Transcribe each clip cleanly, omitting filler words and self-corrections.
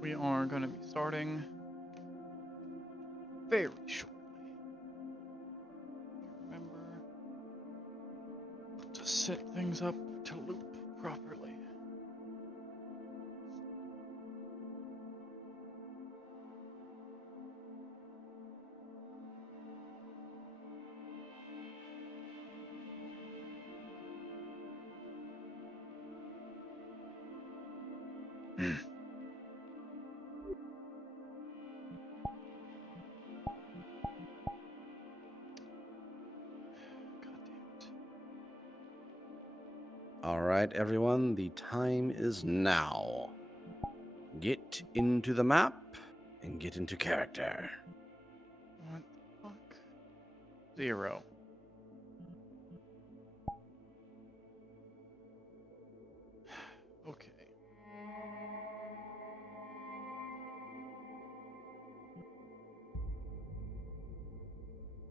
We are going to be starting very shortly. Remember to set things up to loop properly. All right, everyone, the time is now. Get into the map and get into character. What the fuck? 0. Okay.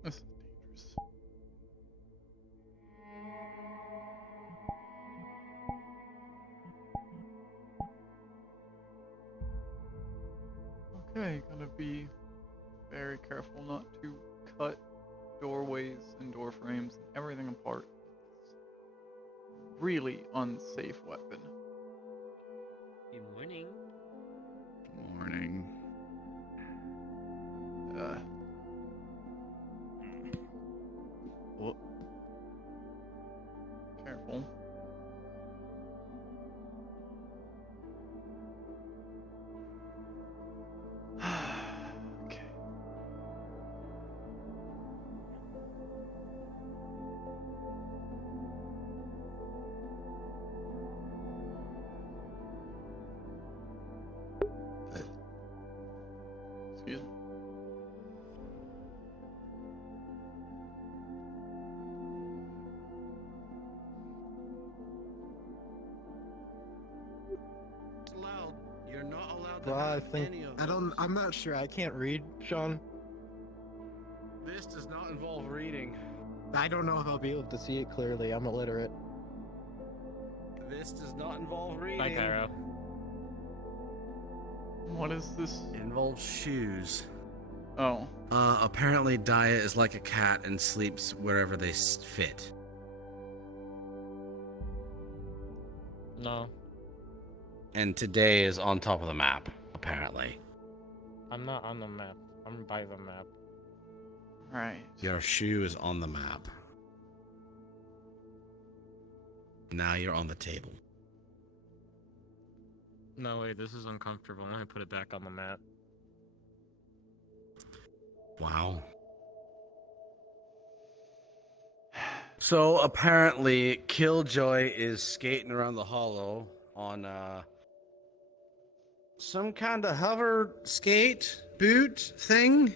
This is dangerous. Okay, gotta be very careful not to cut doorways and door frames and everything apart. Really unsafe weapon. Good morning. Morning. Whoop. Careful. Okay. Excuse me. It's allowed. You're not allowed Well, I think I'm not sure. I can't read, Sean. This does not involve reading. I don't know if I'll be able to see it clearly. I'm illiterate. This does not involve reading. Bye, Cairo. What is this? It involves shoes. Oh. Apparently Daya is like a cat and sleeps wherever they fit. No, And today is on top of the map, apparently. I'm not on the map. I'm by the map. Right. Your shoe is on the map. Now you're on the table. No, wait, this is uncomfortable. I'm gonna put it back on the map. Wow. So apparently Killjoy is skating around the hollow on some kind of hover skate boot thing.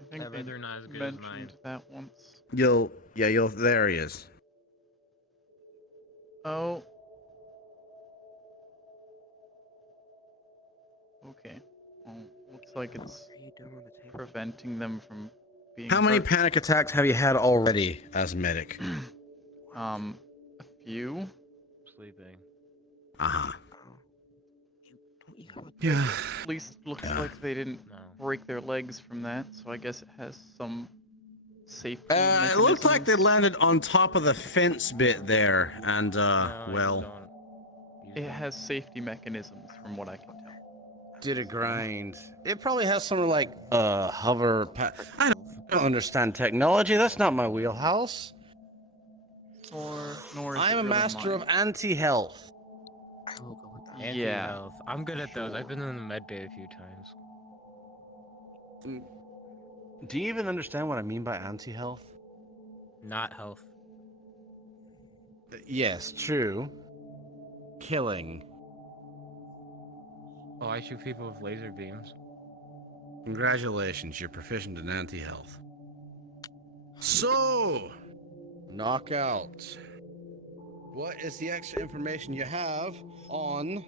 I think That they weather not as good as mine. mentioned that once. There he is. Oh. Okay. Well, looks like it's preventing them from being How many hurt. panic attacks have you had already as medic? A few. Sleeping. Uh-huh. Yeah. At least looks Yeah. like they didn't No. break their legs from that, so I guess it has some safety It looked like they mechanisms. landed on top of the fence bit there, and No, I well, don't. It has safety mechanisms from what I can tell. did a grind. It probably has some like hover. I don't understand technology. That's not my wheelhouse. Nor is I'm it a really master mine. of anti-health. I will go with that. Yeah. Anti-health. I'm good at those. I've Sure. been in the med bay a few times. Do you even understand what I mean by anti-health? Not health. Yes, true. Killing. Oh, I shoot people with laser beams. Congratulations, you're proficient in anti-health. So, knockout. What is the extra information you have on,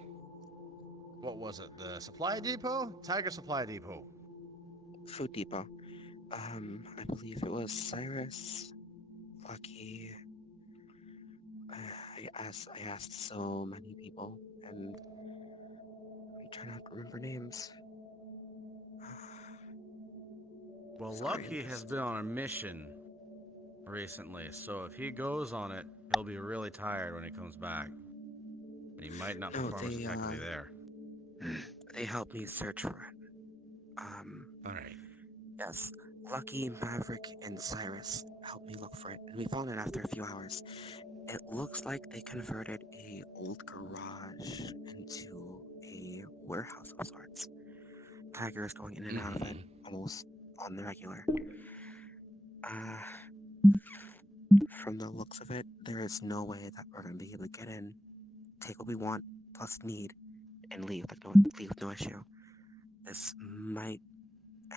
what was it, the supply depot? Tiger Supply Depot. Food Depot. I believe it was Cyrus, Lucky. I asked so many people, and I try not to remember names. Well, Sorry, I'm Lucky has just- been on a mission recently, so if he goes on it, he'll be really tired when he comes back. And he might not No, perform as they, effectively there. They helped me search for it. Alright. Yes. Lucky, Maverick, and Cyrus helped me look for it, and we found it after a few hours. It looks like they converted a old garage into a warehouse of sorts. Tiger is going in and out of it almost on the regular. From the looks of it, there is no way that we're gonna be able to get in, take what we want plus need, and leave with no issue. This might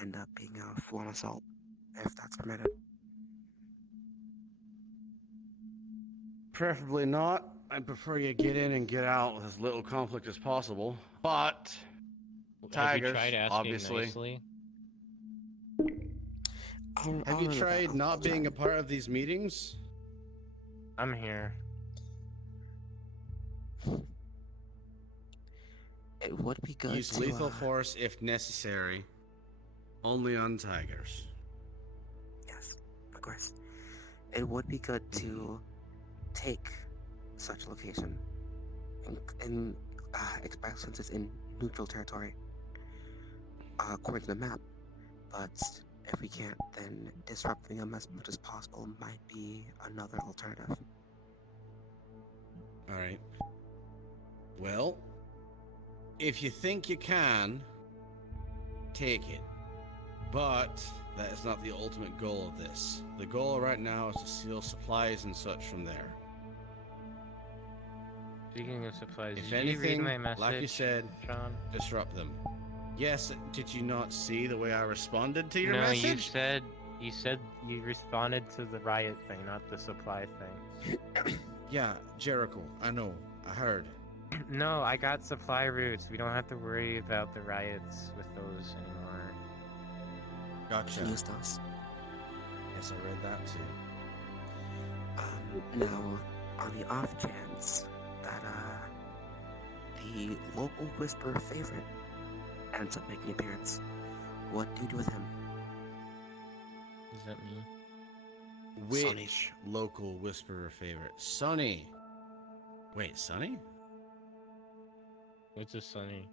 end up being a full-on assault, if that's permitted. Preferably not. I prefer you get in and get out with as little conflict as possible. But Tigers, Have you tried asking obviously. nicely? Have you tried not being a part of these meetings? I'm here. It would be good Use to lethal force if necessary. Only on Tigers. Yes, of course. It would be good to take such a location and since it's in neutral territory, according to the map. But if we can't, then disrupting them as much as possible might be another alternative. Alright. Well, if you think you can, take it. But that is not the ultimate goal of this. The goal right now is to steal supplies and such from there. Speaking of supplies, If did you read anything, my message, like you said, Sean? disrupt them. Yes, did you not see the way I responded to your No, message? you said you responded to the riot thing, not the supply thing. Yeah, Jericho, I know. I heard. No, I got supply routes. We don't have to worry about the riots with those anymore. Gotcha. Use those. Yes, I read that too. Now, on the off chance that the local Whisperer favorite ends up making an appearance, what do you do with him? Is that me? Which Sonny. local Whisperer favorite? Sonny. Wait, Sonny? What's a Sunny?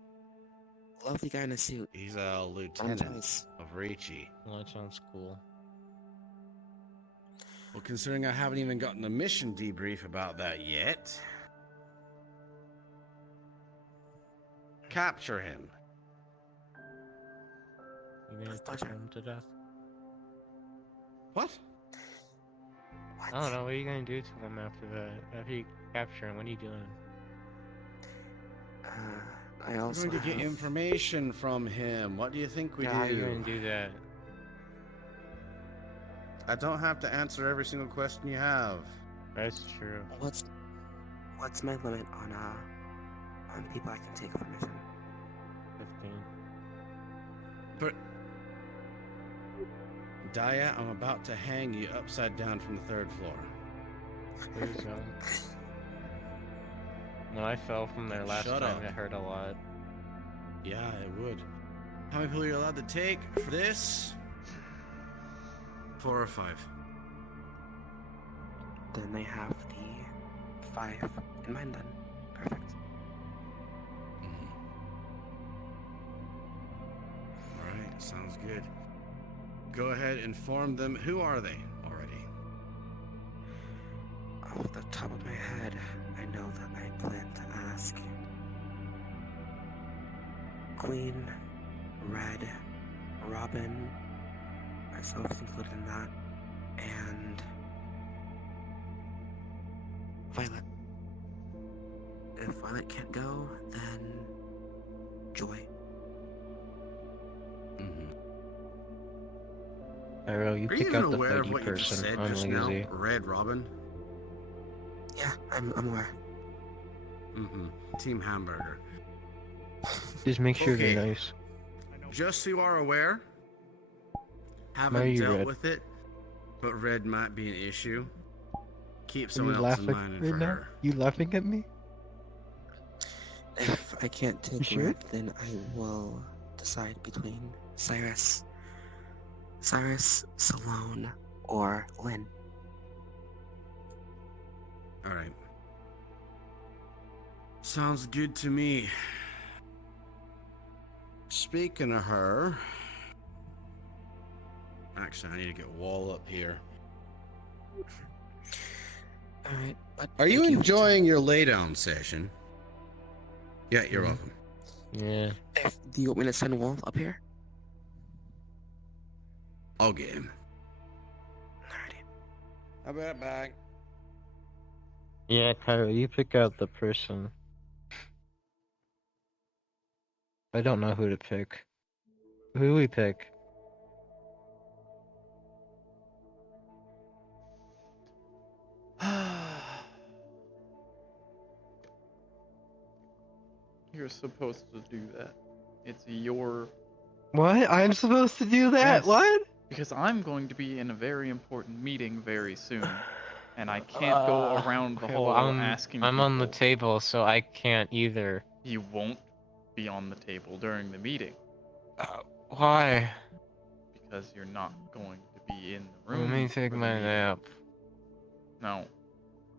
Lovely guy in a suit. He's a On lieutenant choice. of Ricci. Well, that sounds cool. Well, considering I haven't even gotten a mission debrief about that yet. Capture him. You gonna With put pleasure. him to death? What? What? I don't know. What are you gonna do to him after that? After you capture him, what are you doing? I We're also going to get have- information from him. What do you think we How are you do? gonna do that? I don't have to answer every single question you have. That's true. What's my limit on people I can take for mission? 15. But Daya, I'm about to hang you upside down from the 3rd floor. Please don't. When I fell from there last Shut time, up. it hurt a lot. Yeah, it would. How many people are you allowed to take for this? 4 or 5. Then they have the 5 in mind then. Perfect. Alright, sounds good. Go ahead, inform them. Who are they already? Off the top of my head, I know that I plan to ask Queen, Red, Robin, myself is included in that, and Violet. If Violet can't go, then Joy. Arrow, you Are pick you even out the aware of fighty what you just person. said I'm just lazy. now? Red Robin? Yeah, I'm aware. Team Hamburger. Just make sure Okay. they're nice. Just so you are aware, Why are haven't you dealt red? with it, but red might be an issue. Keep Are someone you else in laughing mind right for now? her. If I can't take sure? red, then I will decide between Cyrus, Salone, or Lynn. Alright. Sounds good to me. Speaking of her... Actually, I need to get Wall up here. Alright, but Are you thank enjoying your laydown session? Yeah, you're welcome. Yeah. Do you want me to send Wolf up here? I'll get him. Alrighty. I'll be right back. Yeah, Cairo, you pick out the person. I don't know who to pick. Who do we pick? You're supposed to do that. It's your... What? I'm supposed to do that? Yes. What? Because I'm going to be in a very important meeting very soon. And I can't go around the Okay, hall well, I'm asking I'm on the people. table, so I can't either. You won't be on the table during the meeting. Why? Because you're not going to be in the Let room. me take for the my meeting. nap No.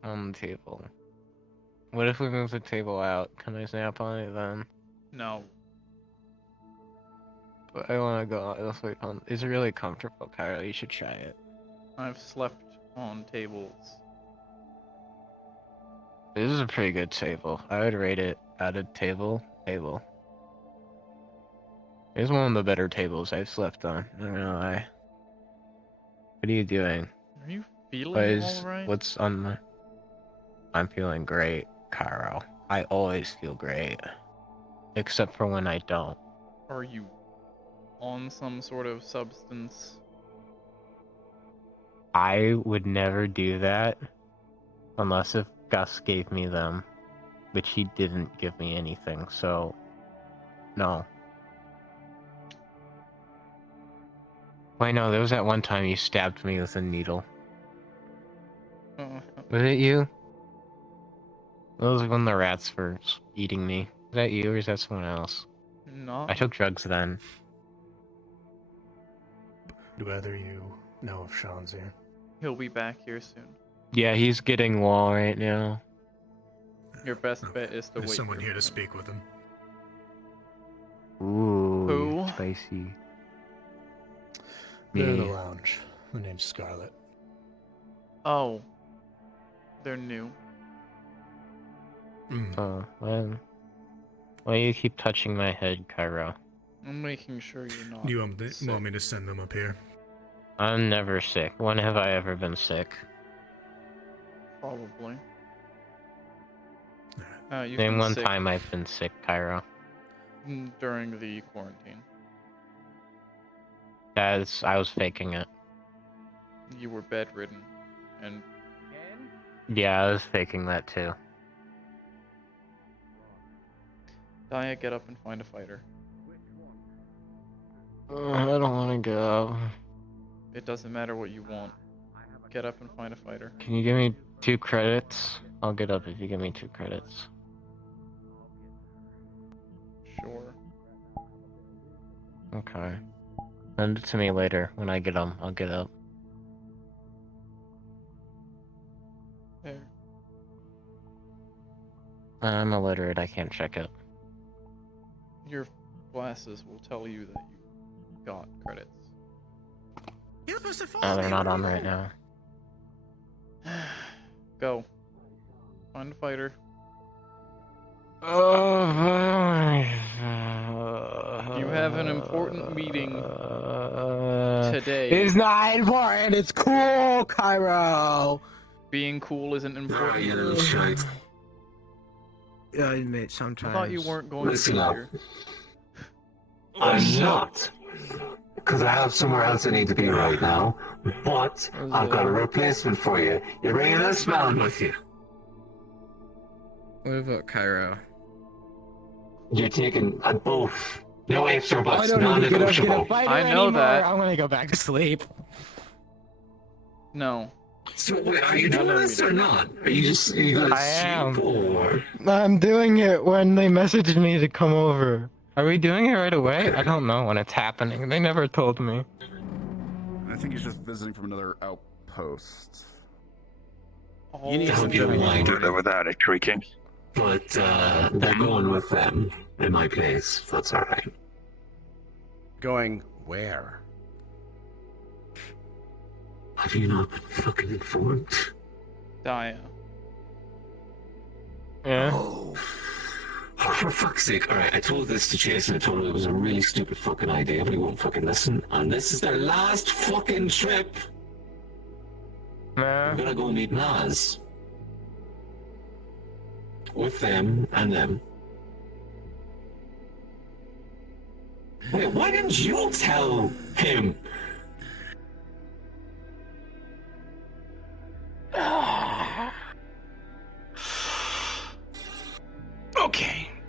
on the table. What if we move the table out? Can I nap on it then? No. But I want to go. It'll sleep on. It's really comfortable, Cairo. You should try it. I've slept on tables. This is a pretty good table. I would rate it out of table. It's one of the better tables I've slept on. Not gonna lie. What are you doing? Are you feeling Guys, alright? what's on my... I'm feeling great, Cairo. I always feel great. Except for when I don't. Are you on some sort of substance? I would never do that unless if Gus gave me them, which he didn't give me anything, so no. Wait, no, there was that one time you stabbed me with a needle. Was it you? That was when the rats were eating me. Is that you or is that someone else? No. I took drugs then. Do either you know if Sean's here? He'll be back here soon. Yeah, he's getting wall right now. Your best bet is to There's wait. someone here to for him. speak with him. Ooh, Who? spicy. They're in the Me. lounge. Her name's Scarlet. Oh. They're new. Oh, well. Why do you keep touching my head, Cairo? I'm making sure you're not. Do you want sick. me to send them up here? I'm never sick. When have I ever been sick? Probably. You've Name been one sick time I've been sick, Cairo. during the quarantine. I was faking it. You were bedridden, and Yeah, I was faking that too. Daya, get up and find a fighter. I don't want to go. It doesn't matter what you want. Get up and find a fighter. Can you give me 2 credits? I'll get up if you give me 2 credits. Sure. Okay. Send it to me later. When I get them, I'll get up. There. I'm illiterate, I can't check it. Your glasses will tell you that you got credits. Oh, they're not on right now. Go. Find a fighter. You have an important meeting today. It's not important. It's cool, Cairo. Being cool isn't important. You little shite. Yeah, mate. I Sometimes. thought you weren't going to Listen be up. here. I'm not. Because I have somewhere else I need to be right now. But I've got a replacement for you. You're bringing this man with you. What about Cairo? You're taking a both. No extra I buts, don't need to get up, get a non-negotiable. fighter I know anymore. that. I'm gonna go back to sleep. No. So wait, are you doing this or not? Are you just gonna I am. sleep or? I'm doing it when they messaged me to come over. Are we doing it right away? I don't know when it's happening. They never told me. I think he's just visiting from another outpost. All You need That some would be joining wide. party. without it creaking. But they're going with them in my place. If that's all right. Going where? Have you not been fucking informed? Dia. Yeah. Oh, for fuck's sake! All right, I told this to Chase, and I told him it was a really stupid fucking idea, but he won't fucking listen. And this is their last fucking trip. Nah. I'm gonna go meet Naz. With them and them. Wait, why didn't you tell him?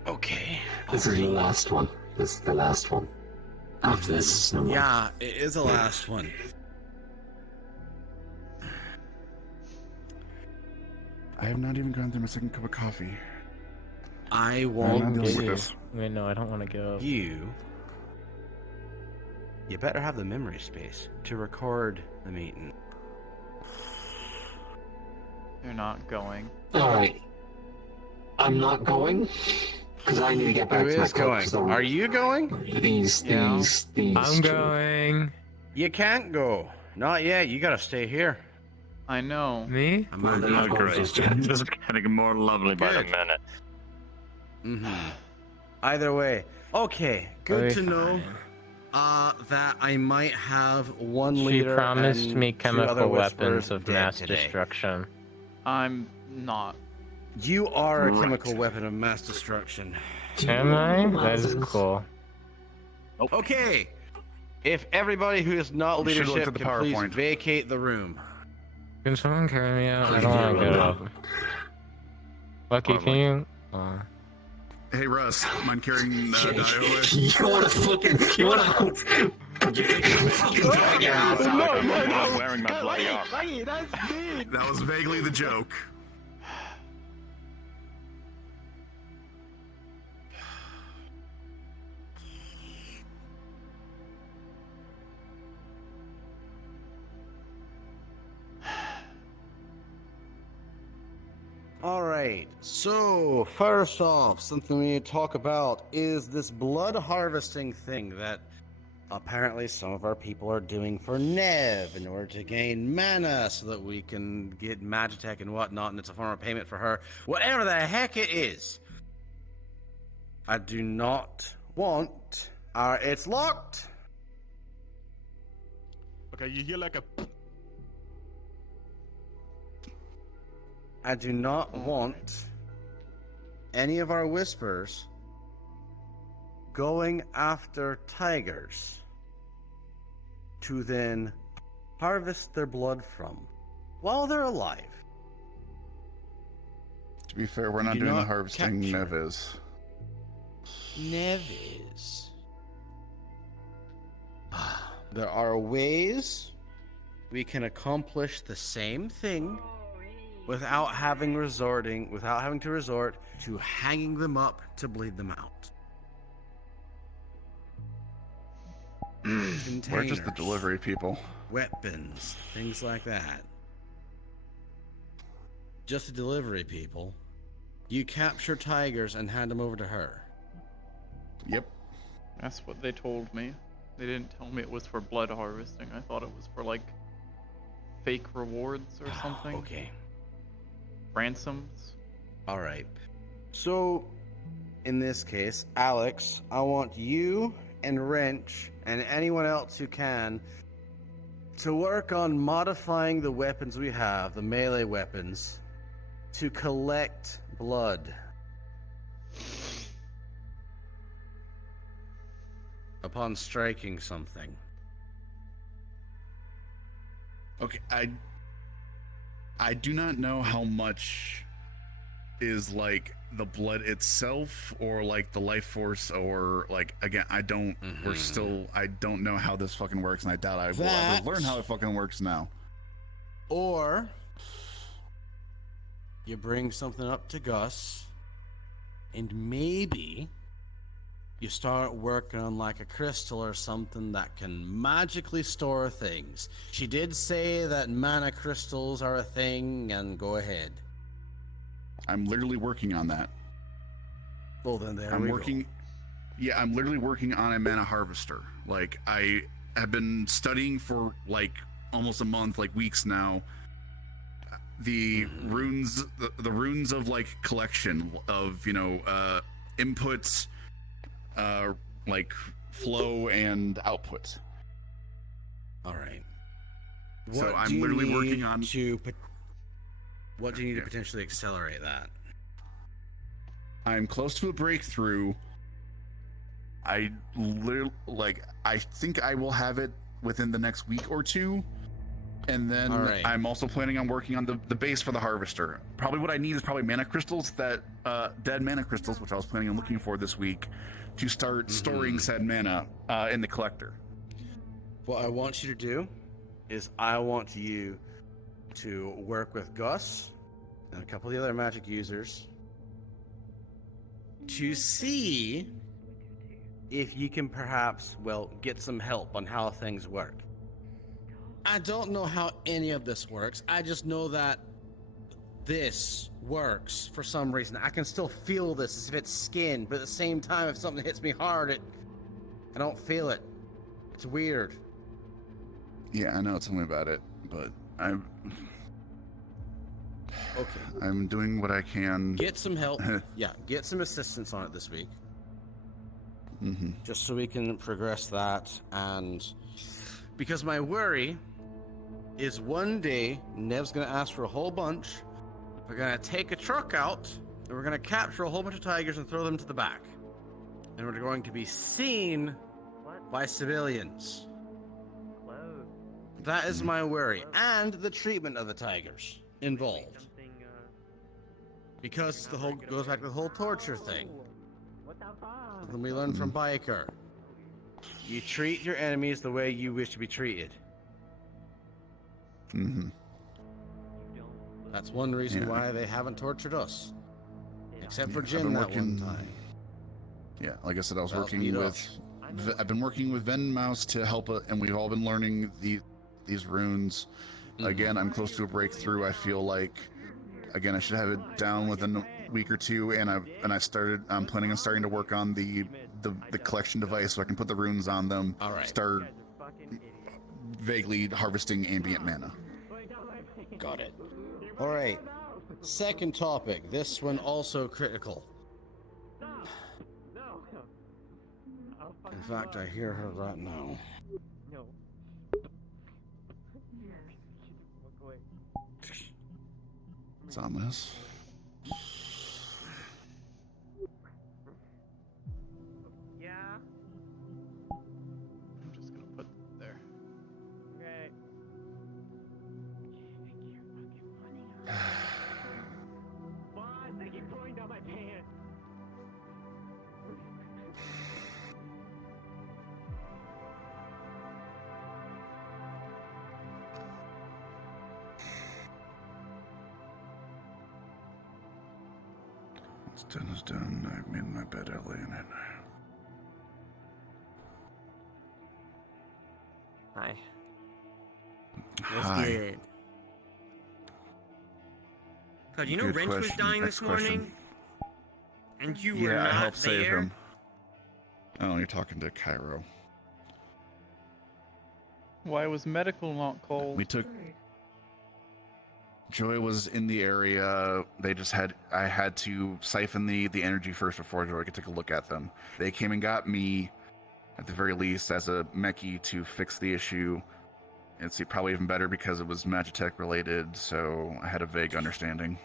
Okay. This is the last one. This is the last one. After this is no more. Yeah, it is the last one. I have not even gone through my second cup of coffee. I I'm want not dealing with you. this. Wait, no, I don't want to go. you. You better have the memory space to record the meeting. You're not going. Alright. I'm not going. Because I need to get back Who to my is cup, going? 'cause the- Are you going? These. I'm going. You can't go. Not yet. You gotta stay here. I know. Me? I'm Well, not then I'll go Great. just yet. This is getting more lovely by the Good. minute. Mm-hmm. Either way. Okay, good Very to know. fine. That I might have one She leader. promised and me 2 other chemical Whisperers weapons of dead mass today. destruction. I'm not. You are a Right. chemical weapon of mass destruction. Am I? That is cool. Okay. If everybody who is not You should've looked leadership at the can please PowerPoint. vacate the room. Can someone carry me out? I I'll don't give want you to a get rundown. up. Lucky, can you? Hey Russ, mind carrying Dio with? You wanna fucking drag your ass out. I'm not wearing my bloody armor. That was vaguely the joke. Alright, so first off, something we need to talk about is this blood harvesting thing that apparently some of our people are doing for Nev in order to gain mana so that we can get Magitech and whatnot, and it's a form of payment for her. Whatever the heck it is. I do not want it's locked. Okay, you hear like a. I do not want any of our whispers going after tigers to then harvest their blood from while they're alive. To be fair, we're You not do doing the not harvesting. capture. Nev is. Nevis. There are ways we can accomplish the same thing without having to resort to hanging them up to bleed them out. We're just the Containers, delivery people. weapons, things like that. Just the delivery people. You capture tigers and hand them over to her. Yep. That's what they told me. They didn't tell me it was for blood harvesting. I thought it was for like fake rewards or something. Okay. Ransoms. All right. So, in this case, Alex, I want you and Wrench and anyone else who can to work on modifying the weapons we have, the melee weapons, to collect blood. Upon striking something. Okay, I do not know how much is like the blood itself or like the life force or like again I don't I don't know how this fucking works and I doubt I will ever learn how it fucking works now. Or you bring something up to Gus, and maybe you start working on like a crystal or something that can magically store things. She did say that mana crystals are a thing, and go ahead. I'm literally working on that. Well, then there I'm we working. go. Yeah, I'm literally working on a mana harvester. Like, I have been studying for like almost a month, like weeks now. The runes, the runes of like collection of, you know, inputs, like flow and output. All right. So What I'm do you literally need working on. What do you need Yeah. to potentially accelerate that? I'm close to a breakthrough. I literally, like, I think I will have it within the next week or two. And then All right. I'm also planning on working on the base for the harvester. Probably what I need is probably mana crystals, that dead mana crystals, which I was planning on looking for this week, to start storing said mana in the collector. What I want you to do is I want you to work with Gus and a couple of the other magic users to see if you can perhaps, well, get some help on how things work. I don't know how any of this works. I just know that this works for some reason. I can still feel this as if it's skin, but at the same time, if something hits me hard, I don't feel it. It's weird. Yeah, I know. Tell me about it, but I'm Okay. I'm doing what I can. Get some help. Yeah, get some assistance on it this week. Just so we can progress that. And because my worry is one day Nev's going to ask for a whole bunch. We're going to take a truck out and we're going to capture a whole bunch of tigers and throw them to the back. And we're going to be seen by civilians. That is my worry. And the treatment of the tigers involved. Because the whole goes back to the whole torture thing. And we learned from Biker. You treat your enemies the way you wish to be treated. That's one reason why they haven't tortured us. Except for Jin that one time. Yeah, like I said, I was That was beat working up. with. I've been working with Ven Mouse to help, and we've all been learning these runes. Again, I'm close to a breakthrough. I feel like, again, I should have it down within a week or two, and I'm planning on starting to work on the collection device so I can put the runes on them. All right. Start vaguely harvesting ambient mana. Got it. All right. Second topic. This one also critical. In fact, I hear her right now. It's ominous. I'm just gonna put there. Okay. Boss, they keep pulling down my pants. It's done is done. I've made my bed. I'll lay in it. Hi. Hi. Good. God, you know Good Wrench was question. dying this Next question. morning? And you were Yeah, I not helped save there? him. Oh, you're talking to Cairo. Why was medical not called? We took. Joy was in the area. I had to siphon the energy first before Joy could take a look at them. They came and got me, at the very least, as a mechie to fix the issue. It's probably even better because it was Magitech related, so I had a vague understanding.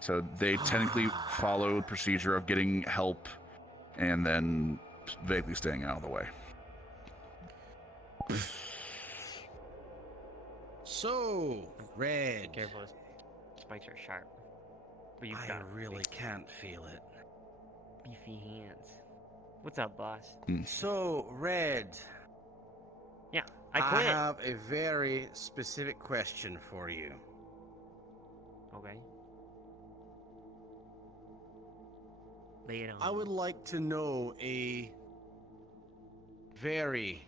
So they technically followed procedure of getting help and then vaguely staying out of the way. So, Red. Careful, his spikes are sharp. But you've I got really can't feel it. beefy hands. What's up, boss? So, Red. Yeah. I quit. have a very specific question for you. Okay. Lay it on. I would like to know a very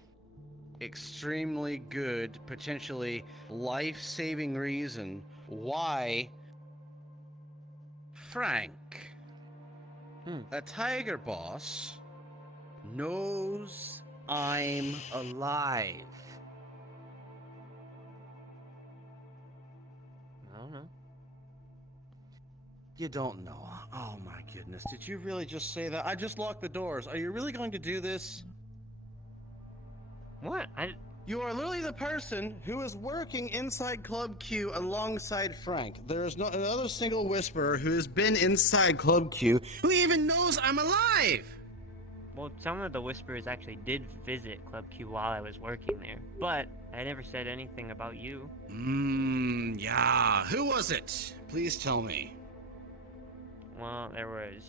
extremely good, potentially life-saving reason why Frank, a tiger boss, knows I'm alive. I don't know. You don't know. Oh my goodness. Did you really just say that? I just locked the doors. Are you really going to do this? What? You are literally the person who is working inside Club Q alongside Frank. There is not another single whisperer who has been inside Club Q who even knows I'm alive. Well, some of the whisperers actually did visit Club Q while I was working there, but I never said anything about you. Yeah. Who was it? Please tell me. Well, there was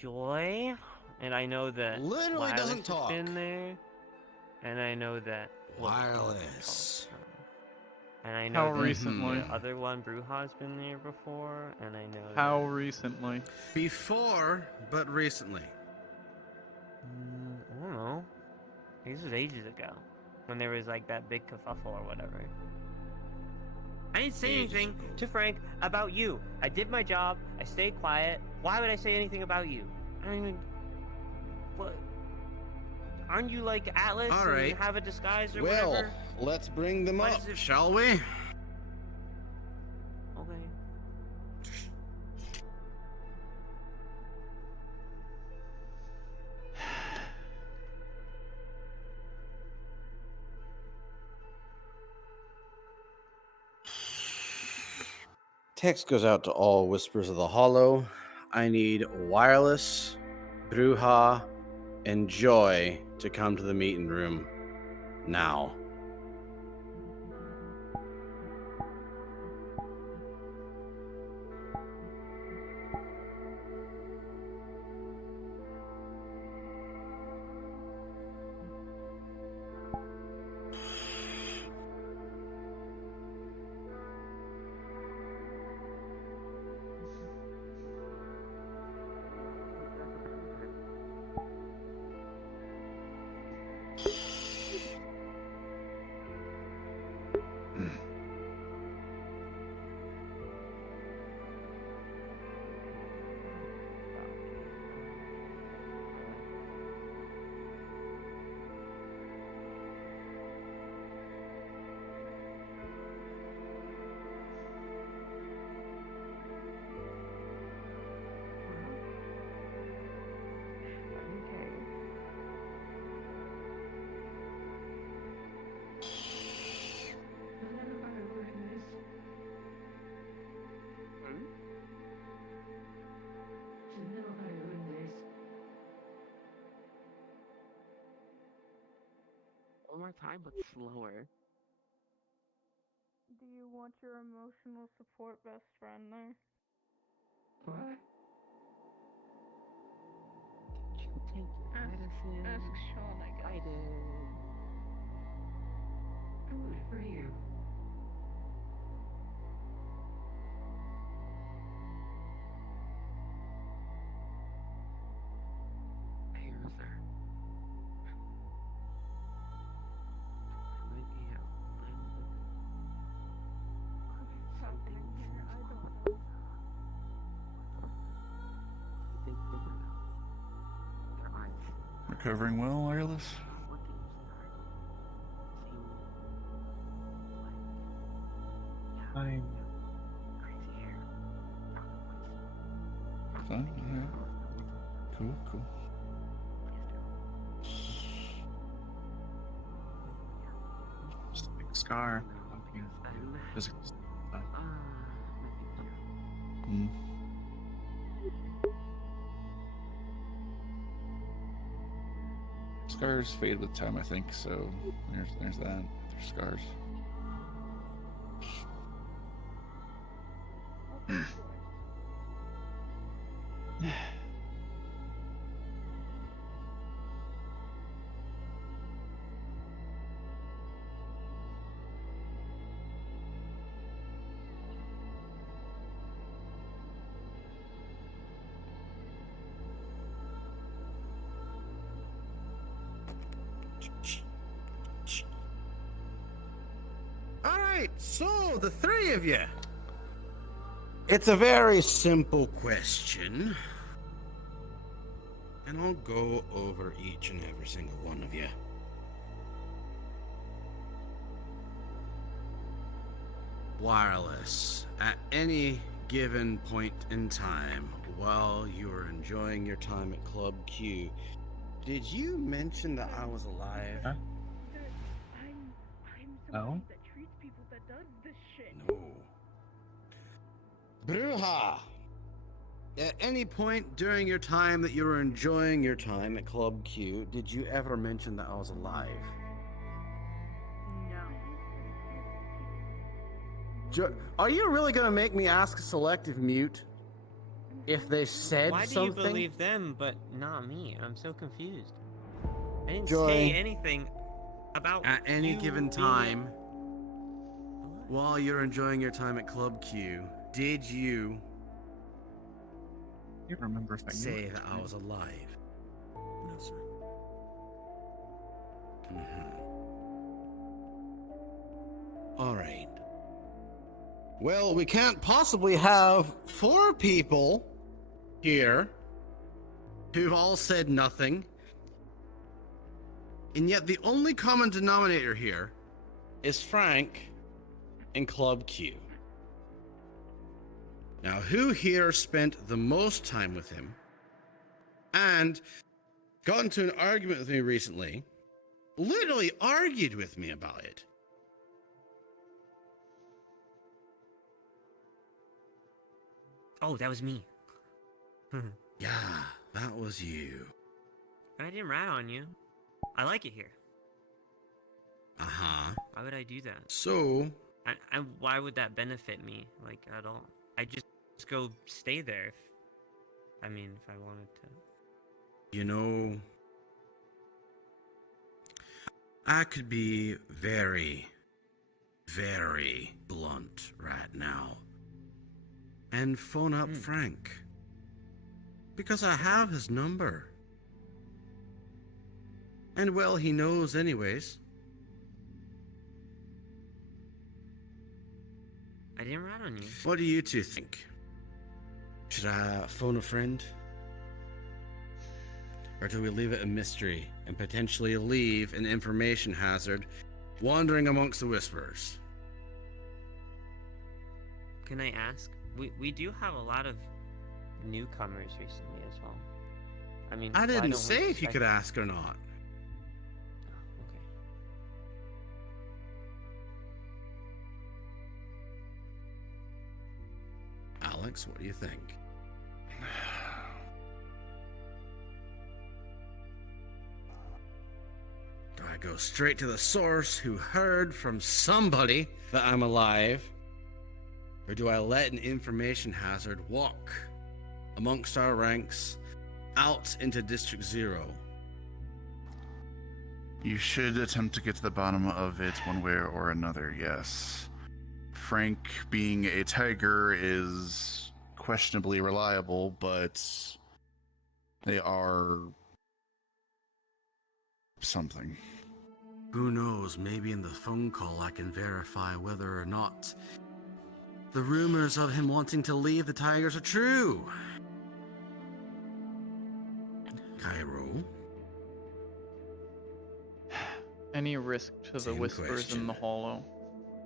Joy, and I know that Literally Wireless doesn't has talk. been there, and I know that Wireless. And I know How that recently? the other one, Bruja's been there before, and I know How that... recently? Before, but recently. I don't know. This was ages ago, when there was like that big kerfuffle or whatever. I didn't say anything to Frank about you. I did my job. I stayed quiet. Why would I say anything about you? I mean, what? Aren't you like Atlas All right. and have a disguise or Well, whatever? let's bring them Why up, does it- shall we? Okay. Text goes out to all Whispers of the Hollow. I need Wireless, Bruja, and Joy to come to the meeting room now. One more time, but slower. Do you want your emotional support best friend there? What? Did you take medicine? Ask Sean, I guess. I did. Good for you. Hey, Arthur. Might be a little bit. What's happening here? I don't know. He thinks different now. Their eyes. Recovering well, Wireless? What they usually are. Seem like. Yeah. Fine. Crazy hair. Fine, alright. Cool, cool. Just a big scar. Physical. Mm. Scars fade with time, I think, so there's that. There's scars. right, so the three of you. It's a very simple question. And I'll go over each and every single one of you. Wireless. At any given point in time, while you were enjoying your time at Club Q, did you mention that I was alive? Huh? I'm No? somebody that treats people that does this shit. No. Bruja! At any point during your time that you were enjoying your time at Club Q, did you ever mention that I was alive? No. Are you really gonna make me ask selective mute if they said Why do something? you believe them but not me? I'm so confused. I didn't Joy, say anything about at any you given being- time, What? while you're enjoying your time at Club Q, did you You remember if I knew say it. that I was alive? No, sir. All right. Well, we can't possibly have 4 people here who've all said nothing. And yet the only common denominator here is Frank and Club Q. Now, who here spent the most time with him and got into an argument with me recently, literally argued with me about it? Oh, that was me. Yeah, that was you. I didn't rat on you. I like it here. Uh-huh. Why would I do that? So, And why would that benefit me, like, at all? I just go stay there. If I wanted to. you know, I could be very, very blunt right now and phone up Frank. Because I have his number. And well, he knows anyways. I didn't rat on you. What do you two think? Should I phone a friend? Or do we leave it a mystery and potentially leave an information hazard wandering amongst the whispers? Can I ask? We do have a lot of newcomers recently as well. I mean, I why didn't don't we say if you expect- could ask or not. Oh, okay. Alex, what do you think? Do I go straight to the source who heard from somebody that I'm alive? Or do I let an information hazard walk amongst our ranks out into District 0? You should attempt to get to the bottom of it one way or another, yes. Frank being a tiger is questionably reliable, but they are something. Who knows, maybe in the phone call I can verify whether or not the rumors of him wanting to leave the Tigers are true. Cairo? Any risk to the Same whispers question. in the hollow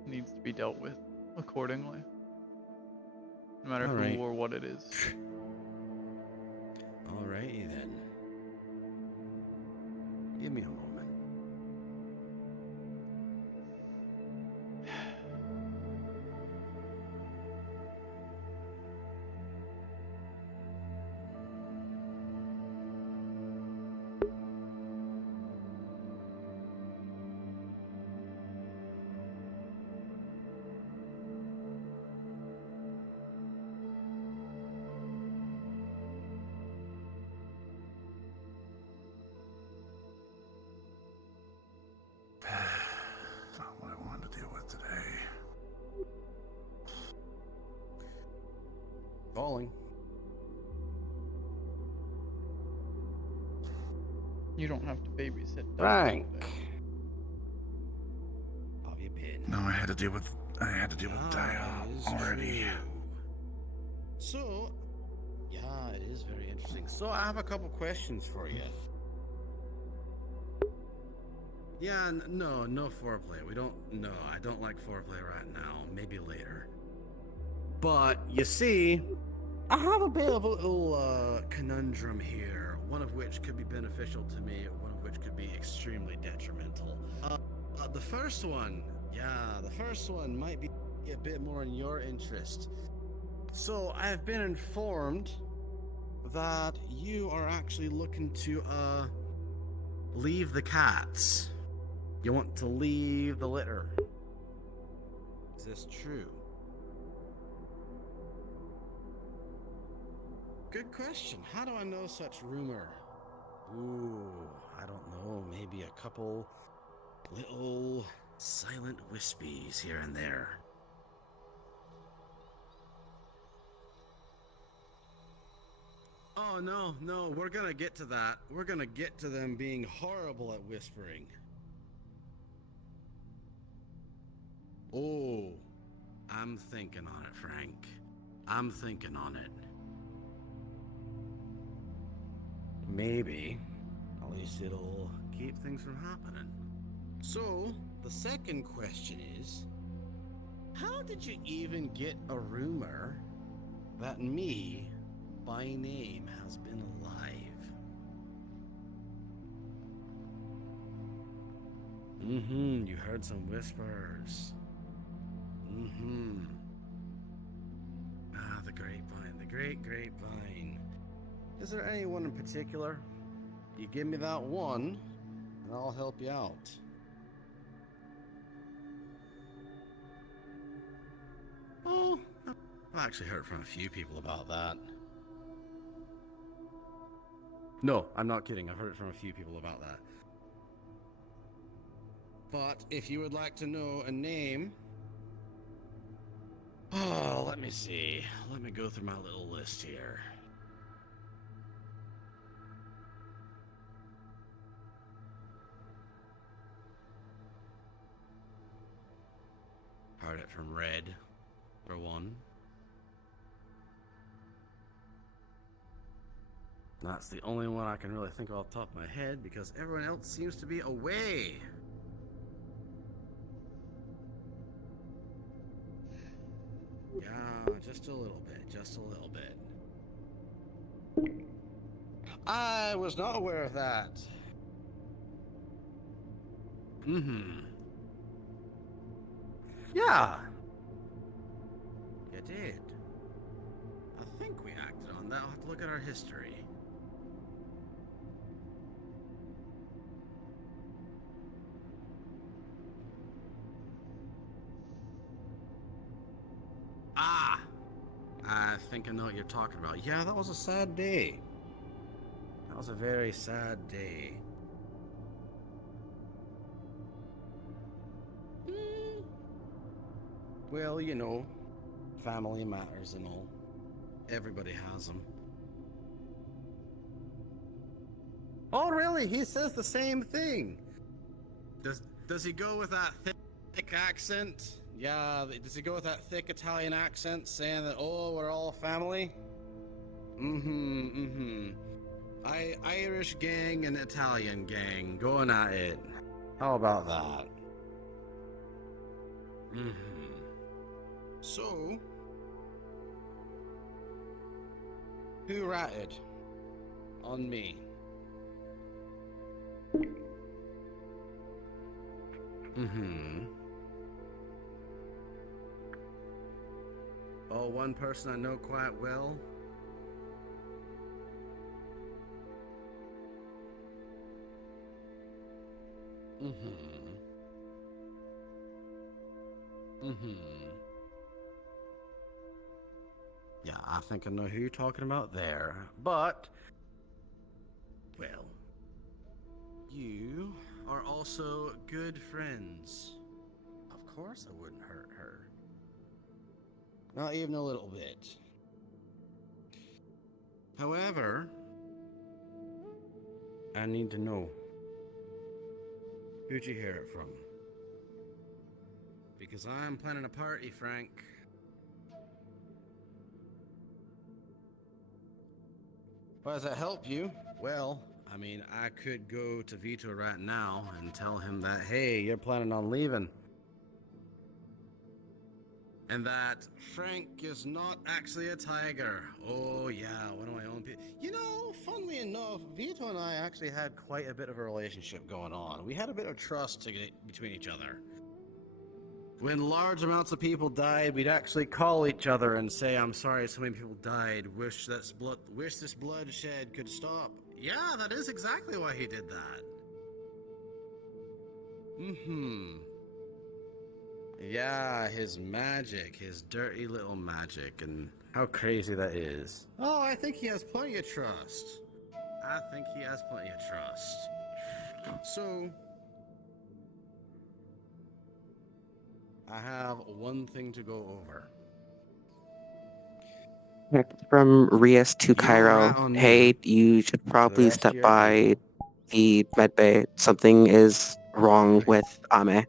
needs to be dealt with accordingly. No matter All who right. or what it is. Alrighty then. Give me a moment. Not what I wanted to deal with today. Calling. You don't have to babysit. Doug Frank. all day. How have you been? No, I had to deal with I had to deal with That is already. true. So, yeah, it is very interesting. So, I have a couple questions for you. Yeah, no foreplay. I don't like foreplay right now. Maybe later. But, you see, I have a bit of a little conundrum here. One of which could be beneficial to me, one of which could be extremely detrimental. The first one might be a bit more in your interest. So, I've been informed that you are actually looking to, leave the cats. You want to leave the litter. Is this true? Good question. How do I know such rumor? Ooh, I don't know. Maybe a couple little silent wispies here and there. Oh, no, we're gonna get to that. We're gonna get to them being horrible at whispering. Oh, I'm thinking on it, Frank. I'm thinking on it. Maybe. At least it'll keep things from happening. So, the second question is, how did you even get a rumor that me, by name, has been alive? You heard some whispers. Ah, the grapevine, the great grapevine. Is there anyone in particular? You give me that one, and I'll help you out. Oh, I've actually heard from a few people about that. No, I'm not kidding. I've heard from a few people about that. But if you would like to know a name... Oh, let me see. Let me go through my little list here. Heard it from Red, for one. That's the only one I can really think of off the top of my head because everyone else seems to be away. Yeah, just a little bit, just a little bit. I was not aware of that. Yeah. You did. I think we acted on that. I'll have to look at our history. Ah! I think I know what you're talking about. Yeah, that was a sad day. That was a very sad day. Well, you know, family matters and all. Everybody has them. Oh, really? He says the same thing. Does he go with that thick accent? Yeah, does he go with that thick Italian accent saying that, oh, we're all family? Irish gang and Italian gang going at it. How about that? So, who ratted on me? Oh, one person I know quite well. Yeah, I think I know who you're talking about there. But, well, you are also good friends. Of course I wouldn't hurt her. Not even a little bit. However, I need to know. Who'd you hear it from? because I'm planning a party, Frank. Well, does that help you? Well, I mean, I could go to Vito right now and tell him that, hey, you're planning on leaving. And that Frank is not actually a tiger. Oh, yeah, one of my own people. You know, funnily enough, Vito and I actually had quite a bit of a relationship going on. We had a bit of trust between each other. When large amounts of people died, we'd actually call each other and say, I'm sorry so many people died. Wish this bloodshed could stop. Yeah, that is exactly why he did that. Yeah, his magic, his dirty little magic, and how crazy that is. Oh, I think he has plenty of trust. So, I have one thing to go over. From Rias to You Cairo. rat on me Hey, you should to the probably rest of step your by people. the med bay. Something is wrong Right. with Ame.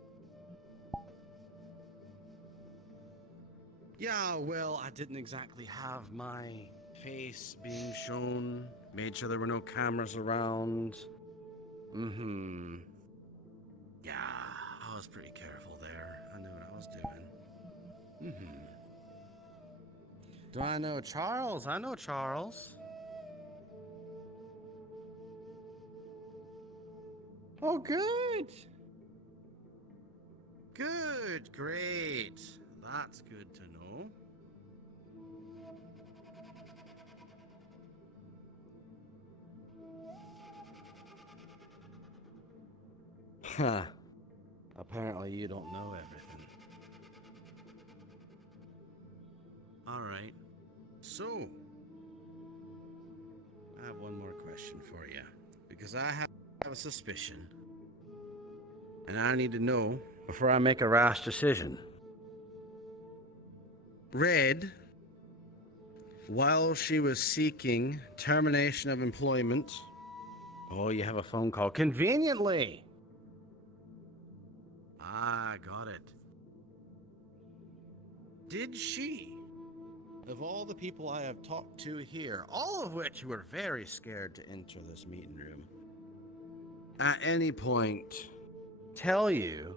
Yeah, well, I didn't exactly have my face being shown. Made sure there were no cameras around. Yeah, I was pretty careful there. I knew what I was doing. Do I know Charles? I know Charles. Oh, good. Good, great. That's good to know. Huh. Apparently you don't know everything. Alright. So, I have one more question for you. Because I have a suspicion. And I need to know before I make a rash decision. Red, while she was seeking termination of employment. Oh, you have a phone call. Conveniently! Ah, got it. Did she, of all the people I have talked to here, all of which were very scared to enter this meeting room, at any point tell you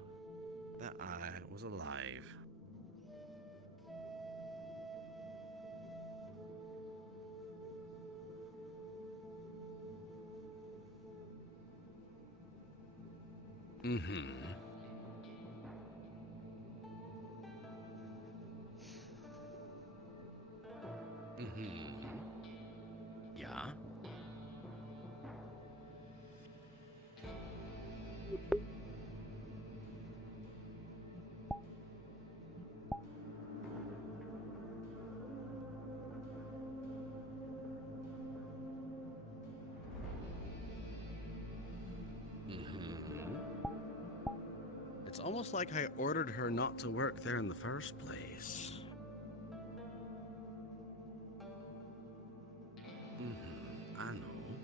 that I was alive? Yeah? It's almost like I ordered her not to work there in the first place. I know.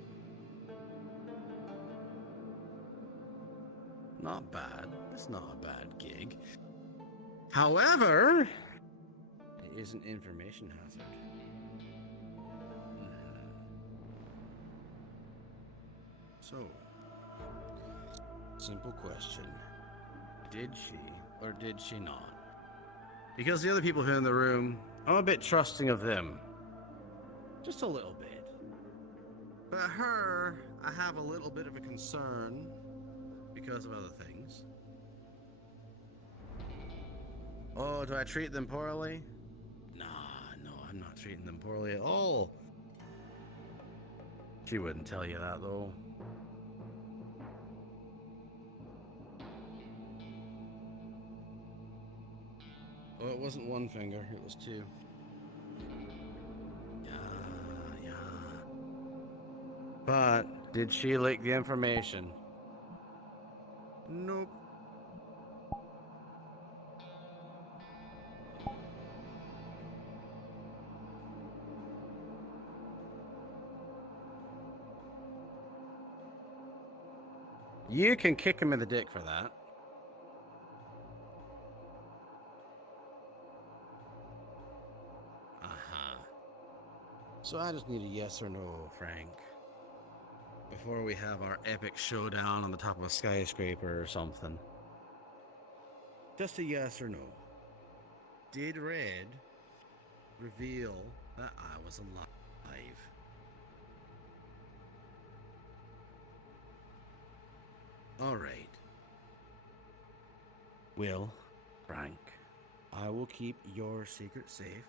Not bad. It's not a bad gig. However, it is an information hazard. So, simple question. Did she or did she not? Because the other people here in the room, I'm a bit trusting of them. Just a little bit. But her, I have a little bit of a concern because of other things. Oh, do I treat them poorly? Nah, no, I'm not treating them poorly at all. She wouldn't tell you that, though. Oh, it wasn't one finger, it was two. Yeah. But, did she leak the information? Nope. You can kick him in the dick for that. So I just need a yes or no, Frank. Before we have our epic showdown on the top of a skyscraper or something. Just a yes or no. Did Red reveal that I was alive? All right. Will, Frank, I will keep your secret safe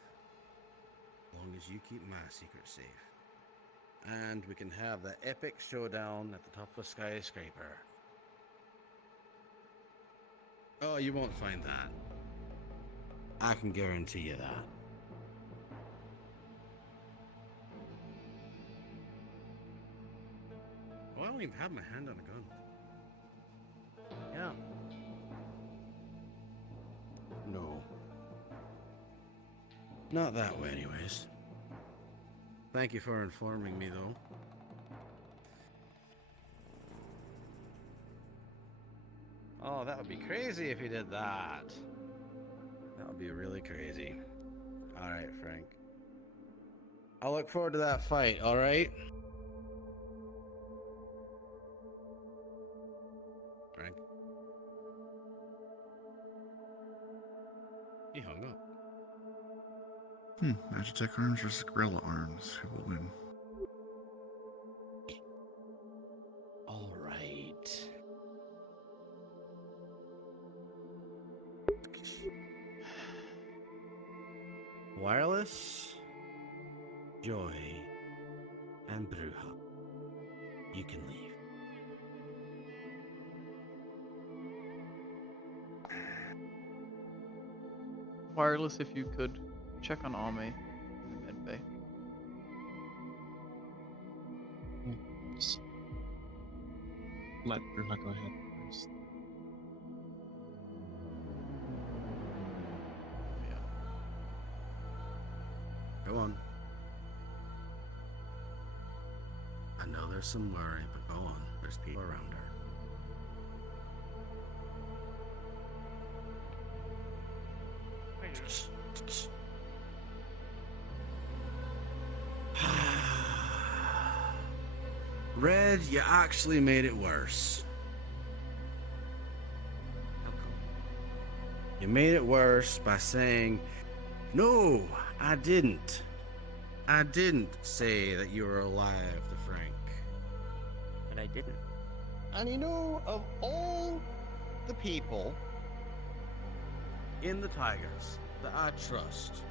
as long as you keep my secret safe. And we can have the epic showdown at the top of a skyscraper. Oh, you won't find that. I can guarantee you that. Oh, I don't even have my hand on a gun. Yeah. No. Not that way, anyways. Thank you for informing me, though. Oh, that would be crazy if you did that. That would be really crazy. Alright, Frank. I'll look forward to that fight, alright? Frank? He hung up. Magitech arms versus gorilla arms. Who will win? Alright. Wireless, Joy, and Bruja. You can leave. Wireless, if you could check on Ame in the med bay. Just let Bruja go ahead first. Yeah. Go on. I know there's some worry, but go on. There's people around her. Red, you actually made it worse. You made it worse by saying, no, I didn't. I didn't say that you were alive to Frank. But I didn't. And you know, of all the people in the Tigers that I trust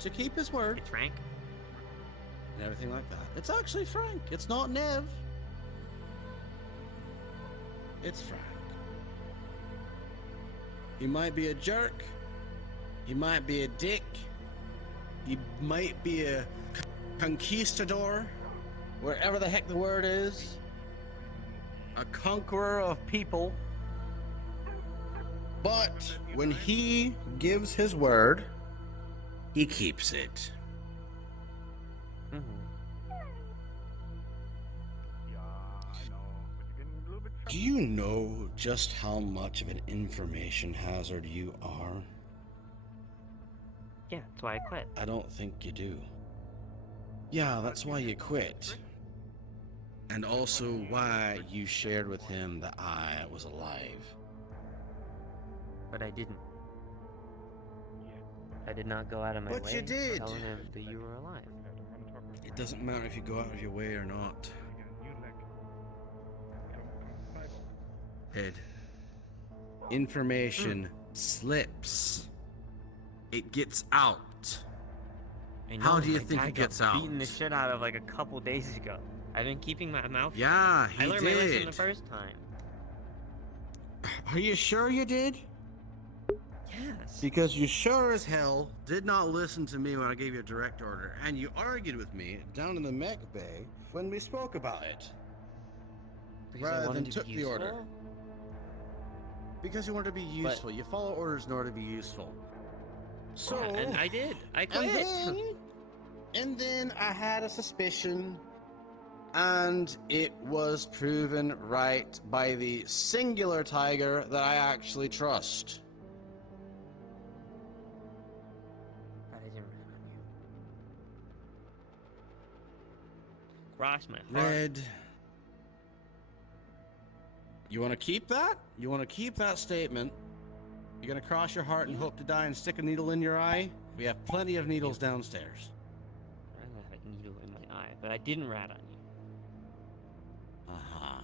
to keep his word It's Frank. and everything like that, it's actually Frank. It's not Nev. It's Frank. He might be a jerk. He might be a dick. He might be a conquistador, wherever the heck the word is. A conqueror of people. But when he gives his word, he keeps it. Do you know just how much of an information hazard you are? Yeah, that's why I quit. I don't think you do. Yeah, that's why you quit. And also why you shared with him that I was alive. But I didn't. I did not go out of my But way you did. telling him that you were alive. It doesn't matter if you go out of your way or not. Ed. Information slips. It gets out. I know, How do you my think dad it got gets out? beaten the shit out of like a couple days ago. I've been keeping my mouth shut. Yeah, he I learned my lesson did. the first time. Are you sure you did? Yes. Because you sure as hell did not listen to me when I gave you a direct order, and you argued with me down in the mech bay when we spoke about it. Because I rather wanted than to took be the order. useful? Because you wanted to be useful. You follow orders in order to be useful. So, Yeah, and I did. I quit. And then I had a suspicion, and it was proven right by the singular tiger that I actually trust. But I didn't rat on you. Cross my heart. Red. You want to keep that? You want to keep that statement? You're going to cross your heart and hope to die and stick a needle in your eye? We have plenty of needles downstairs. I have a needle in my eye, but I didn't rat on you. Uh-huh.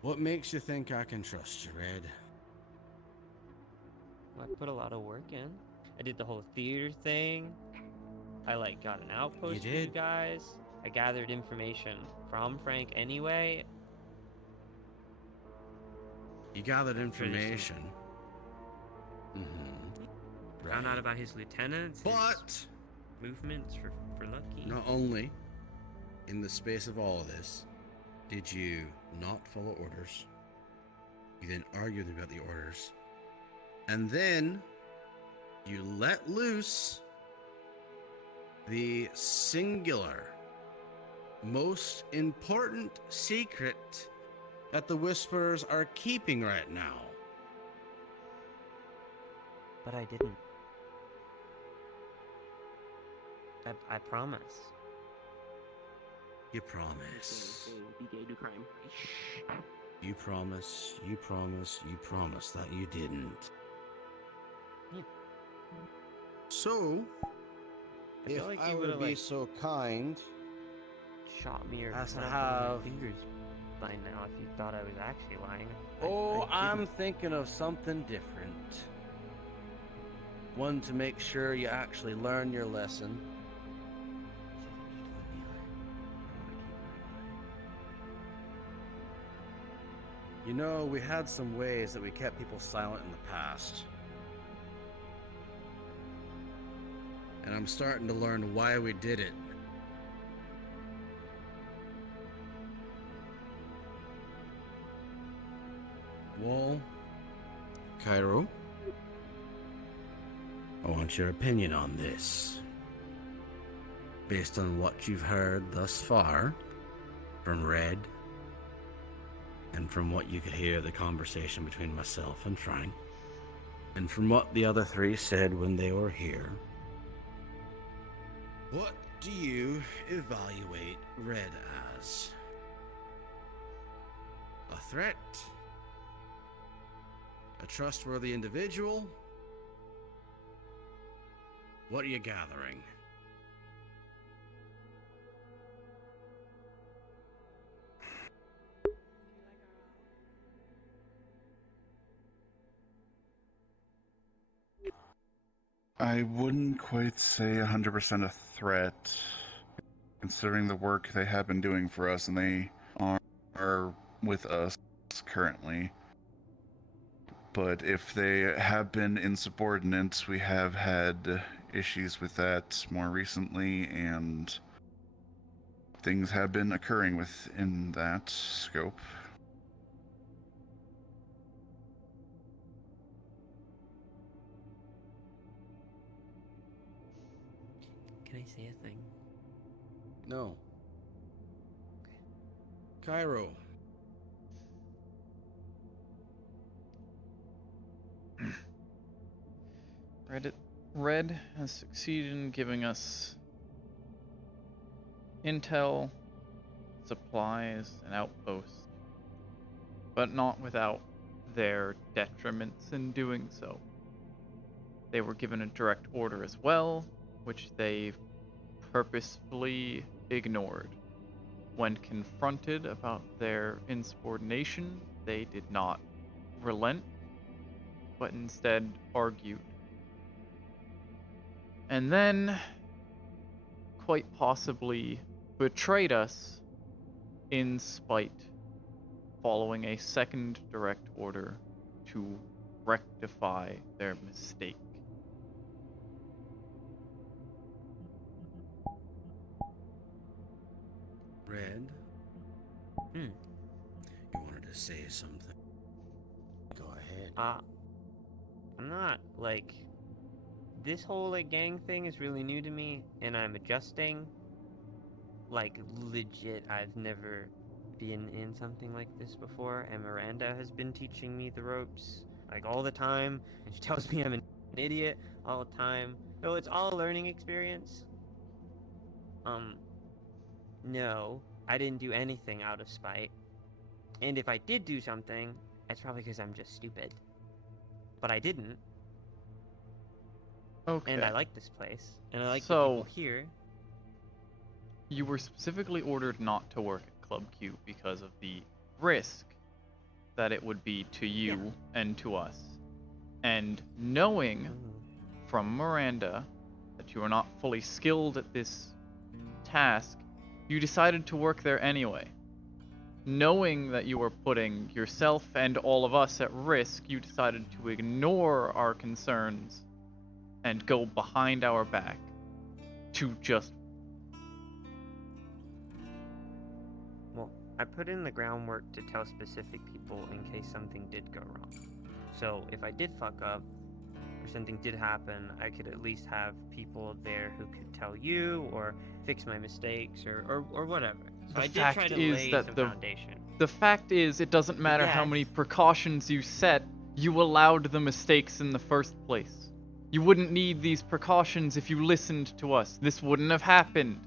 What makes you think I can trust you, Red? I put a lot of work in. I did the whole theater thing. I got an outpost for you guys. I gathered information from Frank anyway. You gathered information. Right. Found out about his lieutenants. But his movements for Lucky. not only in the space of all of this did you not follow orders, you then argued about the orders, and then you let loose the singular, most important secret that the Whisperers are keeping right now. But I didn't. I promise. You promise. Be gay, do crime. You promise, you promise, you promise that you didn't. Yeah. So, I feel if like I you would would've, be so kind shot me or as to snapped have... my fingers by now if you thought I was actually lying. Oh, I'm didn't. thinking of something different. One to make sure you actually learn your lesson. You know, we had some ways that we kept people silent in the past. And I'm starting to learn why we did it. Well, Cairo, I want your opinion on this. Based on what you've heard thus far from Red, and from what you could hear the conversation between myself and Frank, and from what the other three said when they were here, what do you evaluate Red as? A threat? A trustworthy individual? What are you gathering? I wouldn't quite say 100% a threat, considering the work they have been doing for us, and they are with us currently. But if they have been insubordinate, we have had issues with that more recently, and things have been occurring within that scope. Can I say a thing? No. Cairo. Red has succeeded in giving us intel, supplies, and outposts, but not without their detriments in doing so. They were given a direct order as well, which they purposefully ignored. When confronted about their insubordination, they did not relent, but instead argued. And then, quite possibly, betrayed us in spite, following a second direct order to rectify their mistake. Red? You wanted to say something. Go ahead. I'm not, this whole, gang thing is really new to me, and I'm adjusting. Legit, I've never been in something like this before, and Miranda has been teaching me the ropes, all the time, and she tells me I'm an idiot all the time, So it's all a learning experience. No, I didn't do anything out of spite. And if I did do something, it's probably because I'm just stupid. But I didn't. Okay. And I like this place. And I like the people here. You were specifically ordered not to work at Club Q because of the risk that it would be to you and to us. And knowing from Miranda that you are not fully skilled at this task, you decided to work there anyway. Knowing that you were putting yourself and all of us at risk, you decided to ignore our concerns and go behind our back to just... Well, I put in the groundwork to tell specific people in case something did go wrong. So if I did fuck up, or something did happen, I could at least have people there who could tell you, or fix my mistakes, or whatever. So I did try to lay some foundation. The fact is, it doesn't matter how many precautions you set, you allowed the mistakes in the first place. You wouldn't need these precautions if you listened to us. This wouldn't have happened.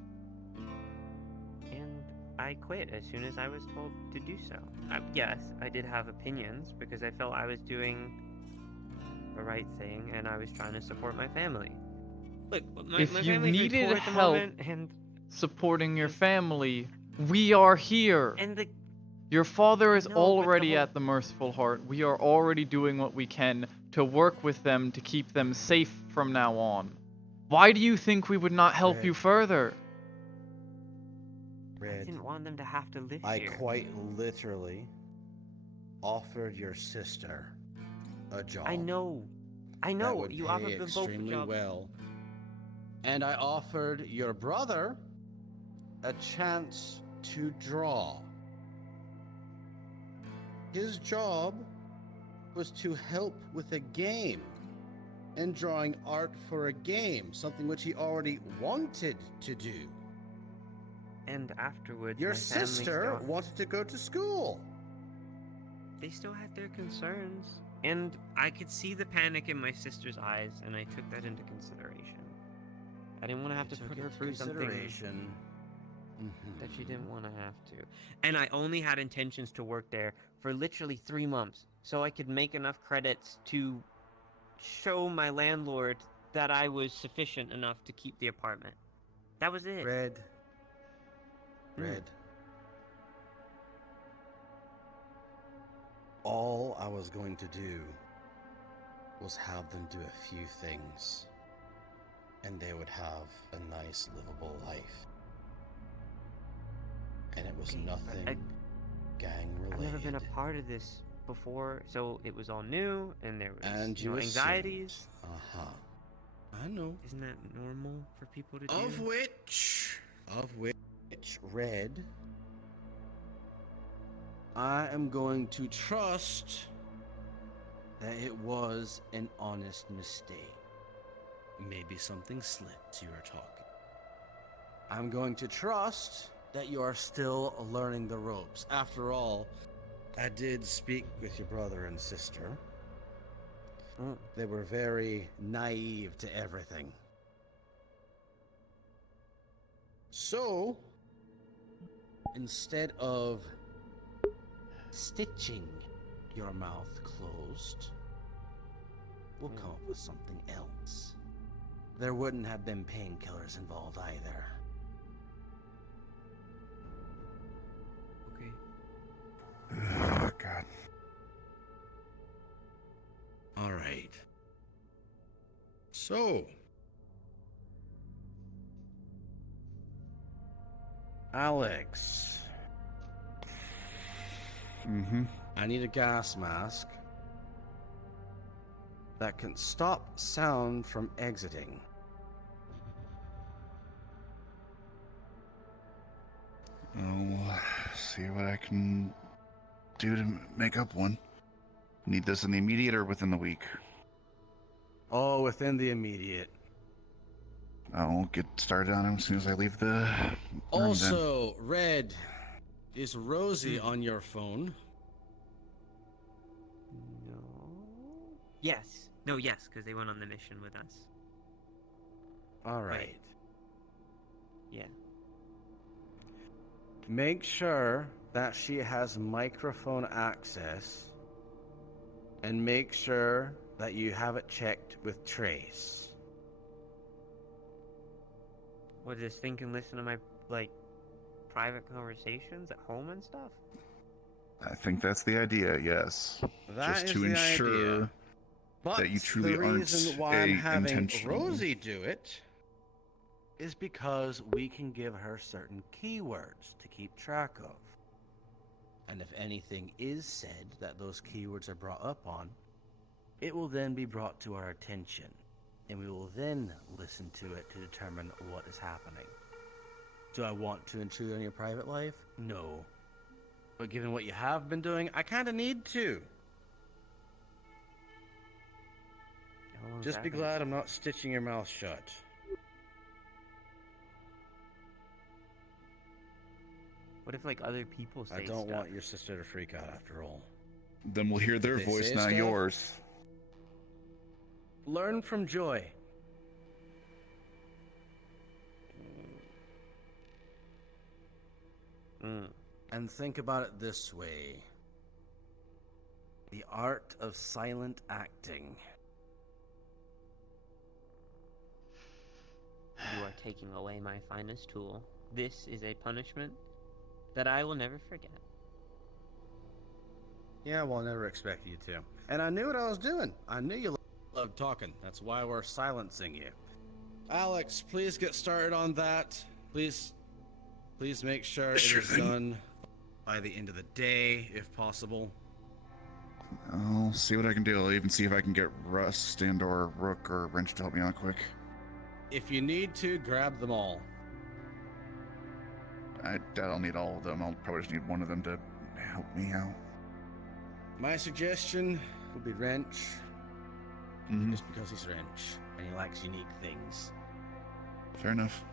And I quit as soon as I was told to do so. Yes, I did have opinions because I felt I was doing the right thing and I was trying to support my family. Look, my if you family's needed poor at the help moment, and supporting your family, we are here. And your father is already at the Merciful Heart. We are already doing what we can to work with them to keep them safe from now on. Why do you think we would not help you further? Red, I didn't want them to have to live I here. quite literally offered your sister a job. I know. That would You pay offered them both a extremely job. well. And I offered your brother a chance to draw. His job was to help with a game and drawing art for a game, something which he already wanted to do. And afterwards, Your my family sister still... wanted to go to school. They still had their concerns. And I could see the panic in my sister's eyes, and I took that into consideration. I didn't want to have to put her through something that she didn't want to have to. And I only had intentions to work there for literally 3 months, so I could make enough credits to show my landlord that I was sufficient enough to keep the apartment. That was it. Red. All I was going to do was have them do a few things, and they would have a nice, livable life. And it was nothing gang-related. I've never been a part of this before, so it was all new, and there was anxieties. I know. Isn't that normal for people to do? Of which, Red, I am going to trust that it was an honest mistake. Maybe something slipped, you are talking. I'm going to trust that you are still learning the ropes. After all, I did speak with your brother and sister. They were very naive to everything. So, instead of stitching your mouth closed, we'll come up with something else. There wouldn't have been painkillers involved either. Oh, God. All right. So, Alex. I need a gas mask that can stop sound from exiting. I'll see what I can do to make up one. Need this in the immediate or within the week? Oh, within the immediate. I'll get started on him as soon as I leave the room. Also, Red, is Rosie on your phone? No. Yes. No, yes, because they went on the mission with us. All right. Yeah. Make sure that she has microphone access, and make sure that you have it checked with Trace. What, just think and listen to my, like, private conversations at home and stuff? I think that's the idea, yes. That Just is to the ensure idea. But that you truly the reason aren't why I'm having intentional. Rosie do it is because we can give her certain keywords to keep track of. And if anything is said that those keywords are brought up on, it will then be brought to our attention, and we will then listen to it to determine what is happening. Do I want to intrude on your private life? No. But given what you have been doing, I kind of need to. Just be glad I'm not stitching your mouth shut. What if, like, other people say I don't stuff? want your sister to freak out after all. Then we'll hear their They voice, say not stuff? yours. Learn from Joy. And think about it this way. The art of silent acting. You are taking away my finest tool. This is a punishment that I will never forget. Yeah, well, I never expected you to. And I knew what I was doing. I knew you loved talking. That's why we're silencing you. Alex, please get started on that. Please make sure Sure it is thing. done by the end of the day, if possible. I'll see what I can do. I'll even see if I can get Rust and or Rook or Wrench to help me out quick. If you need to, grab them all. I doubt I'll need all of them. I'll probably just need one of them to help me out. My suggestion would be Wrench, Mhm. just because he's Wrench, and he likes unique things. Fair enough.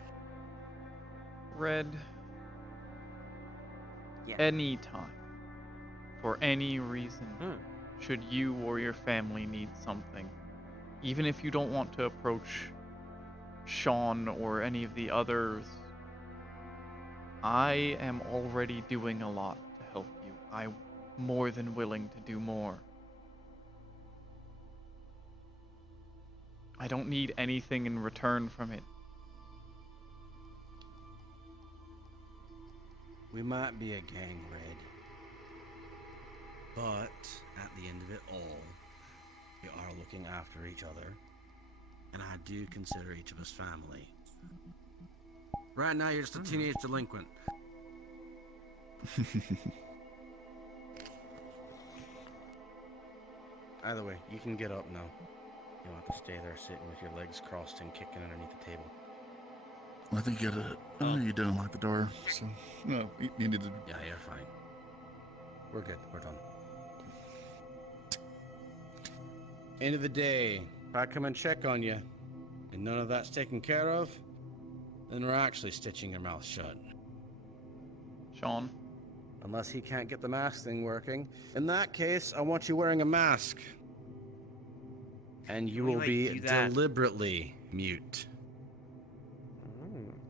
Red, Yeah. anytime, for any reason, Hmm. should you or your family need something, even if you don't want to approach Sean or any of the others, I am already doing a lot to help you. I'm more than willing to do more. I don't need anything in return from it. We might be a gang, Red. But at the end of it all, we are looking after each other. And I do consider each of us family. Right now, you're just a teenage delinquent. Either way, you can get up now. You don't have to stay there sitting with your legs crossed and kicking underneath the table. I think you gotta. You didn't lock the door, so no, you need to. Yeah, you're fine. We're good. We're done. End of the day, if I come and check on you, and none of that's taken care of, then we're actually stitching your mouth shut. Sean? Unless he can't get the mask thing working. In that case, I want you wearing a mask. And you will be deliberately mute.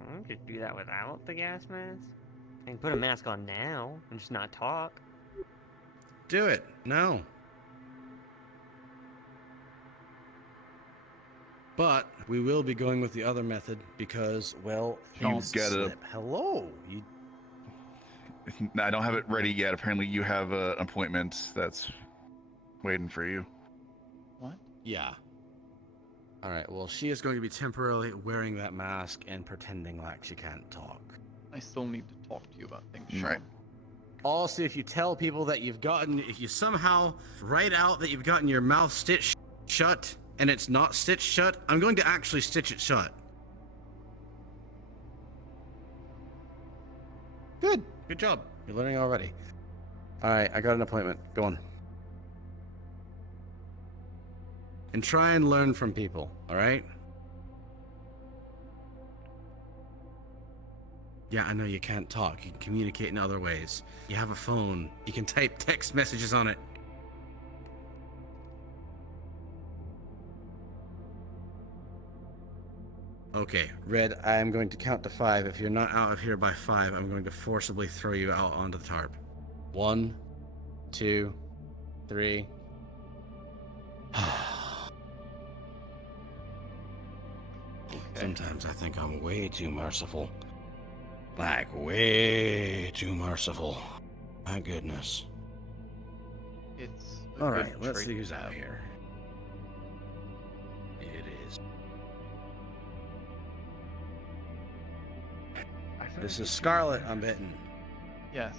I could do that without the gas mask. I can put a mask on now and just not talk. Do it. No. But we will be going with the other method because, well, things get it. slip. Hello. You. I don't have it ready yet. Apparently, you have an appointment that's waiting for you. What? Yeah. All right. Well, she is going to be temporarily wearing that mask and pretending like she can't talk. I still need to talk to you about things, Sean. Right. Also, if you tell people that if you somehow write out that you've gotten your mouth stitched shut and it's not stitched shut, I'm going to actually stitch it shut. Good. Good job. You're learning already. All right, I got an appointment. Go on. And try and learn from people, all right? Yeah, I know you can't talk. You can communicate in other ways. You have a phone. You can type text messages on it. Okay, Red, I am going to count to 5. If you're not out of here by 5, I'm going to forcibly throw you out onto the tarp. 1, 2, 3. Sometimes I think I'm way too merciful. Like, way too merciful. My goodness. It's a All good right, let's trait see to who's out have. here. It is. This is Scarlet, I'm betting. Yes.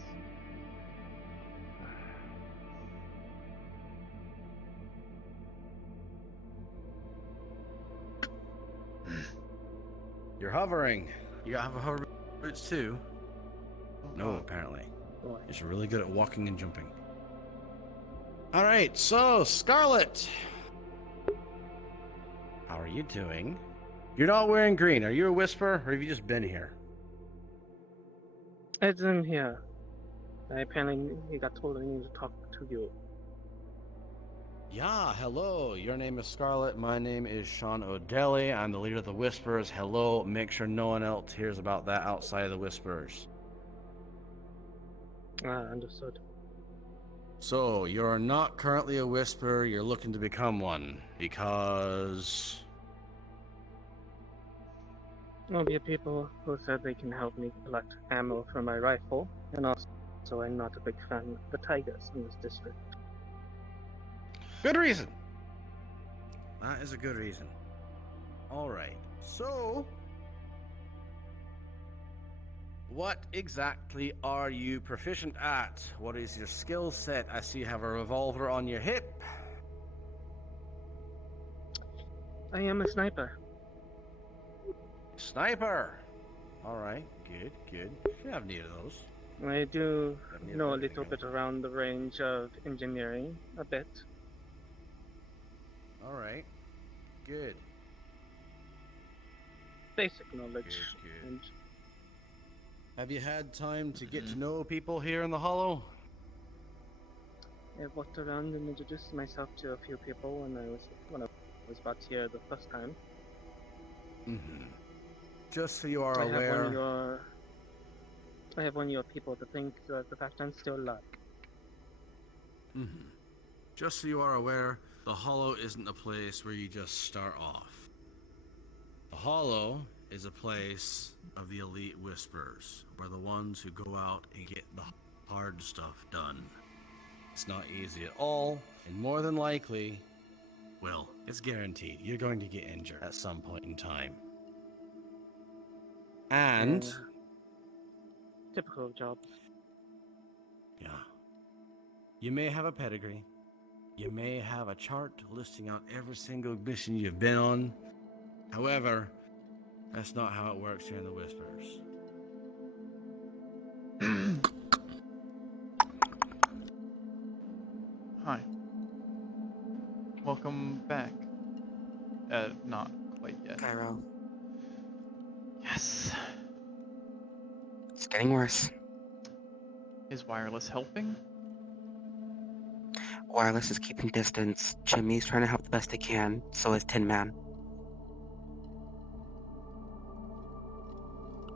You're hovering. You have a hover boots too. Oh, No, God. apparently. You're really good at walking and jumping. All right, so Scarlet, how are you doing? You're not wearing green. Are you a whisper, or have you just been here? It's in here. I apparently got told I need to talk to you. Yeah, hello. Your name is Scarlet. My name is Sean O'Delly. I'm the leader of the Whisperers. Hello. Make sure no one else hears about that outside of the Whisperers. Understood. So, you're not currently a Whisperer. You're looking to become one because... Well, the people who said they can help me collect ammo for my rifle, and also I'm not a big fan of the tigers in this district. Good reason. That is a good reason. All right. So, what exactly are you proficient at? What is your skill set? I see you have a revolver on your hip. I am a sniper. Sniper. All right. Good, good. You have need of those. I do Have need know a of little bit around the range of engineering, a bit. All right. Good. Basic knowledge. Good, good. And Have you had time to get to know people here in the Hollow? I walked around and introduced myself to a few people when I was brought here the first time. Mm-hmm. Just so you are I have aware. one of your people to thank the fact I'm still alive. Mm-hmm. Just so you are aware, the Hollow isn't a place where you just start off. The Hollow is a place of the elite Whisperers, where the ones who go out and get the hard stuff done. It's not easy at all, and more than likely, well, it's guaranteed, you're going to get injured at some point in time. And... typical job. Yeah. You may have a pedigree. You may have a chart listing out every single mission you've been on. However, that's not how it works here in the Whispers. Hi. Welcome back. Not quite yet. Cairo, Yes. it's getting worse. Is wireless helping? Wireless is keeping distance. Jimmy's trying to help the best he can, so is Tin Man.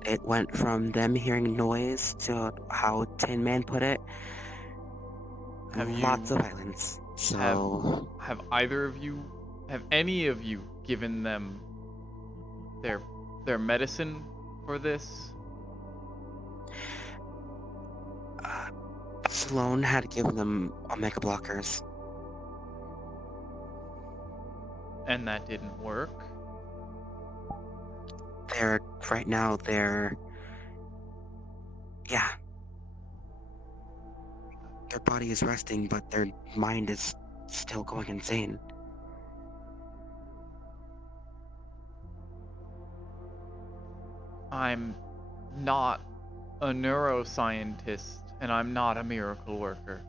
It went from them hearing noise to how Tin Man put it. Lots of violence. So Have any of you given them their medicine for this? Sloan had given them omega blockers. And that didn't work? Right now, yeah. Their body is resting, but their mind is still going insane. I'm not a neuroscientist, and I'm not a miracle worker.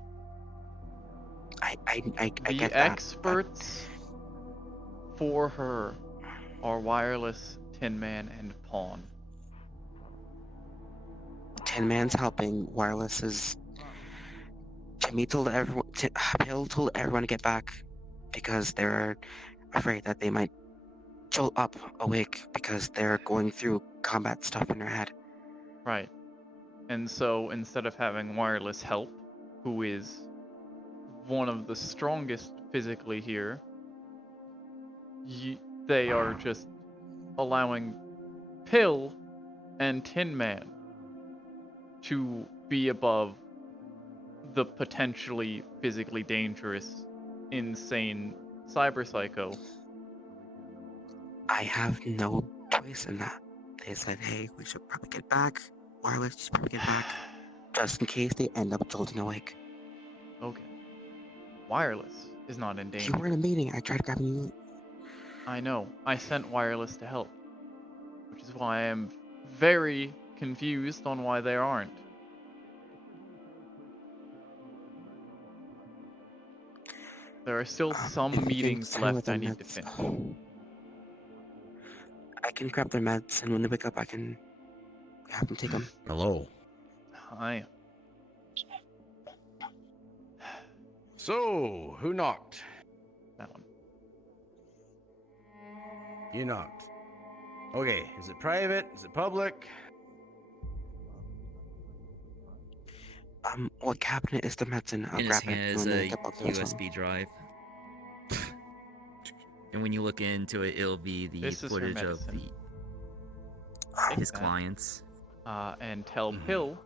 I The get that. experts for her are Wireless, Tin Man, and Pawn. Tin Man's helping. Wireless is. Jimmy told everyone. Hill told everyone to get back because they're afraid that they might jolt up awake because they're going through combat stuff in their head. Right. And so instead of having wireless help, who is one of the strongest physically here, they are just allowing Pill and Tin Man to be above the potentially physically dangerous, insane cyber psycho. I have no choice in that. They said, hey, we should probably get back. Wireless should probably get back. Just in case they end up jolting awake. Okay. Wireless is not in danger. You were in a meeting. I tried grabbing you. I know. I sent Wireless to help. Which is why I am very confused on why they aren't. There are still some meetings left I need to finish. I can grab their meds, and when they wake up, I can have them take them. Hello. Hi. So, who knocked? That one. You knocked. Okay, is it private? Is it public? What cabinet is the meds in? I'll In his grab hand it is when they a get back to this one. USB drive. And when you look into it, it'll be the This is her footage of medicine. his That. clients. And tell Pill,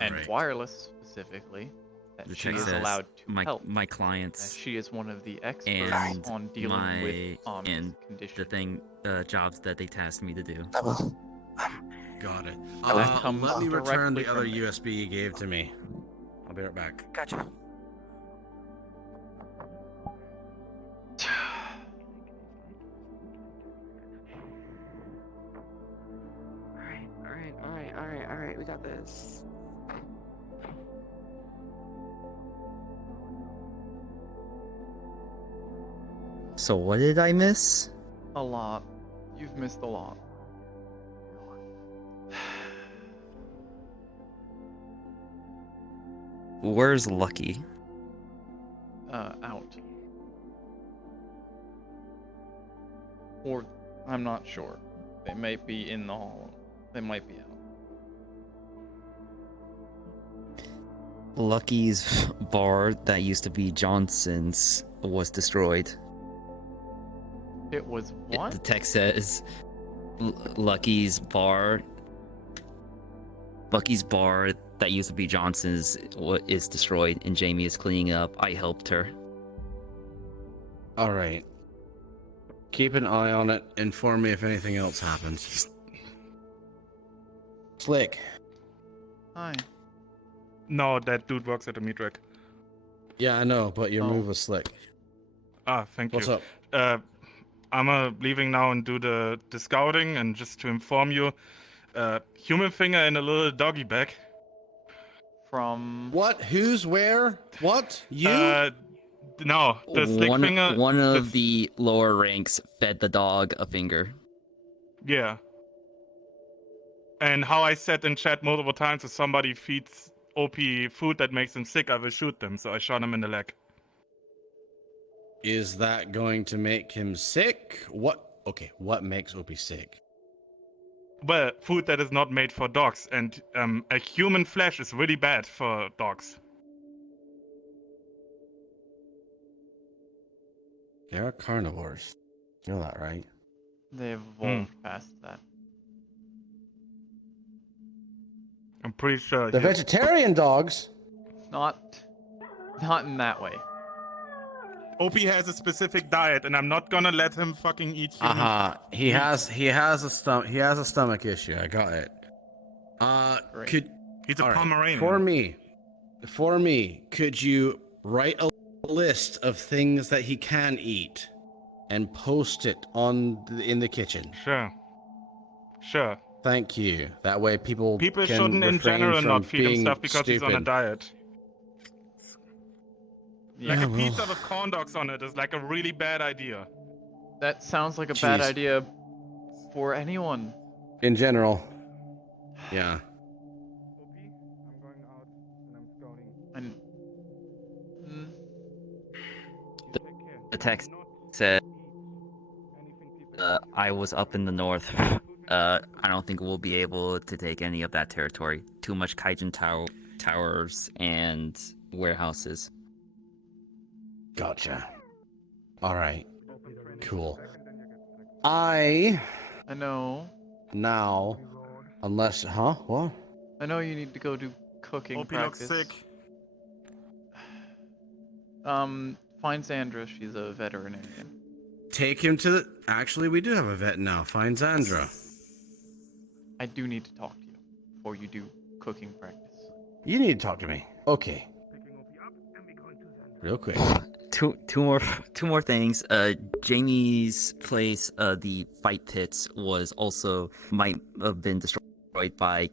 and Right. Wireless specifically, that The she text is says, allowed to help. my clients That she is one of the experts and on dealing with and conditions. the jobs that they tasked me to do. Got it. That comes Let me return directly the other from there. USB you gave to me. I'll be right back. Gotcha. Alright, we got this. So what did I miss? A lot. You've missed a lot. Where's Lucky? Out. Or, I'm not sure. They might be in the hall. They might be out. Lucky's bar that used to be Johnson's was destroyed. It was what? The text says Lucky's bar that used to be Johnson's is destroyed, and Jamie is cleaning up. I helped her. All right. Keep an eye on it. Inform me if anything else happens. Slick. Hi. No, that dude works at the meat rack. Yeah, I know, but your move was slick. Ah, thank What's you. up? I'm leaving now and do the scouting, and just to inform you, human finger in a little doggy bag. From what? Who's where? What? You? No, the slick finger. One of the lower ranks fed the dog a finger. Yeah. And how I said in chat multiple times, if somebody feeds OP food that makes them sick, I will shoot them. So I shot him in the leg. Is that going to make him sick? What? Okay, what makes Opie sick? Well, food that is not made for dogs, and a human flesh is really bad for dogs. They are carnivores. You know that, right? They evolved past that. I'm pretty sure. The vegetarian dogs? Not in that way. OP has a specific diet, and I'm not gonna let him fucking eat human. He has a stomach issue. I got it. Could He's a all right, Pomeranian. For me, could you write a list of things that he can eat and post it in the kitchen? Sure. Thank you. That way people can shouldn't in refrain general from not feed him being stuff because he's on a stupid. diet. Yeah, Like a well. pizza with corn dogs on it is like a really bad idea. That sounds like a bad Jeez. idea for anyone. In general. Yeah. And The text said I was up in the north. I don't think we'll be able to take any of that territory. Too much Kaijin towers and warehouses. Gotcha. All right. Cool. I know. Now, unless, what? I know you need to go do cooking Hope he looks practice. sick. Find Sandra. She's a veterinarian. Take him to the. Actually, we do have a vet now. Find Sandra. I do need to talk to you before you do cooking practice. You need to talk to me. Okay. Real quick. Two more things. Jamie's place, the fight pits, might have been destroyed by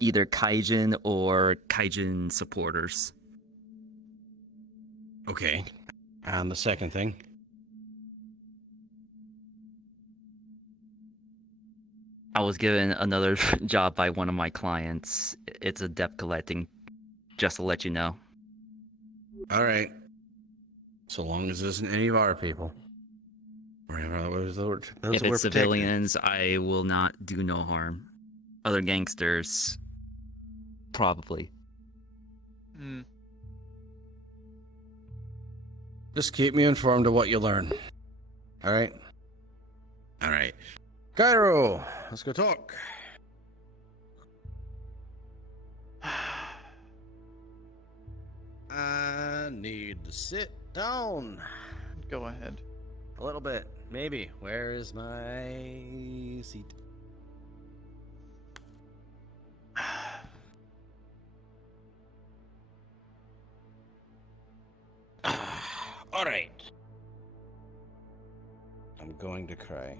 either Kaijin or Kaijin supporters. Okay. And the second thing. I was given another job by one of my clients. It's a debt collecting, just to let you know. All right. So long as it isn't any of our people. If it's civilians, I will not do no harm. Other gangsters, probably. Just keep me informed of what you learn. All right? All right. Cairo, let's go talk. I need to sit down. Go ahead. A little bit, maybe. Where is my seat? All right. I'm going to cry.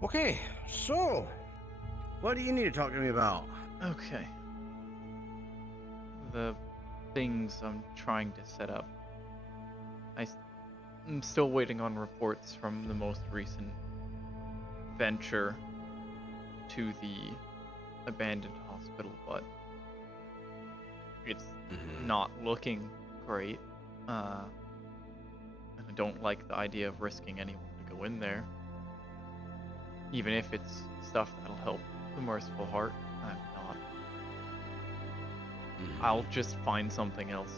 Okay, so what do you need to talk to me about? Okay. The things I'm trying to set up. I'm still waiting on reports from the most recent venture to the abandoned hospital, but it's not looking great. And I don't like the idea of risking anyone to go in there. Even if it's stuff that'll help the Merciful Heart, I'm not. I'll just find something else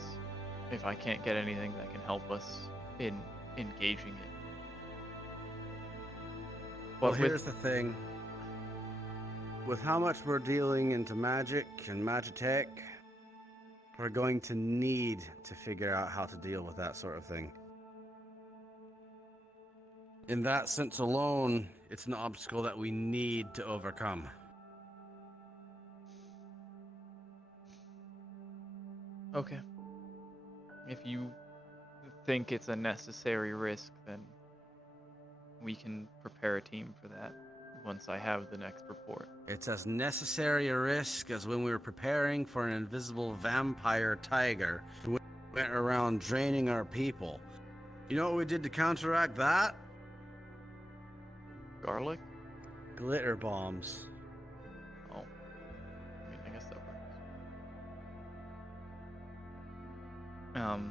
if I can't get anything that can help us in engaging it. Well, here's the thing. With how much we're dealing into magic and magitech, we're going to need to figure out how to deal with that sort of thing. In that sense alone, it's an obstacle that we need to overcome. Okay. If you think it's a necessary risk, then we can prepare a team for that once I have the next report. It's as necessary a risk as when we were preparing for an invisible vampire tiger who went around draining our people. You know what we did to counteract that? Garlic? Glitter bombs. Oh. I mean, I guess that works.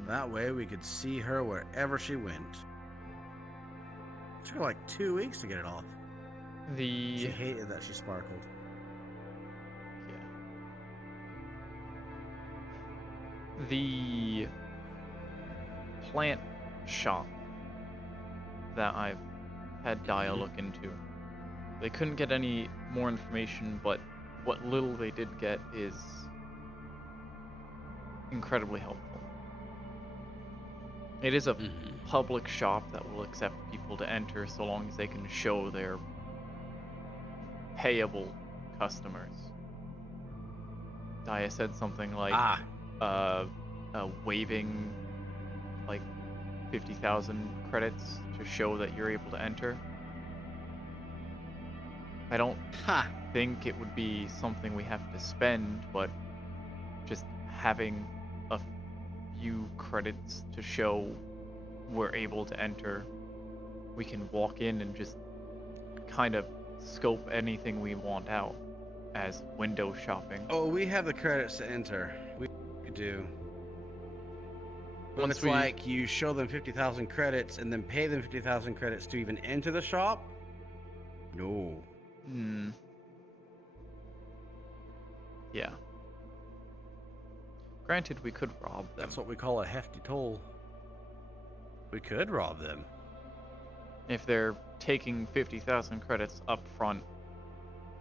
That way we could see her wherever she went. It took her like 2 weeks to get it off. She hated that she sparkled. Yeah. The plant shop that I've had Dia look into, they couldn't get any more information, but what little they did get is incredibly helpful. It is a public shop that will accept people to enter so long as they can show their payable customers. Dia said something like waiving like 50,000 credits to show that you're able to enter. I don't think it would be something we have to spend, but just having a few credits to show we're able to enter, we can walk in and just kind of scope anything we want out as window shopping. Oh, we have the credits to enter. We do. But Once it's we- like you show them 50,000 credits and then pay them 50,000 credits to even enter the shop. No. Hmm. Yeah. Granted, we could rob them. That's what we call a hefty toll. We could rob them. If they're taking 50,000 credits up front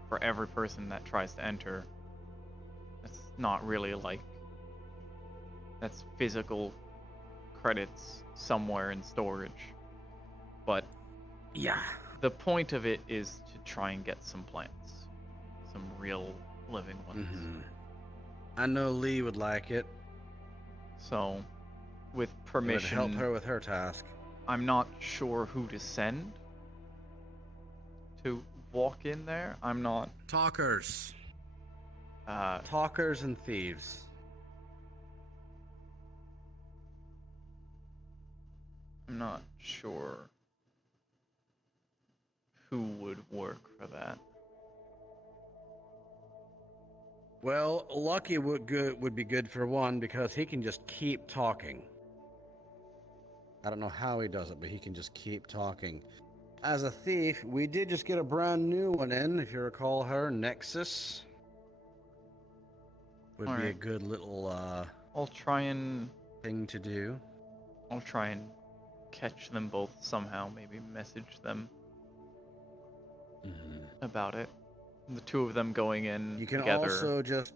for every person that tries to enter, that's not really like... That's physical credits somewhere in storage. But yeah, the point of it is to try and get some plants. Some real living ones. Mm-hmm. I know Lee would like it. So, with It would permission... help her with her task. I'm not sure who to send to walk in there. I'm not... Talkers. Talkers and thieves. I'm not sure who would work for that. Well, Lucky would be good for one because he can just keep talking. I don't know how he does it, but he can just keep talking. As a thief, we did just get a brand new one in, if you recall her, Nexus. Would be a Alright. good little I'll try and... thing to do. I'll try and catch them both somehow. Maybe message them about it. The two of them going in You can together, also just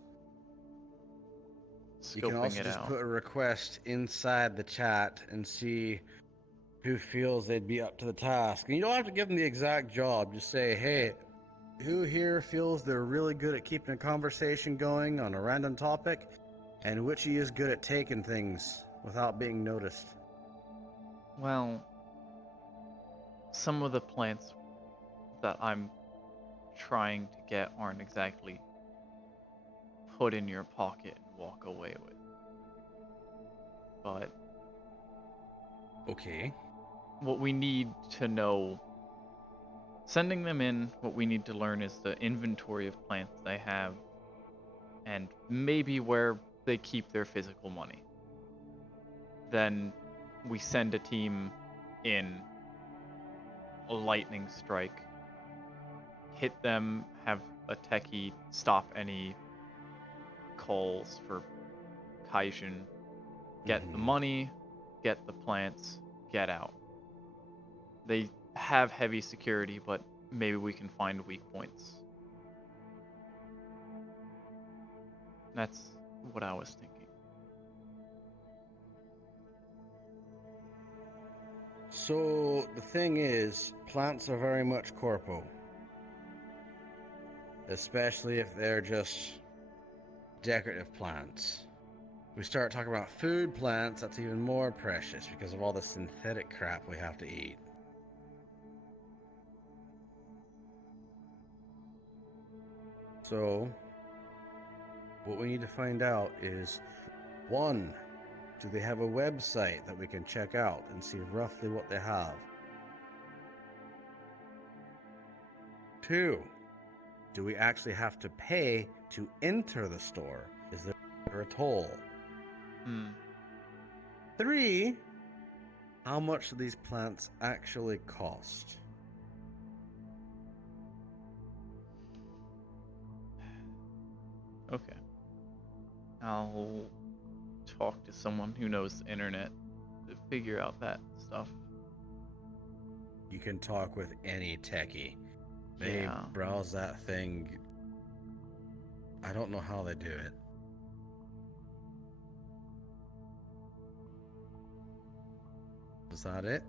scoping it out. put a request inside the chat and see who feels they'd be up to the task. And you don't have to give them the exact job. Just say, hey, who here feels they're really good at keeping a conversation going on a random topic, and which he is good at taking things without being noticed? Well, some of the plants that I'm trying to get aren't exactly put in your pocket and walk away with. But okay, what we need to know, sending them in, what we need to learn is the inventory of plants they have and maybe where they keep their physical money. Then we send a team in, a lightning strike, hit them, have a techie stop any calls for Kaijin, get the money, get the plants, get out. They have heavy security, but maybe we can find weak points. That's what I was thinking. So the thing is, plants are very much corpo. Especially if they're just decorative plants. We start talking about food plants, that's even more precious because of all the synthetic crap we have to eat. So, what we need to find out is, one, do they have a website that we can check out and see roughly what they have? Two, do we actually have to pay to enter the store? Is there a toll? Three, how much do these plants actually cost? Okay. I'll talk to someone who knows the internet to figure out that stuff. You can talk with any techie. They Yeah. browse that thing. I don't know how they do it. Is that it?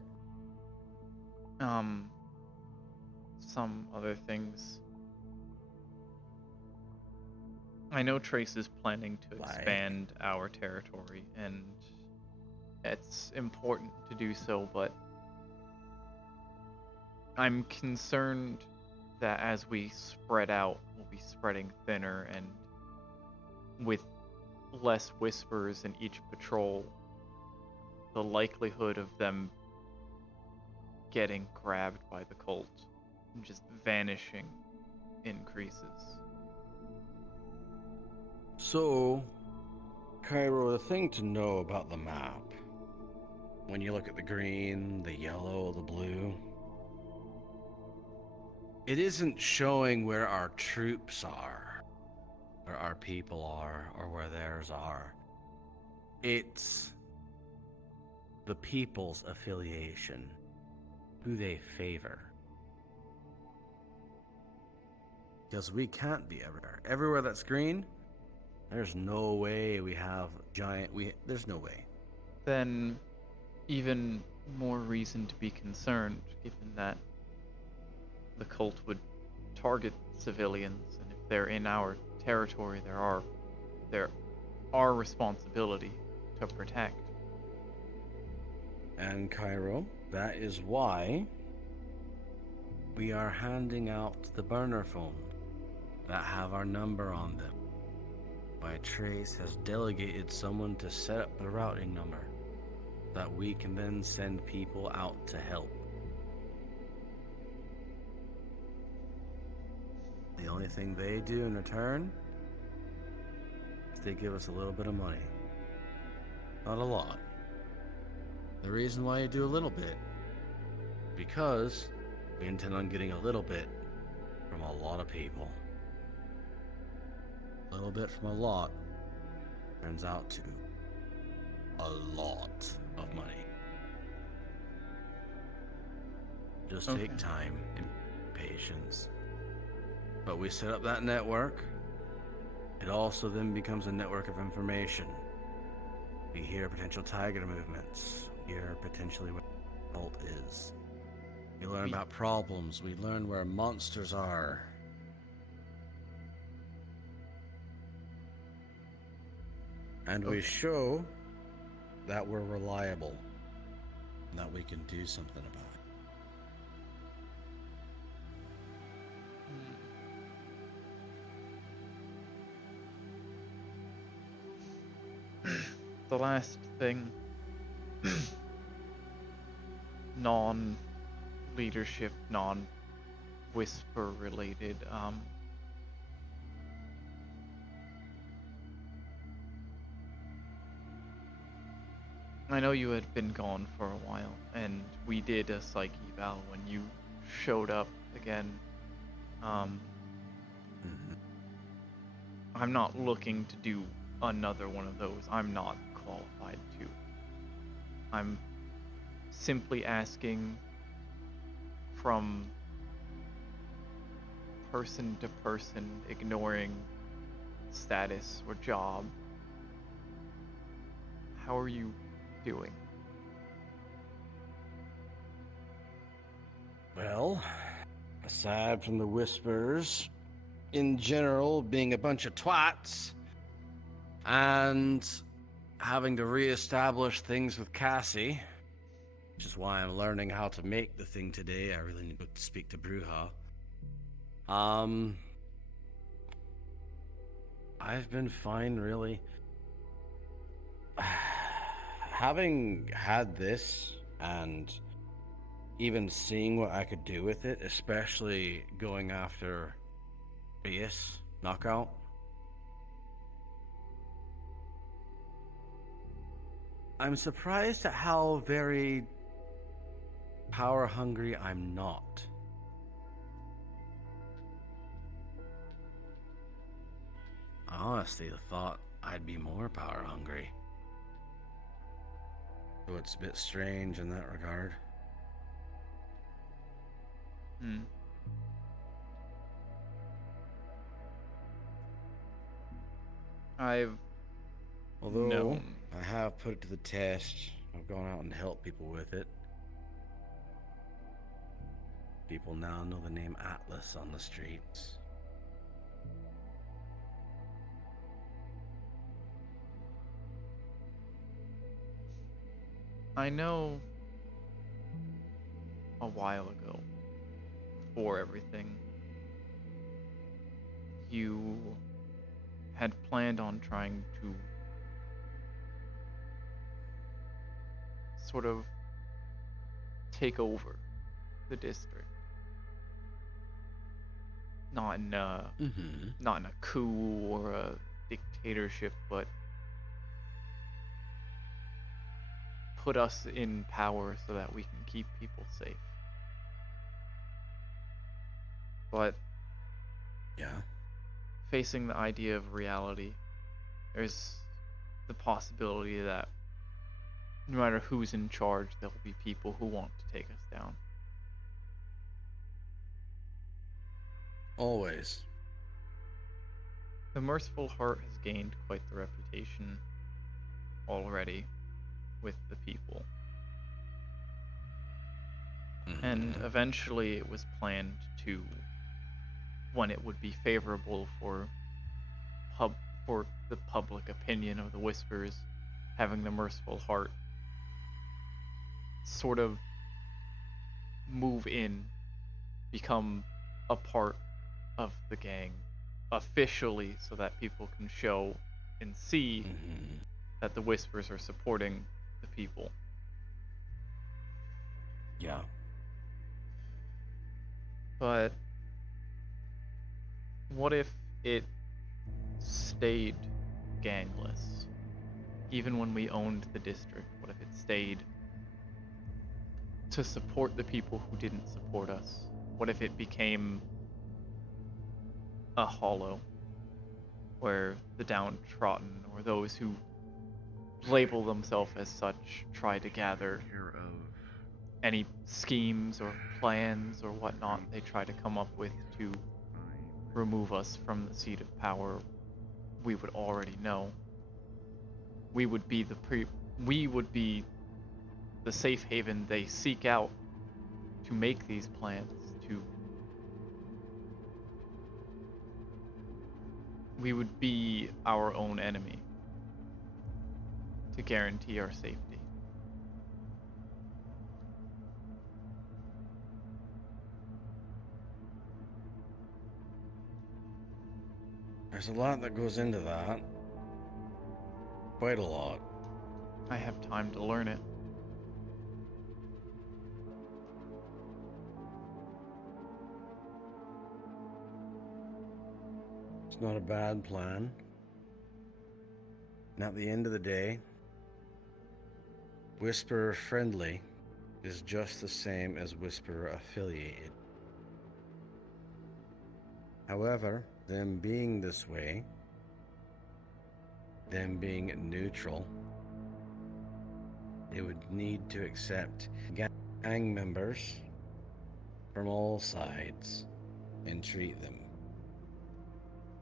Some other things. I know Trace is planning to expand our territory, and it's important to do so, but I'm concerned that as we spread out, we'll be spreading thinner, and with less whispers in each patrol, the likelihood of them getting grabbed by the cult and just vanishing increases. So, Cairo, the thing to know about the map when you look at the green, the yellow, the blue, it isn't showing where our troops are, where our people are, or where theirs are. It's the people's affiliation, who they favor. Because we can't be everywhere. Everywhere that's green, there's no way we have there's no way. Then even more reason to be concerned, given that the cult would target civilians, and if they're in our territory, there our responsibility to protect. And Cairo, that is why we are handing out the burner phones that have our number on them. My Trace has delegated someone to set up the routing number that we can then send people out to help. The only thing they do in return is they give us a little bit of money. Not a lot. The reason why you do a little bit, because we intend on getting a little bit from a lot of people. A little bit from a lot turns out to a lot of money. Just take time and patience. But we set up that network. It also then becomes a network of information. We hear potential tiger movements. We hear potentially where the cult is. We learn about problems. We learn where monsters are. And we show that we're reliable. And that we can do something about it. The last thing, non-leadership, non-whisper related, I know you had been gone for a while, and we did a psych eval when you showed up again. I'm not looking to do another one of those. I'm not qualified to. I'm simply asking from person to person, ignoring status or job. How are you doing? Well, aside from the whispers, in general being a bunch of twats, and having to reestablish things with Cassie, which is why I'm learning how to make the thing today. I really need to speak to Bruja. I've been fine, really. Having had this, and even seeing what I could do with it, especially going after base knockout, I'm surprised at how very power hungry I'm not. I honestly thought I'd be more power hungry. So it's a bit strange in that regard. Although I have put it to the test, I've gone out and helped people with it. People now know the name Atlas on the streets. I know a while ago, before everything, you had planned on trying to sort of take over the district. Not in a coup or a dictatorship, but put us in power so that we can keep people safe. But Yeah. facing the idea of reality, there's the possibility that no matter who's in charge, there will be people who want to take us down. Always. The Merciful Heart has gained quite the reputation already with the people. And eventually it was planned to, when it would be favorable for the public opinion of the Whispers, having the Merciful Heart sort of move in, become a part of the gang officially, so that people can show and see that the Whispers are supporting the people. Yeah. But what if it stayed gangless? Even when we owned the district, what if it stayed to support the people who didn't support us? What if it became a hollow where the downtrodden or those who label themselves as such try to gather any schemes or plans or whatnot they try to come up with to remove us from the seat of power? We would already know. We would be the safe haven they seek out to make these plans, we would be our own enemy to guarantee our safety. There's a lot that goes into that. Quite a lot. I have time to learn it. It's not a bad plan. And at the end of the day, Whisperer friendly is just the same as Whisperer affiliated. However, them being this way, them being neutral, they would need to accept gang members from all sides and treat them.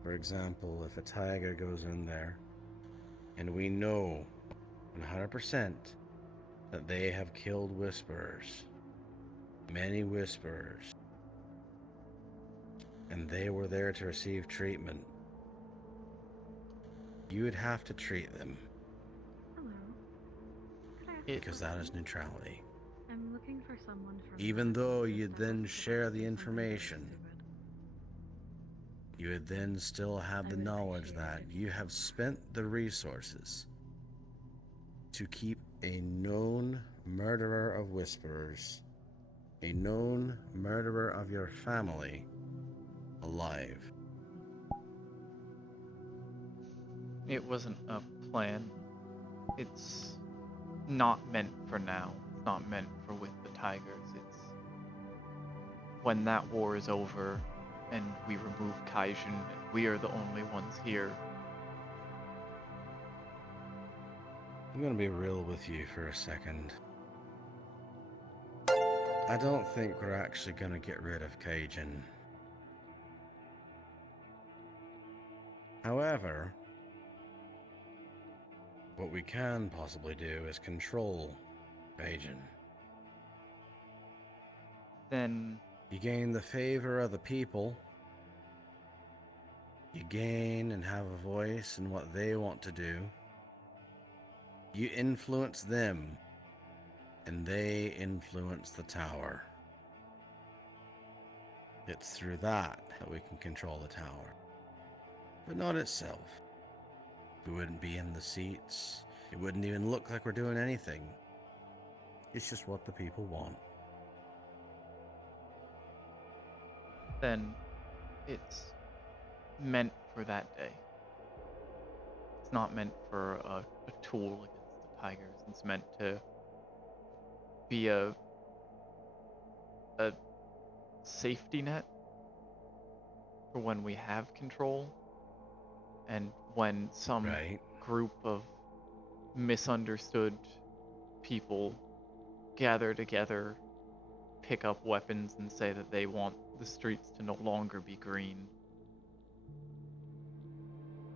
For example, if a tiger goes in there and we know 100% that they have killed Whisperers, many Whisperers, and they were there to receive treatment, you would have to treat them. Hello. Because that is neutrality. I'm looking for someone from Even though you'd then share the information, you would then still have the knowledge that you have spent the resources to keep a known murderer of Whisperers, a known murderer of your family, alive. It wasn't a plan. It's not meant for now. It's not meant for with the Tigers. It's when that war is over and we remove Kaijin and we are the only ones here. I'm gonna be real with you for a second. I don't think we're actually gonna get rid of Kaijin. However, what we can possibly do is control Kaijin. Then you gain the favor of the people. You gain and have a voice in what they want to do. You influence them, and they influence the tower. It's through that we can control the tower, but not itself. We wouldn't be in the seats. It wouldn't even look like we're doing anything. It's just what the people want. Then it's meant for that day. It's not meant for a tool against the Tigers. It's meant to be a safety net for when we have control and when some group of misunderstood people gather together, pick up weapons, and say that they want the streets to no longer be green,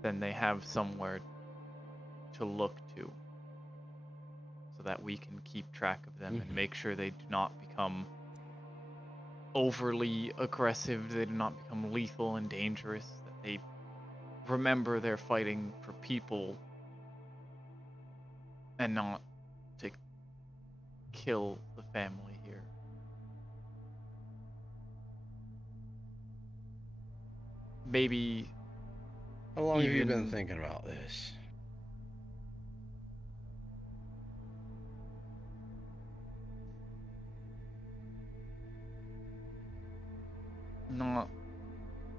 then they have somewhere to look to so that we can keep track of them and make sure they do not become overly aggressive, they do not become lethal and dangerous, that they remember they're fighting for people and not to kill the family here. Maybe. How long have you been thinking about this?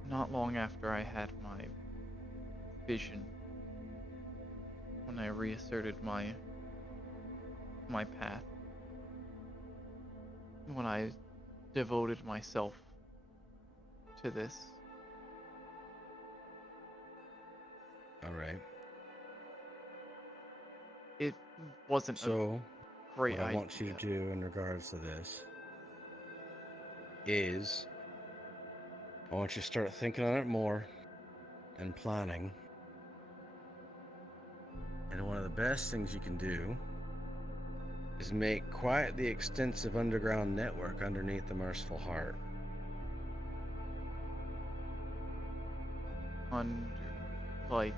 Not long after I had my vision, when I reasserted my path, when I devoted myself to this. All right. It wasn't so a great what I idea. want you to do in regards to this is I want you to start thinking on it more and planning. And one of the best things you can do is make quite the extensive underground network underneath the Merciful Heart. Like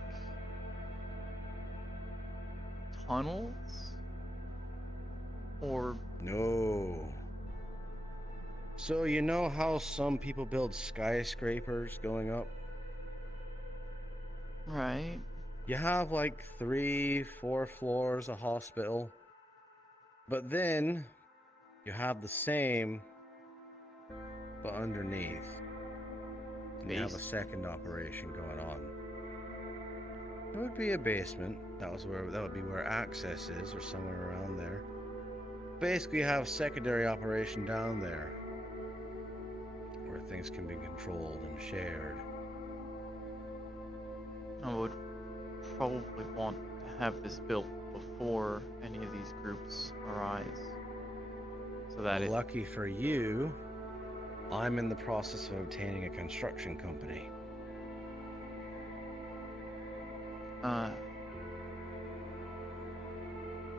tunnels? Or no. So you know how some people build skyscrapers going up? Right. You have like 3-4 floors, a hospital. But then you have the same but underneath. And you have a second operation going on. It would be a basement. That would be where access is, or somewhere around there. Basically, you have a secondary operation down there where things can be controlled and shared. I would probably want to have this built before any of these groups arise. So that lucky for you, I'm in the process of obtaining a construction company.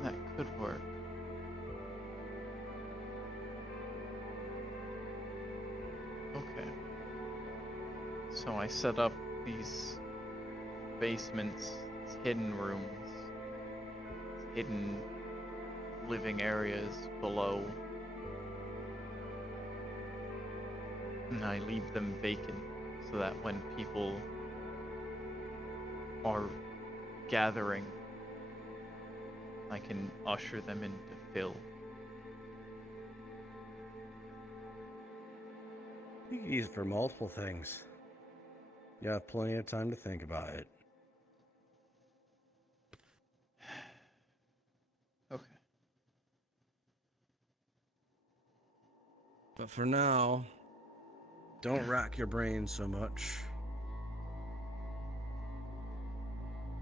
That could work. Okay. So I set up these basements, these hidden rooms, hidden living areas below. And I leave them vacant so that when people are gathering, I can usher them into Phil. You can use it for multiple things. You have plenty of time to think about it. Okay. But for now, don't rack your brain so much.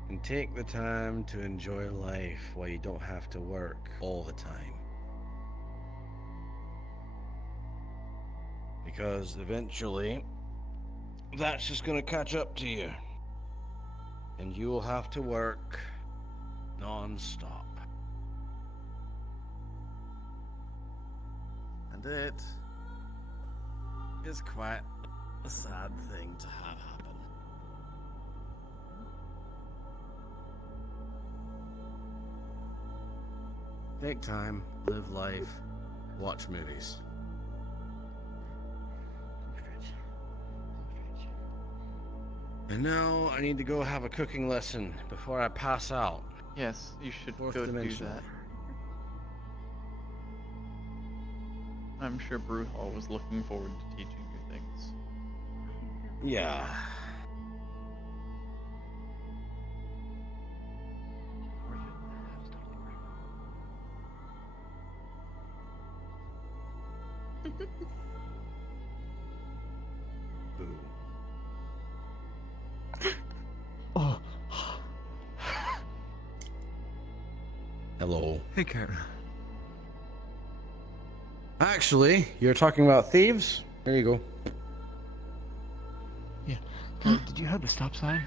And take the time to enjoy life while you don't have to work all the time. Because eventually, that's just gonna catch up to you. And you will have to work non-stop. And it is quite a sad thing to have happen. Take time, live life, watch movies. And now I need to go have a cooking lesson before I pass out. Yes, you should Fourth go dimension. do that. I'm sure Bruhal was looking forward to teaching you things. Yeah. Hello. Hey, Cairo. Actually, you're talking about thieves? There you go. Yeah. Cairo, did you have the stop sign?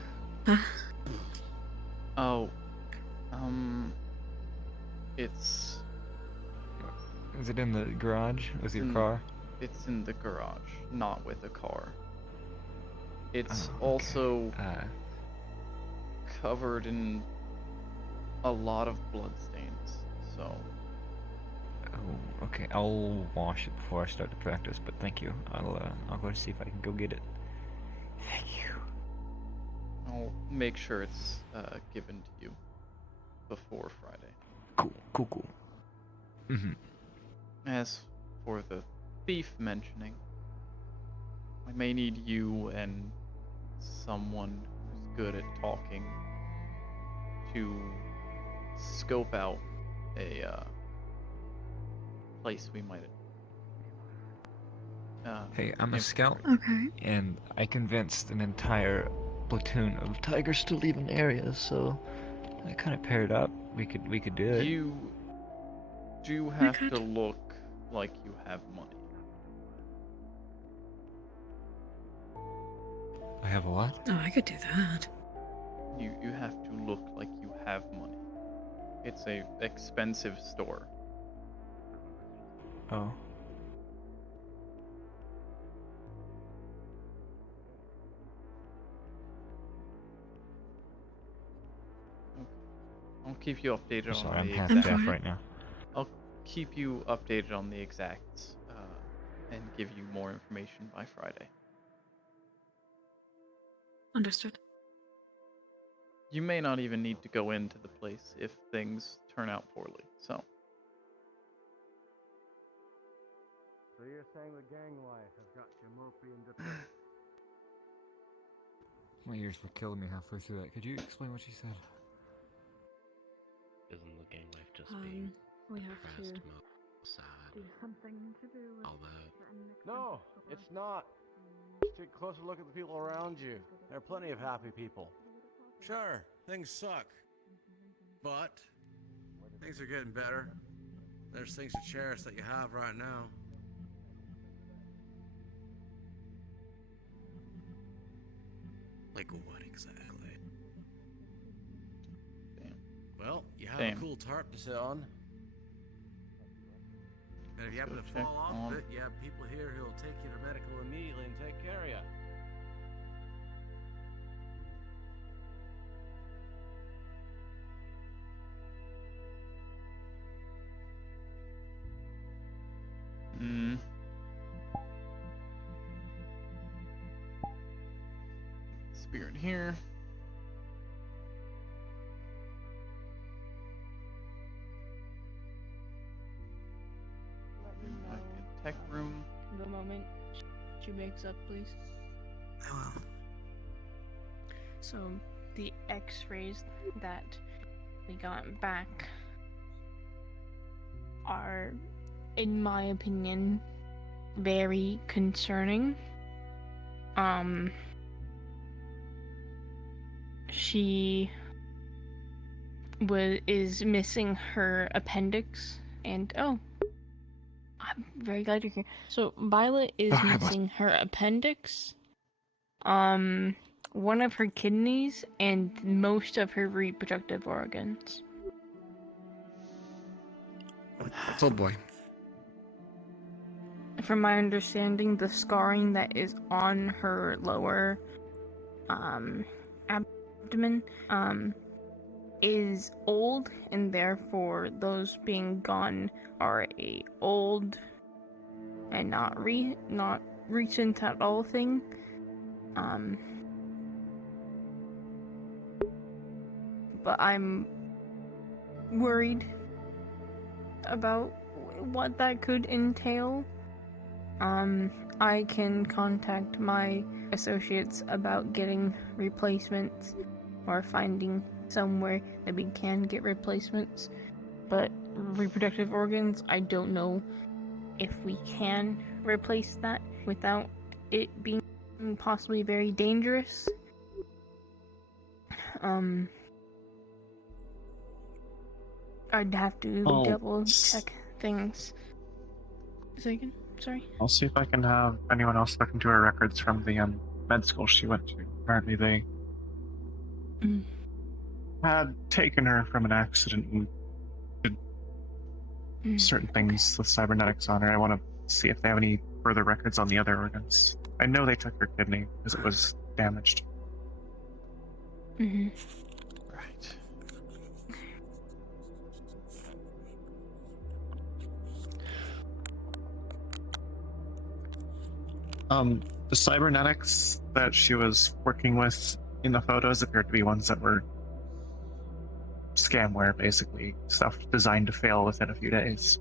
Oh, it's Is it in the garage with your in- car? it's in the garage, not with a car. It's Oh, okay. also covered in a lot of bloodstains, so Oh, okay. I'll wash it before I start the practice, but thank you. I'll go to see if I can go get it. Thank you. I'll make sure it's given to you before Friday. Cool. Mm-hmm. As for the thief mentioning, I may need you and someone who's good at talking to scope out a place we might Hey, I'm a scout. Okay. And I convinced an entire platoon of tigers to leave an area, so I kind of paired up. We could do it. You do have to look like you have money. I have a what? Oh, I could do that. You have to look like you have money. It's a expensive store. Oh. I'll keep you updated on Sorry, I'm the half exact. deaf right now. I'll keep you updated on the exacts and give you more information by Friday. Understood. You may not even need to go into the place if things turn out poorly. So. So you're saying the gang life has got you mopey and depressed? My ears were killing me halfway through that. Could you explain what she said? Isn't the gang life just being We have depressed, to sad, do something to do with all that? No, it's not. Just take a closer look at the people around you. There are plenty of happy people. Sure, things suck. But things are getting better. There's things to cherish that you have right now. Like what exactly? Damn. Well, you have Damn. a cool tarp to sit on. And if you happen to check fall off on- of it, you have people here who'll take you to medical immediately and take care of you. Spirit here. Let me Back know in tech room. the moment she wakes up, please. I will. So, the x-rays that we got back are, in my opinion, very concerning. She is missing her appendix, and I'm very glad you're here. So Violet is missing her appendix, one of her kidneys, and most of her reproductive organs. Oh boy. From my understanding, the scarring that is on her lower abdomen is old, and therefore those being gone are a old and not recent at all thing. But I'm worried about what that could entail. I can contact my associates about getting replacements or finding somewhere that we can get replacements. But reproductive organs, I don't know if we can replace that without it being possibly very dangerous. I'd have to Oh, double check things. Second, sorry. I'll see if I can have anyone else look into her records from the med school she went to. Apparently they had taken her from an accident and did certain things with cybernetics on her. I want to see if they have any further records on the other organs. I know they took her kidney because it was damaged. Right. The cybernetics that she was working with in the photos appeared to be ones that were scamware, basically. Stuff designed to fail within a few days.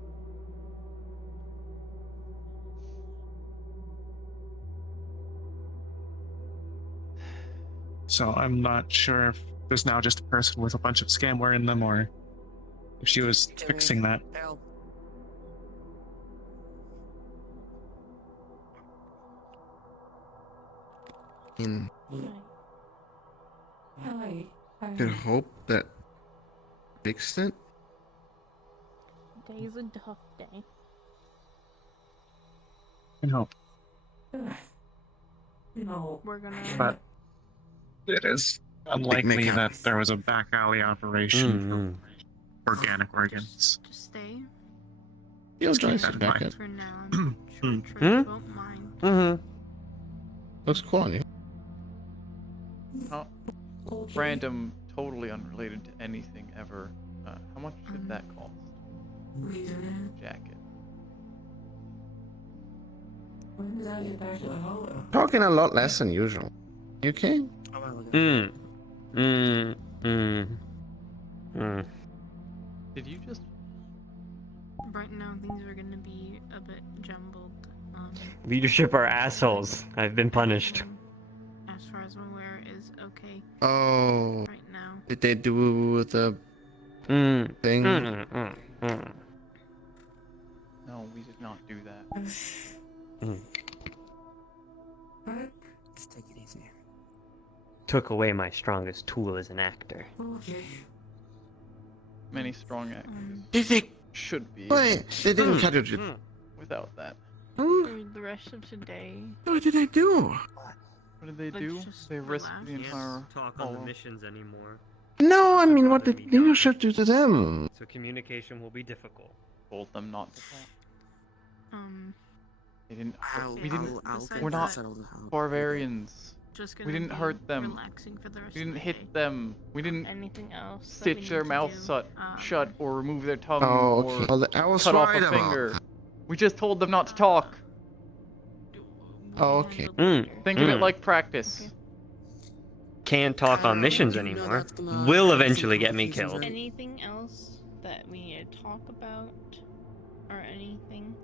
So I'm not sure if there's now just a person with a bunch of scamware in them, or if she was fixing that. Can hope that fixed it. Today's a tough day. Can hope. No. We're gonna. But it is unlikely that there was a back alley operation for organic organs. Just stay. You'll Just join keep that us in back mind. For now. Won't mind. Looks cool on you. Oh, random, totally unrelated to anything ever. How much did that cost? Jacket. When did I get back to the hollow? Talking a lot less than usual. You okay? Did you just? Right now, things are gonna be a bit jumbled. Leadership are assholes. I've been punished. As far as I'm aware, is okay. Oh. Right now. Did they do the thing? No, we did not do that. Just take it easy. Took away my strongest tool as an actor. Many strong actors Did they? should be. Wait, they didn't cut it. Without that. For the rest of today. What did they do? What did they do? just They risked the relax. entire Talk on the hollow. missions anymore. No, I mean, what did leadership do to them? So communication will be difficult. Told them not to talk. They didn't. We didn't. We're not barbarians. Just We gonna didn't be hurt them. relaxing for the rest We didn't of the hit day. them. We didn't Anything else that we stitch need their to mouths do? shut or remove their tongue Oh, or okay. Well, I was cut off worried a about finger. that. We just told them not to talk. Oh, okay. Think of it like practice. Can't talk on missions anymore. Will eventually get me killed. Anything else that we need to talk about, or anything?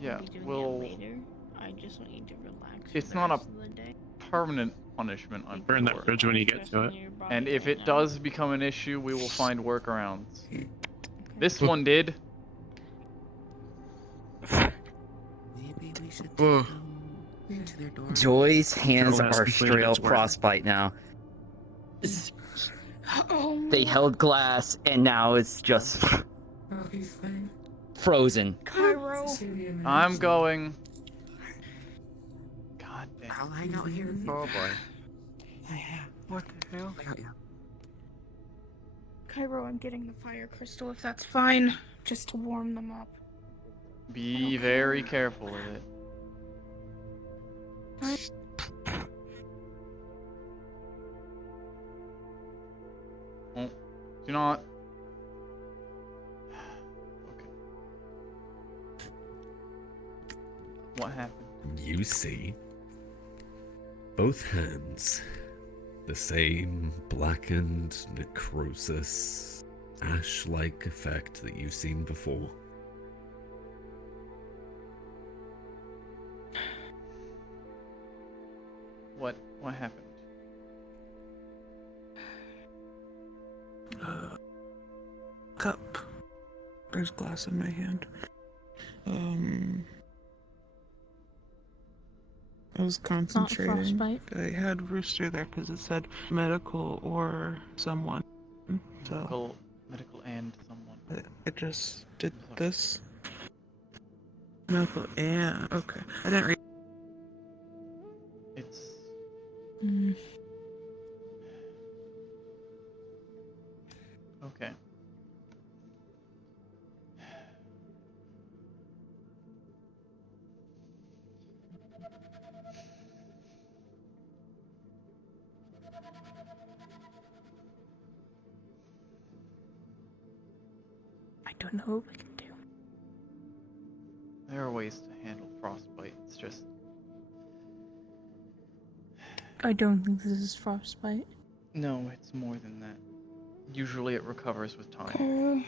Yeah, We'll be doing we'll. it later. I just want you to relax. for It's the not a rest of the day. permanent punishment. I'm Burn that sure. bridge when you get to it. And if it does become an issue, we will find workarounds. This one did. Maybe we should take them to their dorm. Joy's hands Girl has are completed straight up its work. frostbite now. They held glass and now it's just frozen. Cairo. I'm going. God damn. I'll hang out here. Oh boy. What the hell? I got you. Cairo, I'm getting the fire crystal if that's fine, just to warm them up. Be very careful with it. Oh, do not. Okay. What happened? You see, both hands, the same blackened necrosis, ash-like effect that you've seen before. What happened? Cup. There's glass in my hand. I was concentrating. frostbite. I had Rooster there because it said medical or someone. So Medical and someone. It just did this. Medical. Yeah. Okay. I didn't read. It's okay. I don't know what we can do. There are ways to handle frostbite. It's just I don't think this is frostbite. no, it's more than that. Usually it recovers with time. Okay.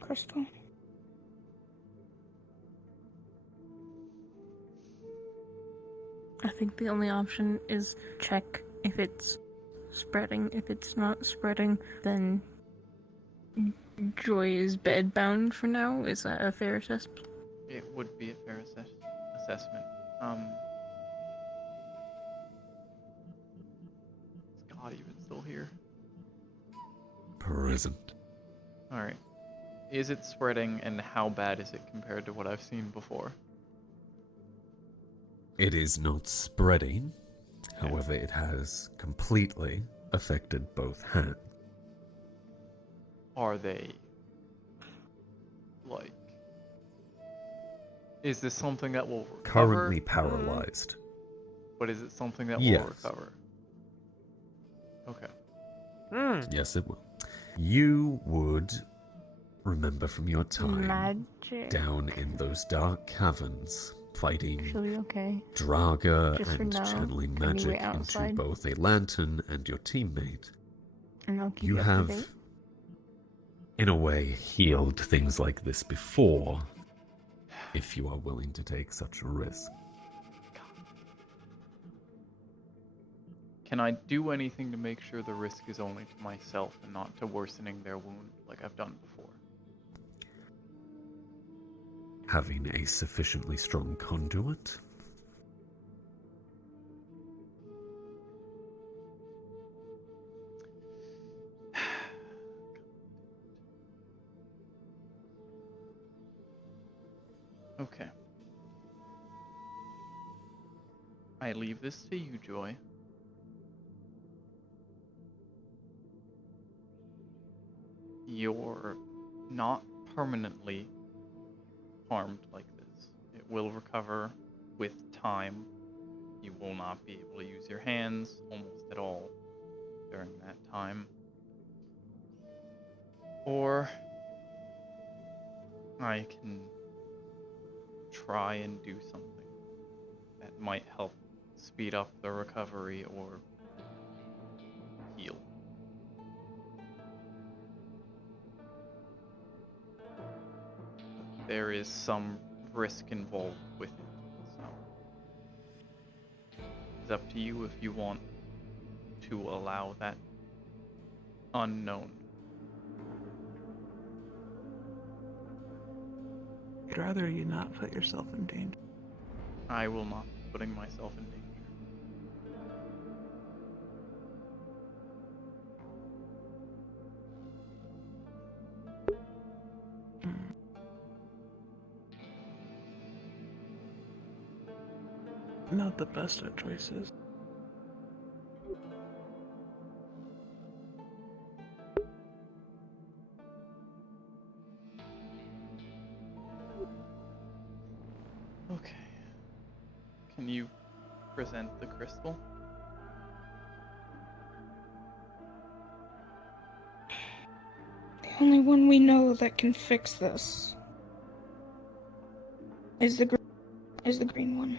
Crystal. I think the only option is check if it's spreading. If it's not spreading, then Joy is bedbound for now. Is that a fair assessment? It would be a fair assessment. Is God even still here? Present. Alright. Is it spreading, and how bad is it compared to what I've seen before? It is not spreading. However, it has completely affected both hands. Are they like? Is this something that will recover? Currently paralyzed. But is it something that Yes. will recover? Okay. Yes, it will. You would remember from your time Magic. down in those dark caverns, fighting Actually, okay. Draga Just for and now, channeling can you wait magic into outside? both a lantern and your teammate. And I'll keep You you up to have, date. in a way, healed things like this before, if you are willing to take such a risk. Can I do anything to make sure the risk is only to myself and not to worsening their wound like I've done before? Having a sufficiently strong conduit? Okay. I leave this to you, Joy. You're not permanently harmed like this. It will recover with time. You will not be able to use your hands almost at all during that time. Or I can try and do something that might help speed up the recovery or heal. There is some risk involved with it, so it's up to you if you want to allow that unknown. I'd rather you not put yourself in danger. I will not be putting myself in danger. Not the best of choices. Okay. Can you present the crystal? The only one we know that can fix this is the green one.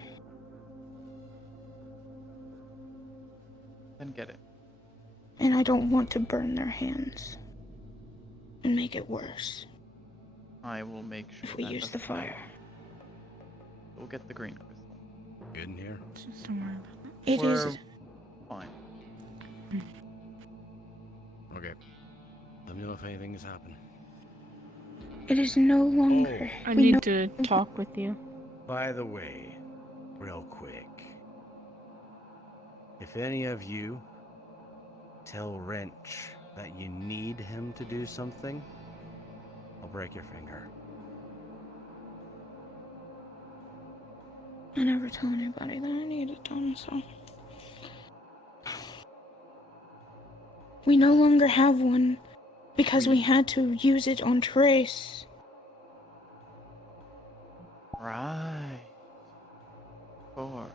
Then get it. And I don't want to burn their hands and make it worse I will make sure if we that use the doesn't happen. fire. We'll get the green crystal. Good in here? Just don't worry about it. It We're is. fine. Okay. Let me know if anything has happened. It is no longer. Oh. I need to talk with you. By the way, real quick, if any of you tell Wrench that you need him to do something, I'll break your finger. I never tell anybody that I need it done, so. We no longer have one because we had to use it on Trace. Right. Of course.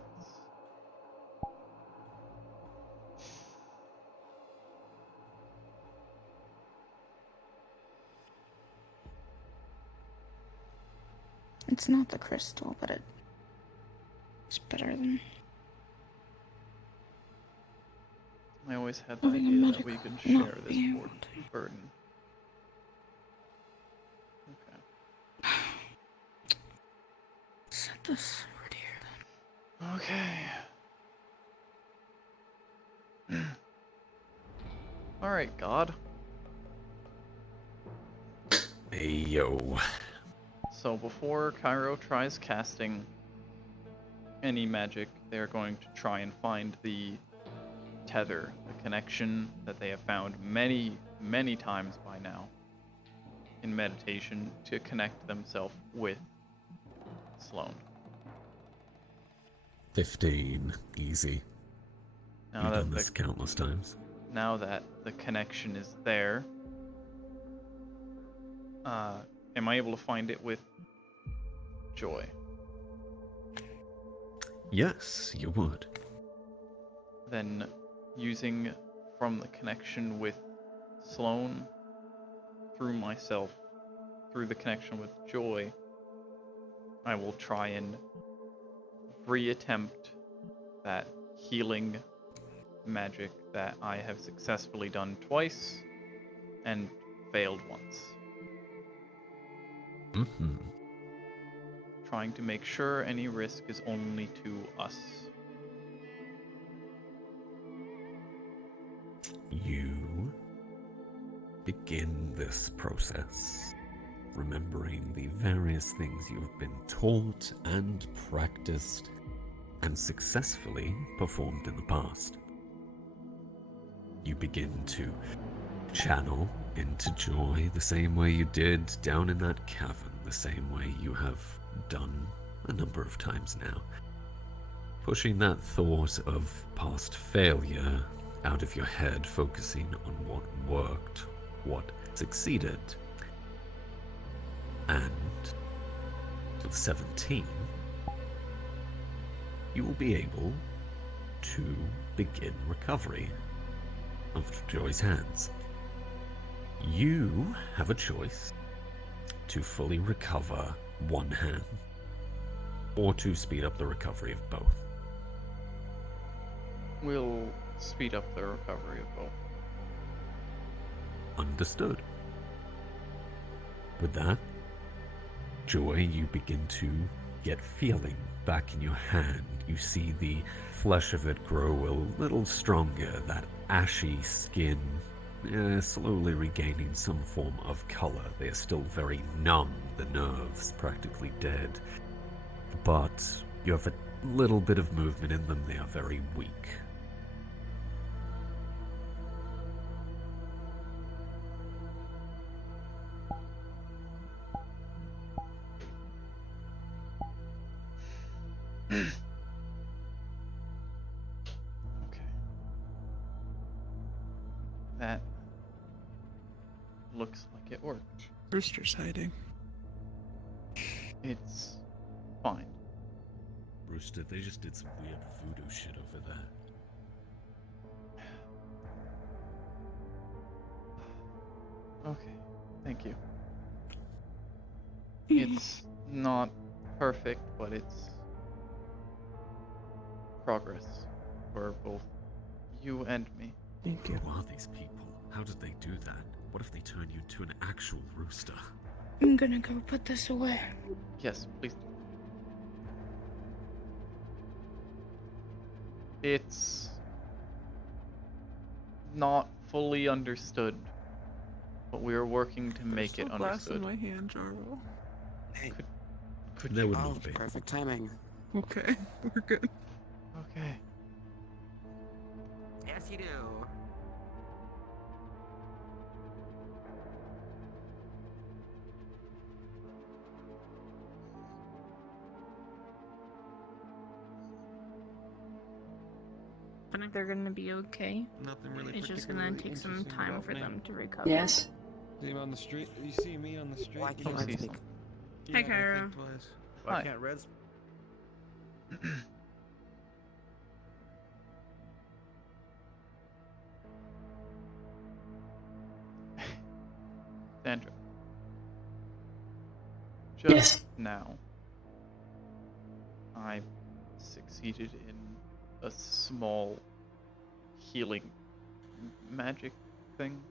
It's not the crystal, but it's better than I always had the having a idea that medic we could not share this be able to. burden. Okay. Set this right here then. Okay. Alright, God. Hey, yo. So before Cairo tries casting any magic, they're going to try and find the tether, the connection that they have found many, many times by now in meditation to connect themselves with Sloane. 15. Easy. Now You've that done this countless times. Now that the connection is there, am I able to find it with Joy? Yes, you would. Then using from the connection with Sloane through myself, through the connection with Joy, I will try and reattempt that healing magic that I have successfully done twice and failed once. Mm-hmm. Trying to make sure any risk is only to us. You begin this process, remembering the various things you've been taught and practiced and successfully performed in the past. You begin to channel into Joy the same way you did down in that cavern, the same way you have done a number of times now. Pushing that thought of past failure out of your head, focusing on what worked, what succeeded. And with 17, you will be able to begin recovery of Joy's hands. You have a choice to fully recover one hand or to speed up the recovery of both. We'll speed up the recovery of both. Understood. With that, Joy, you begin to get feeling back in your hand. You see the flesh of it grow a little stronger, that ashy skin slowly regaining some form of color. They are still very numb, the nerves practically dead, but you have a little bit of movement in them. They are very weak. Okay. That looks like it worked. Rooster's hiding. It's fine. Rooster, they just did some weird voodoo shit over there. Okay, thank you. It's not perfect, but it's progress for both you and me. Thank you. Who are these people? How did they do that? What if they turn you into an actual rooster? I'm gonna go put this away. Yes, please. It's not fully understood, but we are working to make it Crystal glass in understood. my hand, Jarvo. Hey. Could There you? would Oh, not be. perfect timing. Okay, we're good. Okay. Yes, you do. they're gonna be okay. Nothing really It's just gonna take some particularly time interesting for about them me. to recover. Yes. See him on the street. You see me on the street. Why you can't know, I speak? you're Hi, not gonna Cairo. think twice. Hi. Why can't Reds? Sandra. Just Yes. now, I succeeded in a small healing magic thing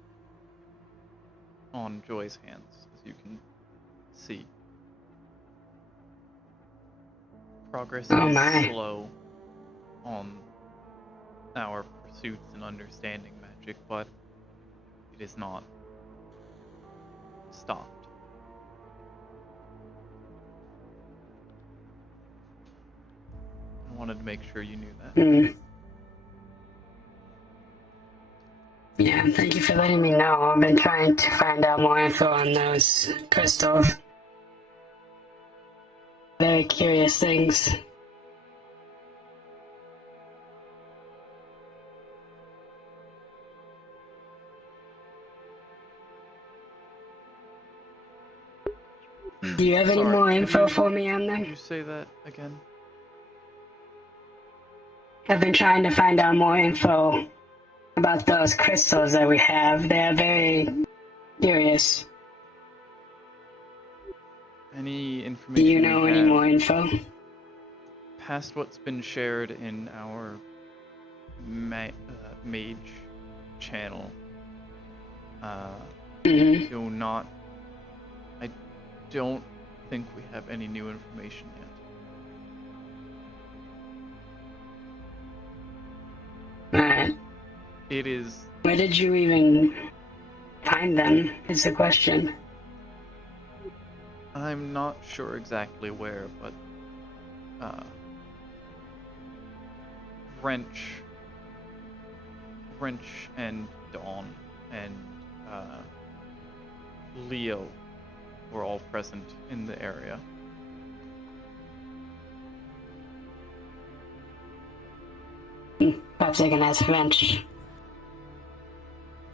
on Joy's hands, as you can see. Progress Oh is my. slow on our pursuits and understanding magic, but it is not stopped. I wanted to make sure you knew that. Yeah, thank you for letting me know. I've been trying to find out more info on those crystals. Very curious things. Do you have any Sorry, more could info you- for me on Could them? you say that again? I've been trying to find out more info about those crystals that we have. They are very curious. Any Do information you know we any have more info? past what's been shared in our mage channel? Do not. I don't think we have any new information yet. Alright. It is. Where did you even find them, is the question. I'm not sure exactly where, but Wrench and Dawn and Leo were all present in the area. Perhaps I can ask Wrench.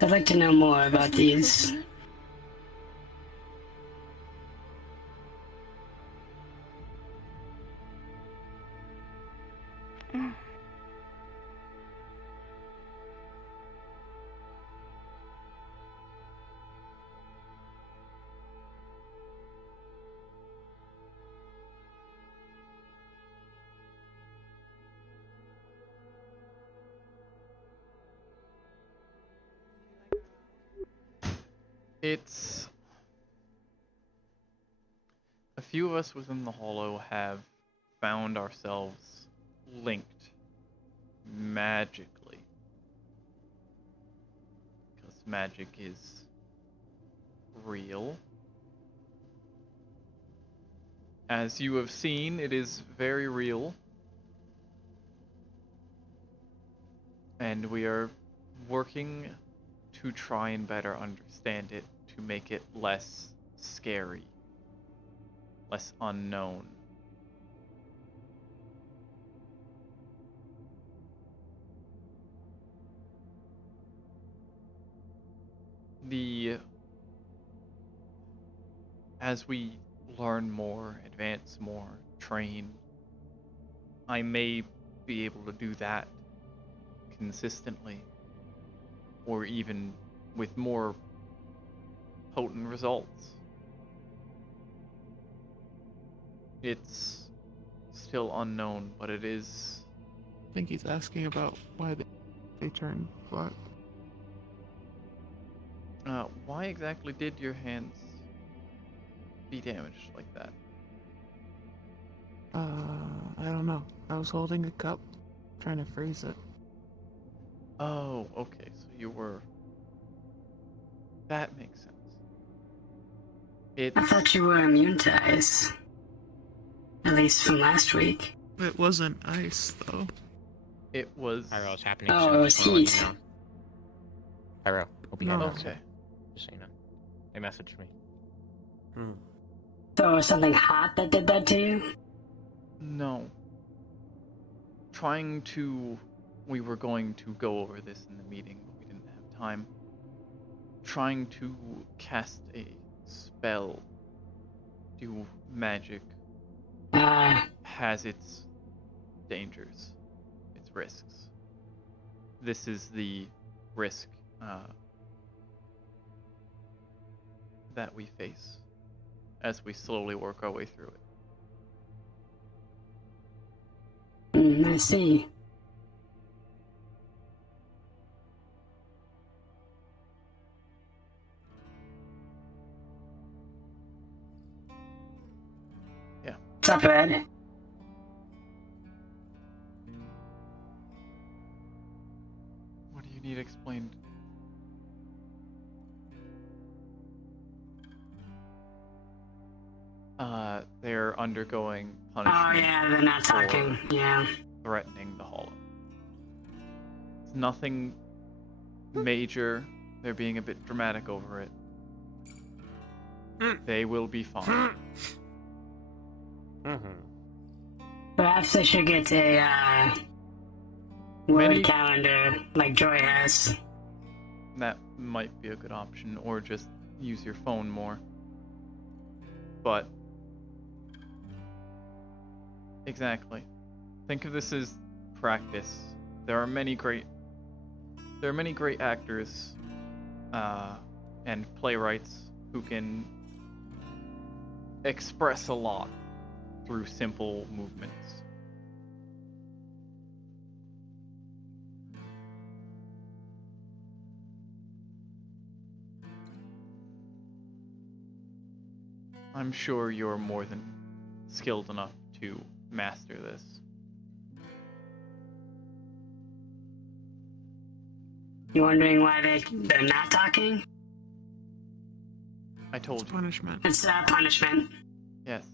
I'd like to know more about these. It's a few of us within the Hollow have found ourselves linked magically, because magic is real. As you have seen, it is very real, and we are working to try and better understand it, to make it less scary, less unknown. As we learn more, advance more, train, I may be able to do that consistently, or even with more potent results. It's still unknown, but it is. I think he's asking about why they turned black. Why exactly did your hands be damaged like that? I don't know. I was holding a cup, trying to freeze it. Oh, okay, so you were. That makes sense. I thought you were immune to ice. At least from last week. It wasn't ice, though. It was. Pyro, it's happening Oh, soon. it was Just wanna let heat. you know. Pyro, hope you No. have that Okay. just so you know. They messaged me. So it was something hot that did that to you? No. Trying to we were going to go over this in the meeting, but we didn't have time. Trying to cast a spell, do magic, has its dangers, its risks. This is the risk that we face as we slowly work our way through it. I see. Yeah. What's up, Ed? What do you need explained? They're undergoing punishment. Oh yeah, they're not talking. Yeah. Threatening the Hollow. It's nothing major. They're being a bit dramatic over it. They will be fine. Perhaps I should get a word calendar like Joy has. That might be a good option, or just use your phone more. But exactly. Think of this as practice. There are many great actors and playwrights who can express a lot through simple movements. I'm sure you're more than skilled enough to master this. You wondering why they're not talking? I told you. Punishment. It's punishment. Yes.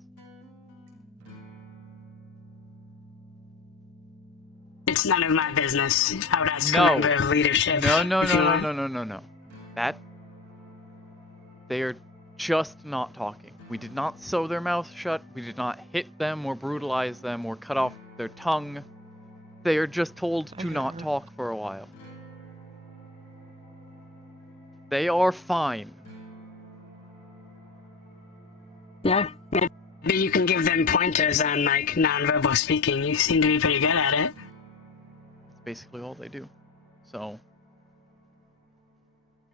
It's none of my business. I would ask a No. member of leadership. No. if you want. No. That they are just not talking. We did not sew their mouths shut. We did not hit them or brutalize them or cut off their tongue. They are just told to not talk for a while. They are fine. Yeah, maybe you can give them pointers on like nonverbal speaking. You seem to be pretty good at it. That's basically all they do. So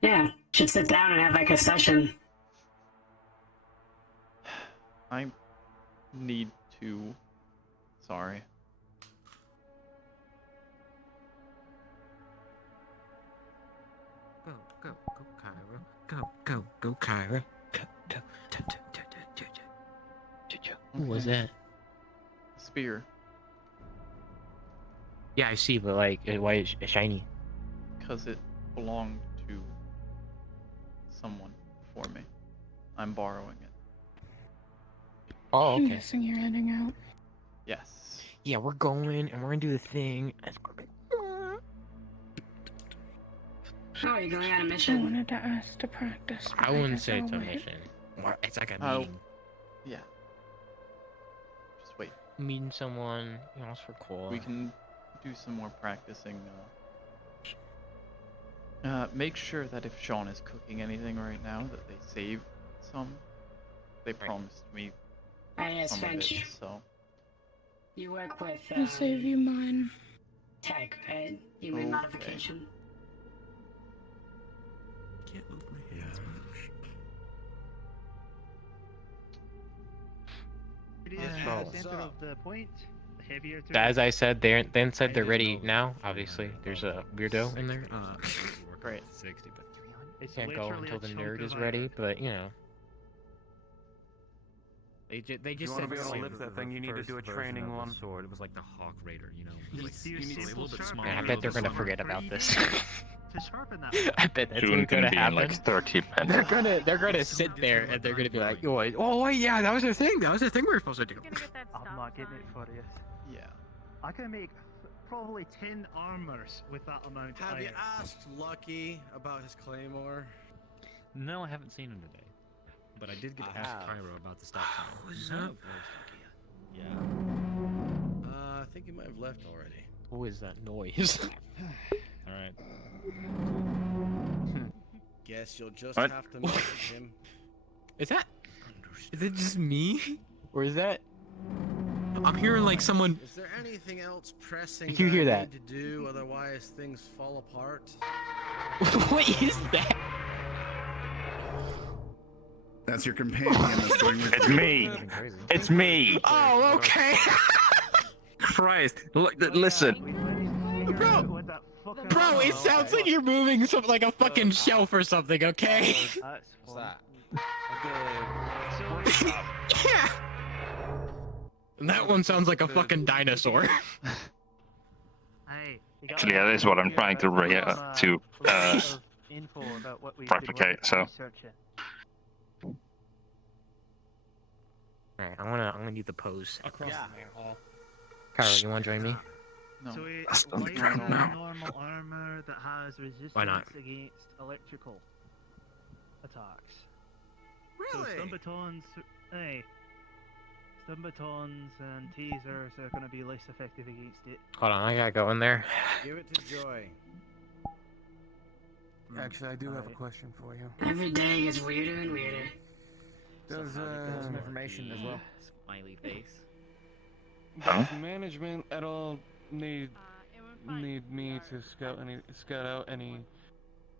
Yeah, should sit down and have like a session. I need to. Sorry. Go, Cairo. Go, Cairo. Go. What was that? Spear. Yeah, I see, but like, why is it shiny? Because it belonged to someone before me. I'm borrowing it. Oh, I'm okay. guessing you're heading out. Yes. Yeah, we're going, and we're gonna do the thing. Oh, you're going on a I mission? wanted to ask to practice. but I wouldn't guess say it's I'll a wait. mission. It's like a Oh. meeting. Yeah. Just wait. Meeting someone, you know, it's for cool. We can do some more practicing. Make sure that if Sean is cooking anything right now, that they save some. They promised me Yes, some of it, Finch. so. You work with I'll save you mine. tech, right? You made Okay. modification. Can't move my hands. It is Oh. the center of the point. Heavier to As I said, they're ready now. Obviously, there's a weirdo in there. Great. 60, but 300. It's Can't go literally until a the chunk nerd of is iron. ready, but you know. They just you said want to be able to same lift that thing, you need to do a training one. Sword. It was like the Hawk Raider, you know. Like, do you need see a little bit sharp smaller. Man, I a bet little they're bit gonna smaller. forget about this. To sharpen that. I bet that's Soon what's gonna can be in happen. like 30 minutes. They're gonna sit there and they're gonna be like, oh yeah, that was the thing. That was the thing we were supposed to do. I'm not getting it for you. Yeah. I can make probably 10 armors with that amount of Have iron. you asked Lucky about his claymore? No, I haven't seen him today. But I did get to ask Cairo about the stop sign. What's up? Yeah. I think he might have left already. What is that noise? Alright. Guess you'll just What? have to message him. Is it just me? Or is that... I'm hearing like someone... Is there anything else pressing Did you hear I that? need to do, otherwise things fall apart? What is that? That's your companion that's going with It's you. me. It's me. Oh, okay. Christ. Look, listen. Bro, it sounds like you're moving something like a fucking shelf or something, okay? What's that? Yeah. And that one sounds like a fucking dinosaur. Actually, yeah, this is what I'm trying to replicate. So. Alright, I'm gonna do the pose. Across the main hall. Cairo, you wanna join me? No. So we That's not like right a now. normal armor that has resistance Why not? against electrical attacks. Really? So stun batons, hey, stun batons and tasers are going to be less effective against it. Hold on, I gotta go in there. Give it to Joy. Actually, I do have a question for you. Every day gets weirder and weirder. Does Some information as well. Smiley face. Huh? does management at all need me to scout out any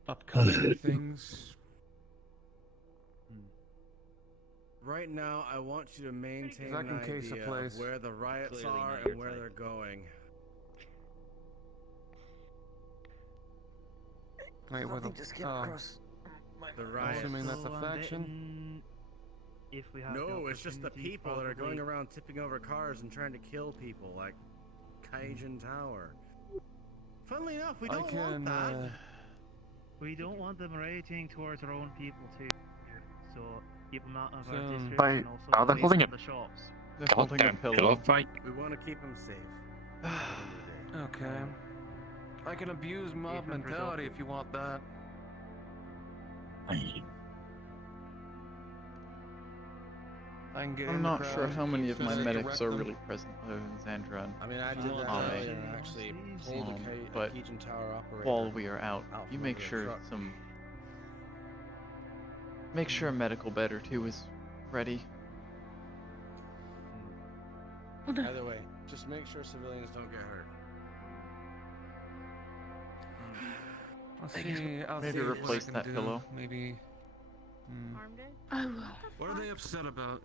upcoming things? Right now, I want you to maintain I an can case a idea place. of where the riots Clearly are not your and where type. they're going. Wait, where the The riots. assuming that's So a I'm faction? betting if we have the No, it's just the opportunity, people that are going probably- around tipping over cars and trying to kill people, like Kaijin Tower. Funnily enough, we I don't can, want that. We don't want them rioting towards our own people too. So keep them out of our So, district by- and also Oh, they're away holding from it. the shops. They're holding a Goddamn pillow. pillow fight. We want to keep them safe. Okay. I can abuse mob If I'm mentality if you want that. I can get in I'm the not sure crowd, how many of my just medics direct are them. really present other than Xandra and I mean, I did that Ame. earlier and actually pulled a But Kaijin Tower operator. while we are out, out you from make under a sure truck. make sure a medical bed or two is ready. Either way, just make sure civilians don't get hurt. I'll see. I'll Maybe see what I replace can that do. pillow. Maybe. What are they upset about?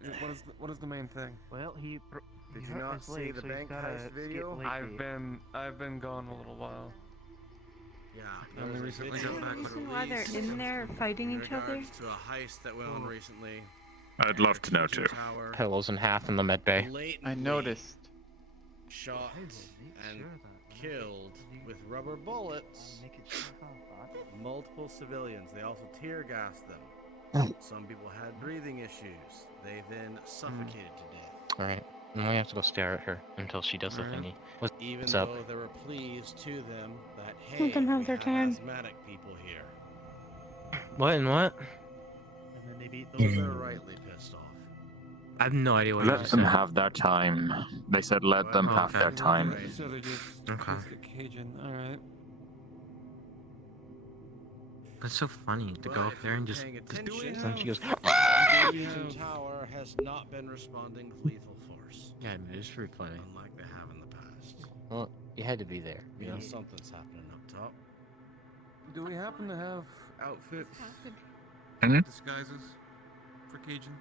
What is the main thing? Well, Did you not see the bank heist video? I've been gone a little while. Yeah. I only recently got back. Reason why they're in there fighting in each other? regards to a heist that went on recently. I'd love to know too. Tower, Pillows in half in the med bay. I blatantly noticed. shot and killed with rubber bullets multiple civilians. They also tear gassed them. Some people had breathing issues. They then suffocated to death. Alright, and we have to go stare at her until she does the Alright. thingy. Even What's though up? they were pleased to them that Let hey, them have we their have time. asthmatic people here. What and what? And then they beat Those those. are rightly pissed off. I have no idea what you Let just them said. have their time. They said let them Oh, have okay. their time. So they just Okay. get Cajun. All right. It's so funny to But go up if there you're and just paying then attention, she goes. Kaijin Tower has not been responding with lethal force, Yeah, man, it's pretty funny. unlike they have in the past. Well, you had to be there, you know. Means something's happening up top. Do we happen to have outfits, Hmm? disguises for Cajun?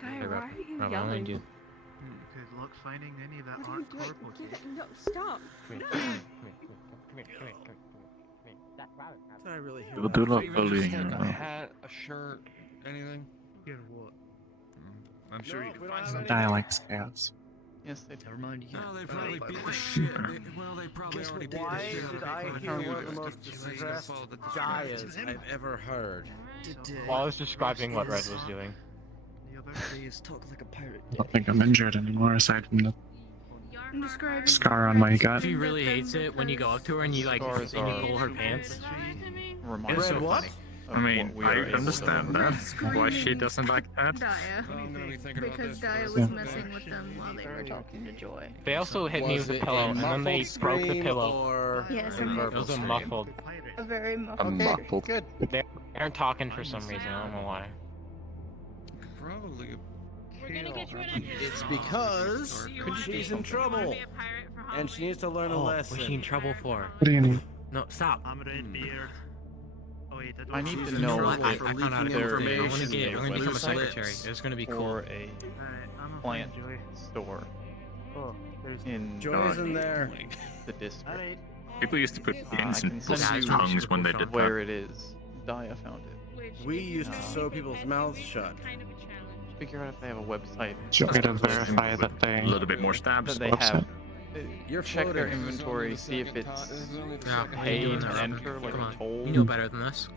Guy, Hey, why Rob, are you Rob, I yelling? wanna do. Good luck finding any of that What are you art doing? corporal Get kit. it. No, stop. Come here, come here, come here, come here, come here. Did I really hear People that? do love Even just bullying. like a hat, a shirt, anything? Here what? I'm sure you can find something. Dialects chaos. Yes, they do. Never mind you. No, they probably beat the shit. Well, they probably Guess already what? beat Why the shit out of did I people. hear one of the Just most just gotta distressed follow the Gaias I've ever heard? Well, I was describing what Red was doing. The other Please talk like a pirate. I don't think I'm injured anymore aside from the I'm describing. scar on my gut. She really hates it when you go up to her and you like Scars and you are- pull her pants. Remind It's so Red what? funny. I mean, we I are able to understand that. Why she doesn't like that? Daya. Because Daya was messing with them while they were talking to Joy. They also hit me Was with a it pillow, a and then they muffled broke the scream pillow. or Yes, a a verbal It was a scream? muffled. A very A muffled. muffled. Good. They aren't talking for some reason. I don't know why. Probably. It's because she's in trouble, and she needs to learn a lesson. What's she in trouble for? What do you need? No, stop. I'm Redbeard. Oh wait, I need She's to in know trouble if for there leaking is information. a I'm gonna become a website secretary. It's gonna be cool. or a I'm a plant Joy. store Oh, there's in Joy's in there. the district. People used to put pins I in can people's send you tongues when they did where that. it is. Daya found it. We used to sew people's mouths shut. Figure out if they have a website. Do you want me to verify that they... A little bit more stabs. That they have. You're Check their floating. inventory, see if it's Yeah, pay doing to that. enter like Come a on. toll. You know better than this.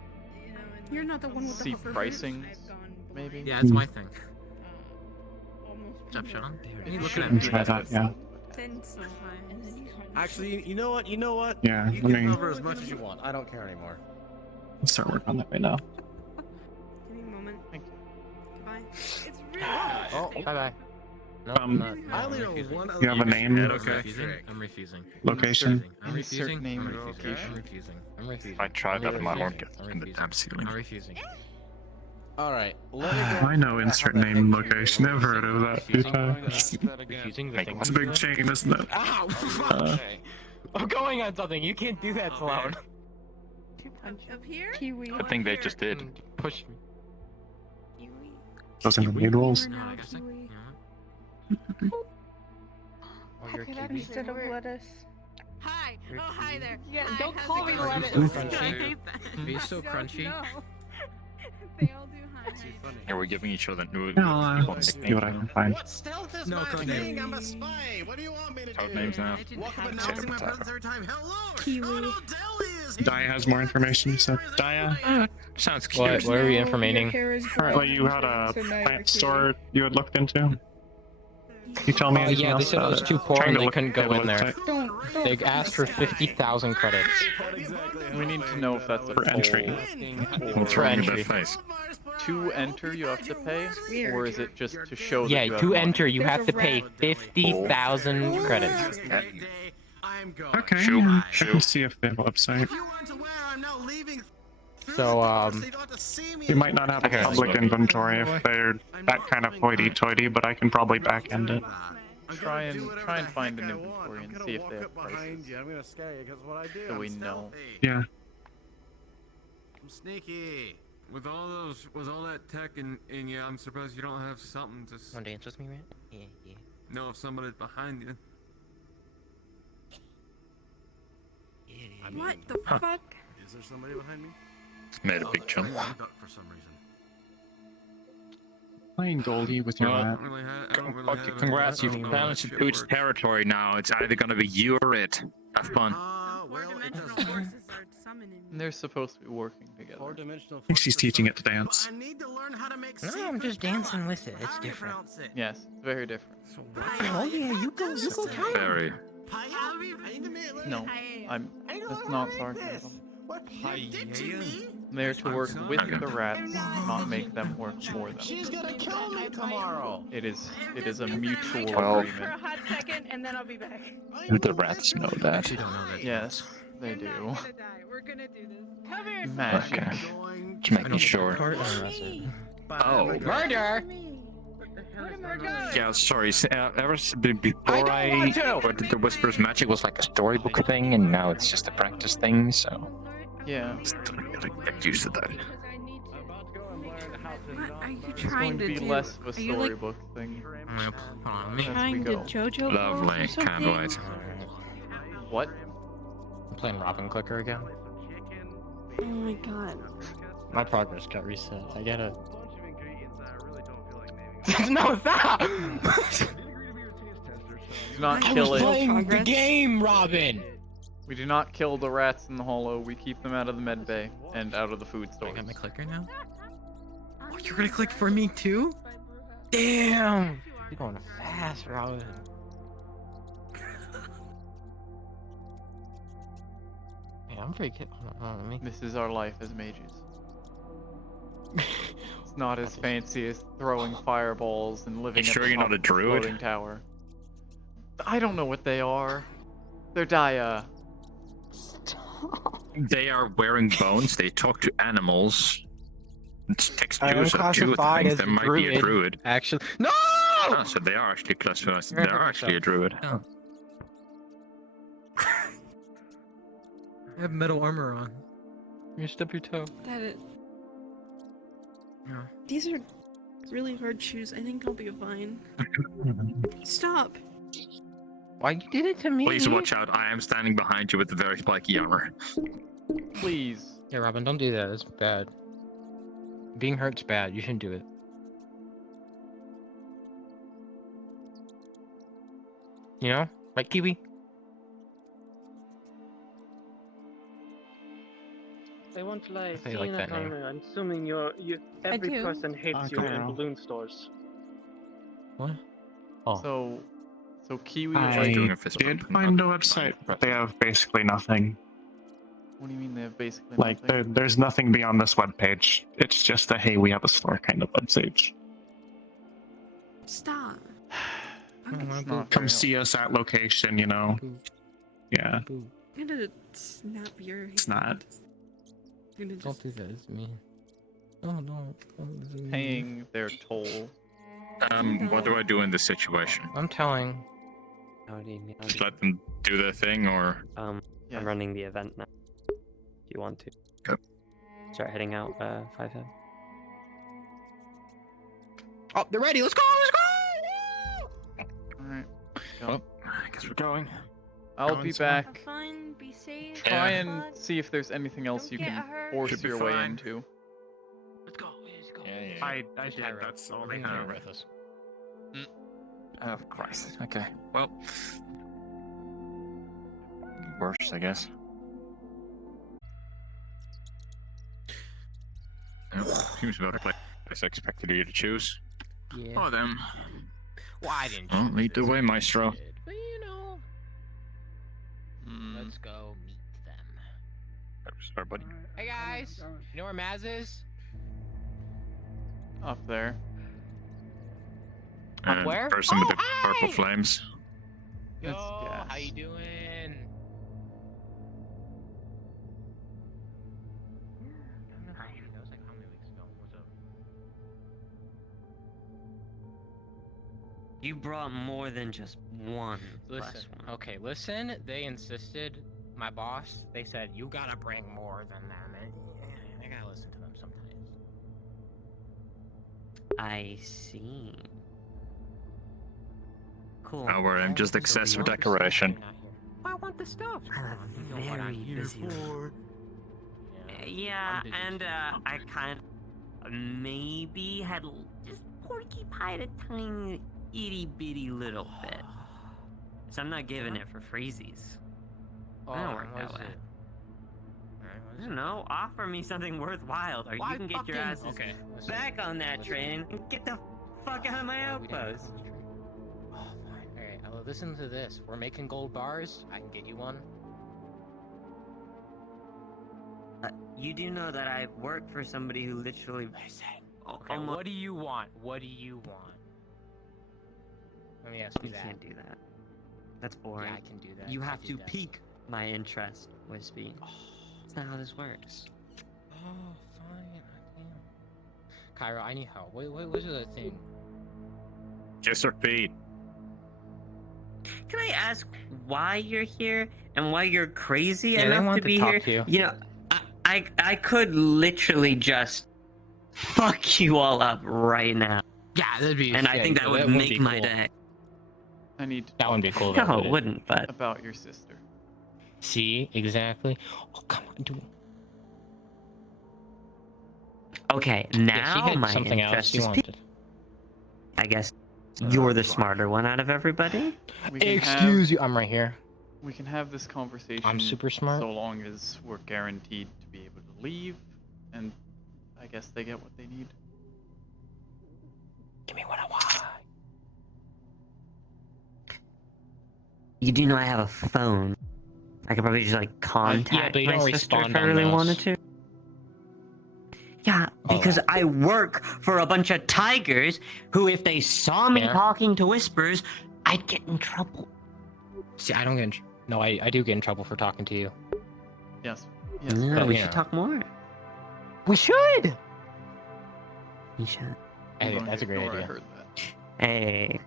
You're not the one with the See hover pricing, maybe. Yeah, it's my thing. What's up, Sean? You're looking at me. Try that, yeah. Then sometimes. Actually, you know what? You know what? Yeah, You let can me- cover as much as you want. I don't care anymore. Let's start working on that right now. Give me a moment. Thank you. Bye. It's really Oh, Bye bye. No, Um, I only know one other. You have a name? I'm Okay. refusing. I'm refusing. Location? I'm refusing. Insert name I'm and refusing. location. I'm refusing. I'm refusing. If I try that, my horn refusing. gets I'm in the refusing. damn ceiling. I'm refusing. All right. Let me go. I know insert name and location. I've heard of that a few times. Refusing the thing. It's a big chain, isn't it? Ow! I'm going on something. You can't do that, Sloan. Up here? Kiwi. I think they just did. Push me. Kiwi. Those are the lead rolls. No, I guess I. You know what? Oh, you're Pick it a up kiwi. instead of lettuce. Hi. Oh, hi there. Yeah, Hi, don't how's call it me going? lettuce. Are you It's so fine. crunchy? Are you so crunchy? They all do hi. Yeah, we're giving each other new No, see what I can find. What stealth is No, my code thing? name. I'm a spy. What do you want me to Code do? names now. Walk up Potato, announcing my potato. presence every time. Hello. Kiwi. Total Deli is here. Daya has more information, you said. Daya? Sounds cute. What are we Now informating? your hair is Apparently you had brown, a so now you're plant Kiwi. store you had looked into. Can you tell me anything Yeah, they else said it about was it? too poor Trying and to they look couldn't at go the in there. website. Don't They asked for 50,000 credits. We need to know if that's a For entry. toll What's or wrong with entry. that face? to enter you have to pay, Weird. or is it just to show that Yeah, you have to money? enter you There's have a to pay rat. 50,000 credits. I'm going. Okay, Shoot, I shoot. can see if they have a website. If you weren't aware, I'm now leaving through So, the door, um, so you don't have to see me You might not have a Okay. public inventory if they're that kind of hoity-toity, but I can probably back-end it. Try and find an inventory and see if they have prices. behind you. I'm gonna scare you because what I do. So I'm we know. stealthy. Yeah. I'm sneaky. With all that tech in you, I'm surprised you don't have something to Want to dance with me, man? Yeah, yeah. know if somebody's behind you. What the fuck? Is there somebody behind me? Made a big jump. I ducked for some reason. Playing Goldie with your Well, rat. Okay, congrats, you've balanced a huge territory now. It's either gonna be you or it. Have fun. And they're supposed to be working together. Four-dimensional. I think she's teaching it to dance. I need to learn how to make No, I'm just dancing with it. It's different. Yes, it's very different. Oh yeah, you go tell me. Very. No, that's not sarcasm. They're to work with the rats, not make them work for them. She's gonna kill me tomorrow. It is a mutual Well- agreement. For a hot second, and then I'll be back. Do the rats know that? Actually, don't know that. Yes, they We're do. not gonna die. We're gonna do this. Come here. Magic. Okay. Going Just making sure. Oh. Murder! Yeah, sorry. Before I don't want to! but the Whisper's Magic was like a storybook thing, and now it's just a practice thing, so. Yeah. Just gotta get used to that. What are you It's trying going to to be do? less of a Are you like storybook thing. Yep. Hold on, let me. As we Trying to go. JoJo balls Lovely, or something? can't wait. What? I'm playing Robin Clicker again. Oh my god. My progress got reset. I gotta. No, stop! Do not I kill was it. playing the game, Robin! We do not kill the rats in the hollow. We keep them out of the med bay and out of the food I stores. got my clicker now. Oh, you're gonna click for me too? Damn! You're going fast, Robin. Yeah, I'm pretty good. Hold on, let me. This is our life as mages. It's not as fancy as throwing fireballs and living You at sure the you're top not a of the druid? floating tower. I don't know what they are. They're Dia. They are wearing bones. They talk to animals. It takes I am Jews up too. I classified think as there a might be a druid. druid. Actually, no! Oh, so they are actually classified. They are actually a druid. Oh. I have metal armor on. You stub your toe. That it. Yeah. These are really hard shoes. I think I'll be fine. Stop. Why you did it to me? Please watch out. I am standing behind you with the very spiky armor. Please. Yeah, Robin, don't do that. That's bad. Being hurt's bad. You shouldn't do it. You know? Right, Kiwi? I won't lie. I like that name. I'm assuming every do. person hates you in Cairo. balloon stores. What? Oh. So Kiwi. I doing a fist did bump. find a website, but they have basically nothing. What do you mean they have basically Like, nothing? there's nothing beyond this webpage. It's just a hey, we have a store kind of website. Stop. It's not Come very see us at location, you know. Yeah, I'm gonna snap your. it's not. I'm gonna Don't just. do that. It's me. No, don't. This is me. paying their toll. What do I do in this situation? I'm telling. How do you mean? Just let them do their thing, or Yeah. I'm running the event now. Do you want to? Go. Start heading out 5-5. Oh, they're ready. Let's go. Let's go. Alright. well, I guess we're going. I'll Going be somewhere? back. Have fun. Be safe. Try Yeah. and see if there's anything else Don't you get can hurt. force Should be your way fine. into. Let's go. Let's go. Yeah. I did. That's all they Bring her have. with us. Oh, Christ. Okay. Well. Worse, I guess. Seems about a place I expected you to choose. Yeah. Oh, them. Well, I didn't. Well, choose lead the this, way, I Maestro. did, But you know. Hmm. Let's go meet them. Sorry, buddy. Hey guys, you know where Maz is? Up there. And where? the person with the Oh, purple hey! flames. Yo, That's gas. how you doing? That was like how many weeks ago? What's up? You brought more than just one. Listen, plus one. okay, listen. They insisted. My boss. They said you gotta bring more than them, and I gotta listen to them sometimes. I see. Cool. Our I'm just accessory decoration. I want the stuff. I have a very busy life. Yeah, and I kind of maybe had just porcupine a tiny itty bitty little bit. So I'm not giving it for freezies. Oh, That don't work that what way. is it? I don't know, offer me something worthwhile, or Why you can get your fucking- asses okay, listen, back on that listen. train and get the fuck out of my Oh, we didn't outpost. concentrate. Oh, fine. Alright, well, listen to this. We're making gold bars. I can get you one. You do know that I work for somebody who literally. Okay, what do you want? What do you want? Let me ask you You that. can't do that. That's boring. Yeah, I can do that. You I have did to that. pique my interest, Wispy. That's not how this works. Oh, fine. Damn. Cairo, I need help. What was the thing? Just repeat. Can I ask why you're here and why you're crazy Yeah, they enough want to to be talk here? to you. You know, I could literally just fuck you all up right now. Yeah, that'd be. And I think that would make my day. I need to That wouldn't be cool. No, though, it would it? wouldn't, but about your sister. See, exactly. Oh, come on, do. okay, Yeah, she now had my something else interest she is wanted. piqued. I guess you're the smarter one out of everybody. We can Excuse have, you, I'm right here. We can have this conversation. I'm super smart. So long as we're guaranteed to be able to leave, and I guess they get what they need. Give me what I want. You do know I have a phone. I could probably just like contact but you my don't sister respond if I on really those. wanted to. Yeah, because I work for a bunch of tigers who, if they saw me talking to whispers, I'd get in trouble. See, I don't get in no, I do get in trouble for talking to you. Yes. No, but, we you should know. talk more. We should! We should. Hey, that's a great I idea. heard that. Hey,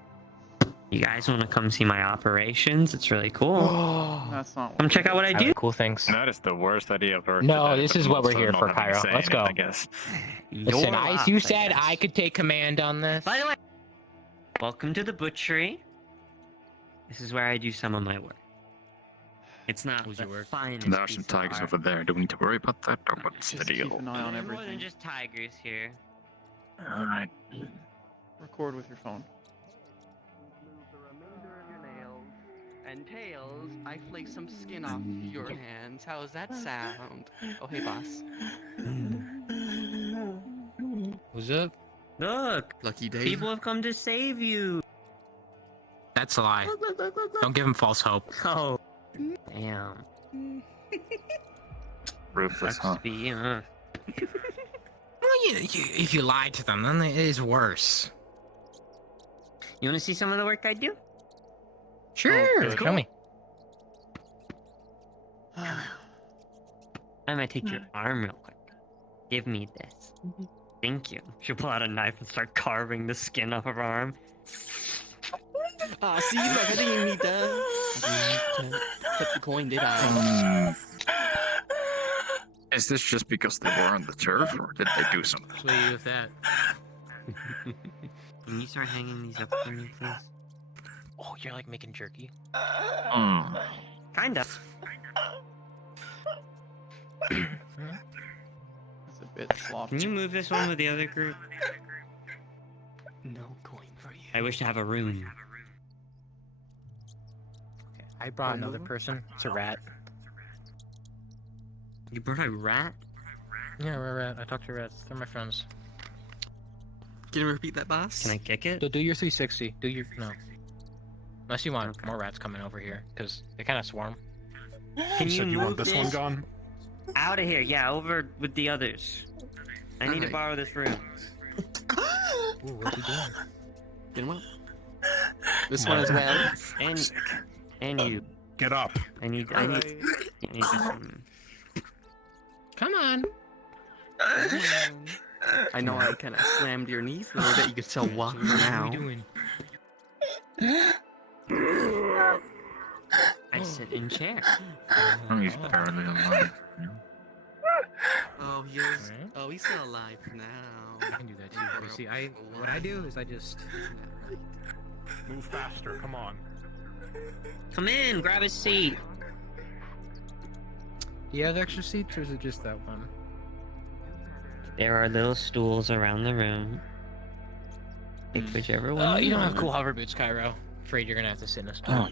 you guys want to come see my operations? It's really cool. That's not. Come check out what I do. Cool things. That is the worst idea I've heard. No, today, this but is I'm what we're also here not for, having a Cairo. say Let's in it, go. I guess. Listen, You're you off, said guess. I could take command on this. By the way, welcome to the butchery. This is where I do some of my work. It's not the finest There are some piece of tigers art. over there. Do we need to worry about that, or what's the Just deal? keep an eye on There's more than everything. just tigers here. All right. Record with your phone. And tails, I flake some skin off your hands. How does that sound? Oh, hey, boss. What's up? Look, Lucky day. people have come to save you. That's a lie. Don't give him false hope. Oh, damn. Ruthless, huh? Sucks to be you, huh? Well, if you lie to them, then it is worse. You want to see some of the work I do? Sure, Oh, show me. I might take your arm real quick. Give me this. Thank you. She'll pull out a knife and start carving the skin off her arm. Ah, see, look, I didn't even need to flip the coin, did I? Is this just because they were on the turf, or did they do something? What do you do with that? Can you start hanging these up for me, please? Oh, you're like making jerky. Kinda. It's a bit sloppy. Can you move this one with the other group? No coin for you. I wish to have a room. I brought another person. It's a rat. You brought a rat? Yeah, we're a rat. I talked to rats. They're my friends. Can you repeat that, boss? Can I kick it? So do your 360. Do your no. Unless you want more rats coming over here, because they kind of swarm. Can So you you move want this one gone? out of here? Yeah, over with the others. I need to borrow this room. Ooh, what are you doing? Doing well. This one as well. And you. Get up. I need some. Come on. I know I kind of slammed your knees a little bit. You can still walk What are now. you doing? I sit in chair. Oh, he's barely alive. Oh, he is. Oh, he's still alive for now. I can do that too. You see, what I do is I just Move faster. Come on. Come in, grab a seat. Do you have extra seats, or is it just that one? There are little stools around the room. Pick whichever one. Oh, you don't have want. cool hover boots, Cairo. Afraid you're gonna have to sit in a stool.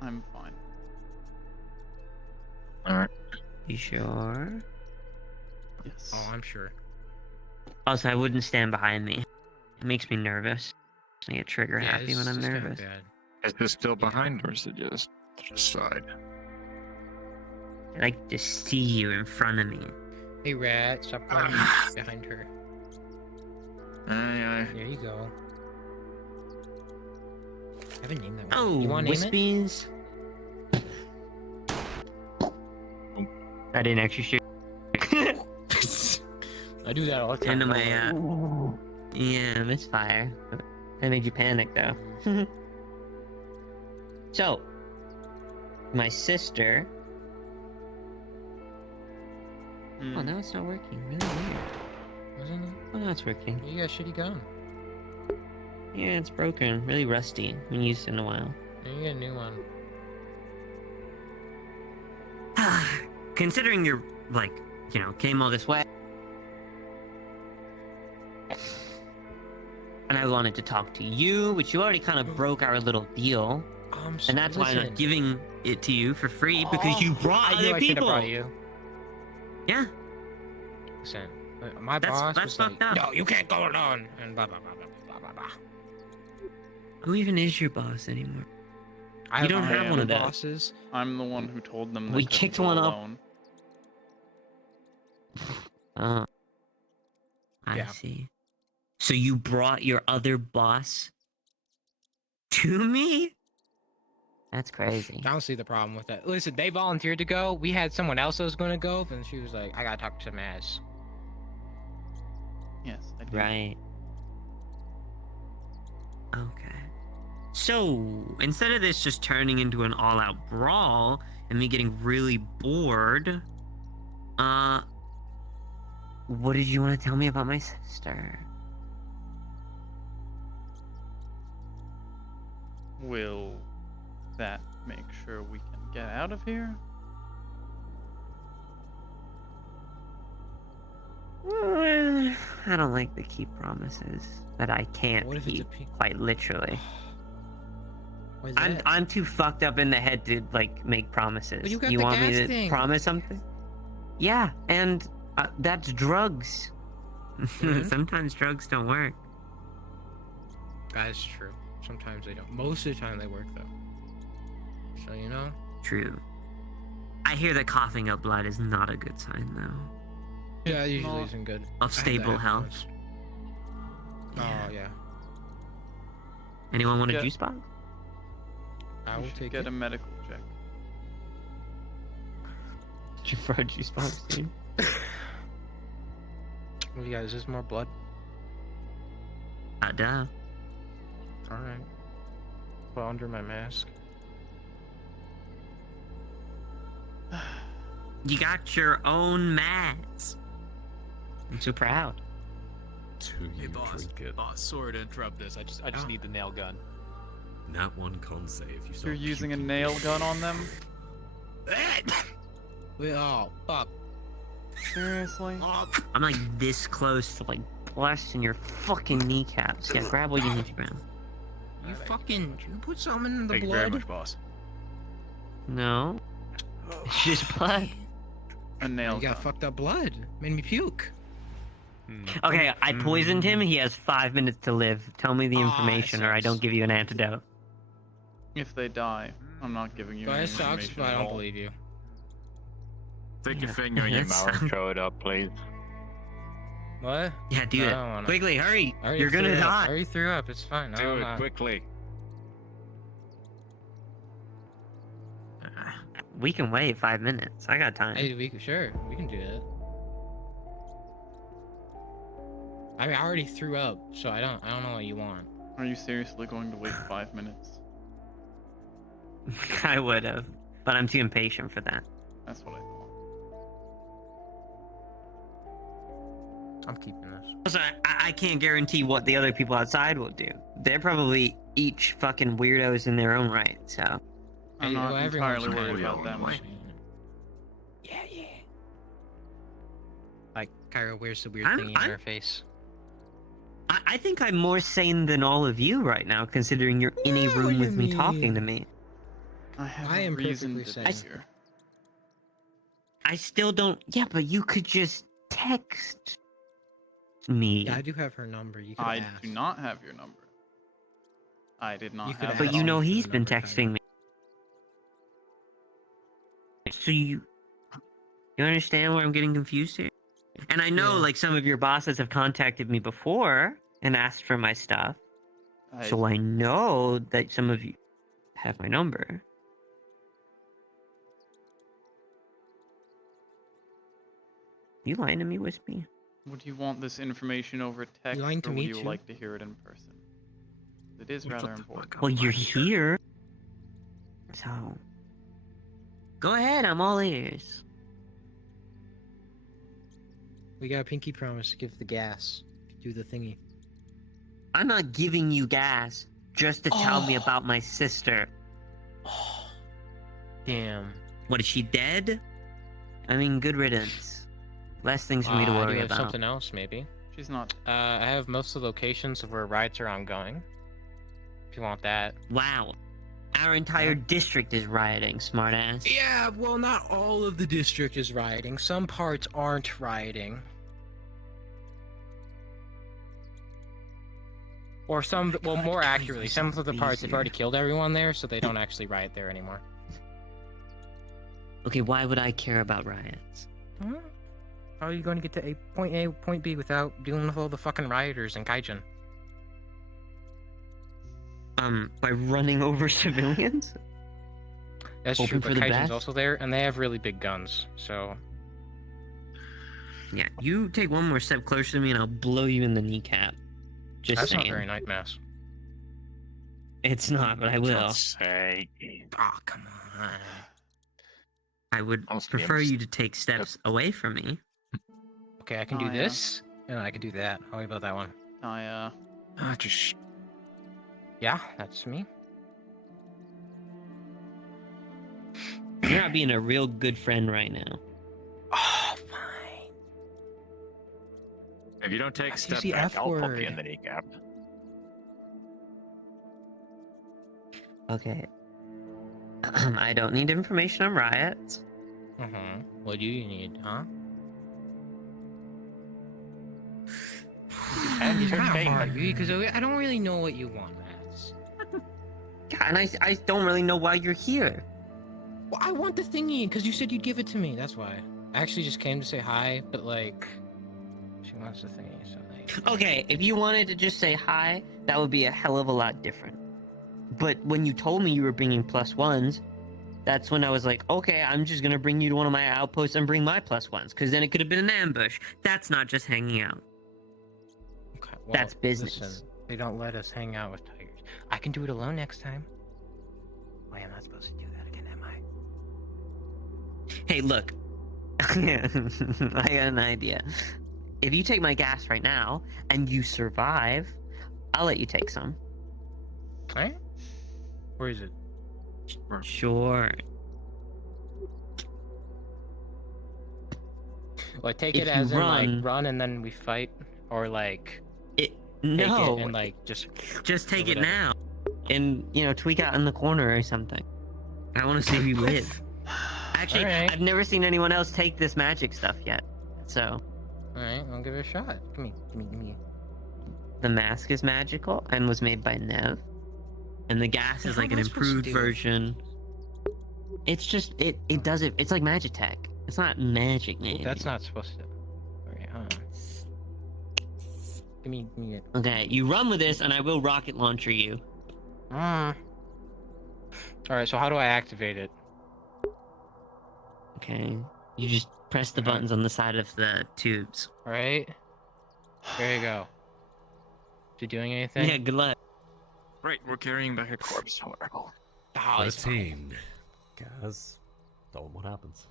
I'm fine. Alright. You sure? Yes. Oh, I'm sure. Also, I wouldn't stand behind me. It makes me nervous. I get trigger happy when I'm nervous. Is this still behind, or is it just to the side? I like to see you in front of me. Hey, rat, stop going behind her. Aye, There you go. I haven't named that one. Oh, You want to name it? Wispies. I didn't actually shoot. I do that all the time. Into don't my worry. yeah, misfire. That made you panic though. So, my sister. Oh, now it's not working. Really weird. Wasn't it? Oh, now it's working. You got a shitty gun. Yeah, it's broken. Really rusty. Haven't used it in a while. Now you get a new one. Considering you're, like, came all this way. And I wanted to talk to you, which you already kind of broke our little deal. And that's why I'm not giving it to you for free, because you brought I knew other I should have people. brought you. Yeah. Listen, my That's- boss that's was like, fucked up. no, you can't go alone, and blah, blah, blah, blah, blah, blah, blah. Who even is your boss anymore? I You don't I have am one of the those. bosses. I'm the one who told them We they couldn't kicked go one off. alone. Oh. I see. So you brought your other boss to me? That's crazy. I don't see the problem with that. Listen, they volunteered to go. We had someone else that was going to go, and she was like, I gotta talk to Maz. Yes, I do. Right. Okay. So, instead of this just turning into an all-out brawl and me getting really bored, what did you want to tell me about my sister? Will that make sure we can get out of here? I don't like to keep promises that I can't keep, quite literally. I'm too fucked up in the head to like make promises. Well, you got you the want me gas to thing. promise something? Yeah, and that's drugs. Sometimes drugs don't work. That's true. Sometimes they don't. Most of the time they work, though. So, you know? True. I hear that coughing up blood is not a good sign, though. Yeah, it usually isn't good. Of stable health. Oh, yeah. Anyone want a Yeah. juice box? I will take Get a medical check. Did you for a juice box, dude? Well, yeah, is this more blood? Duh. Alright. Put under my mask. You got your own mask. I'm so proud. Hey boss, Sorry to interrupt this. I just need the nail gun. Nat one con save. You You're using a nail gun on them? Fuck. Seriously? I'm like this close to like blasting your fucking kneecaps. Yeah, grab what you need to grab. You put something in the Thank you blood? very much, boss. No. It's just blood. A nail You got fucked up blood. Made me puke. Okay, I poisoned him. He has 5 minutes to live. Tell me the Aw, information, or I don't give you an antidote. If they die, I'm not giving you any That sucks, information but I at don't all. believe you. Stick your finger in your mouth and throw it up, please. What? Yeah, do No, I it. don't wanna. Quickly, hurry. I already You're gonna threw up. die. I already threw up. It's fine. Do it quickly. We can wait 5 minutes. I got time. Hey, we can do it. I mean, I already threw up, so I don't know what you want. Are you seriously going to wait 5 minutes? I would have, but I'm too impatient for that. That's what I thought. I'm keeping this. Also, I can't guarantee what the other people outside will do. They're probably each fucking weirdos in their own right, so. I'm not entirely worried about them. Like, Cairo wears the weird thingy in her face. I think I'm more sane than all of you right now, considering you're in a room with me talking to me. I am reason perfectly to sane. be here. I still don't. Yeah, but you could just text me. Yeah, I do have her number. You can I ask. do not have your number. I did not have But it you on know me. he's been texting me. So you understand where I'm getting confused here? And I know, like, some of your bosses have contacted me before and asked for my stuff. So I know that some of you have my number. You lying to me, Wispy? Would you want this information over text, lying to or would me you too? like to hear it in person? It is rather important. Well, you're here. So. Go ahead, I'm all ears. We got a pinky promise to give the gas. Do the thingy. I'm not giving you gas just to tell me about my sister. Damn. What, is she dead? I mean, good riddance. Less things for me to I do worry have about. something else, maybe. She's not. I have most of the locations of where riots are ongoing. If you want that. Wow. Our entire district is rioting, smartass. Yeah, well, not all of the district is rioting. Some parts aren't rioting. Or some, well, more accurately, some of the parts have already killed everyone there, so they don't actually riot there anymore. Okay, why would I care about riots? How are you going to get to A, point B without dealing with all the fucking rioters and Gaijin? By running over civilians? That's Hoping true, for but the Gaijin's best? also there, and they have really big guns, so... Yeah, you take one more step closer to me and I'll blow you in the kneecap. Just That's saying. not very nice, Mass. It's not, but I will. Say. Oh, come on. I would prefer you to take steps away from me. Okay, I can do this, and I can do that. How about that one? Just... Yeah, that's me. You're not being a real good friend right now. Oh, fine. If you don't take a That's step the back, F I'll pump word. you in the kneecap. Okay. I don't need information on riots. What do you need, huh? And It's you're kind of paying hard, me. because I don't really know what you want, Mass. Yeah, and I don't really know why you're here. Well, I want the thingy, because you said you'd give it to me, that's why. I actually just came to say hi, but like... She wants the thingy, so like... Okay, if you wanted to just say hi, that would be a hell of a lot different. But when you told me you were bringing +1s, that's when I was like, okay, I'm just gonna bring you to one of my outposts and bring my +1s, because then it could have been an ambush. That's not just hanging out. Okay, well, That's business. Listen, they don't let us hang out with tigers. I can do it alone next time. Wait, I'm not supposed to do that again, am I? Hey, look. I got an idea. If you take my gas right now, and you survive, I'll let you take some. Right? Where is it? Sure. Well, I take If it you as in, run- like, run and then we fight? Or, like... No. Take it and, like, just take it whatever. now. And, tweak out in the corner or something. I want to see if you live. Actually, Alright. I've never seen anyone else take this magic stuff yet. So, Alright, I'll give it a shot. Give me. the mask is magical and was made by Nev. And the gas is How like am an I supposed to improved do it? version. It's just, it does it. It's like Magitech. It's not magic, man. That's not supposed to... Alright, hold on. Give me it. Okay, you run with this and I will rocket launcher you. Alright, so how do I activate it? Okay. You just press the buttons on the side of the tubes. Alright. There you go. Is it doing anything? Yeah, good luck. Right, we're carrying back a corpse. Horrible. Oh, it's fine. 13. Guys, tell them what happens.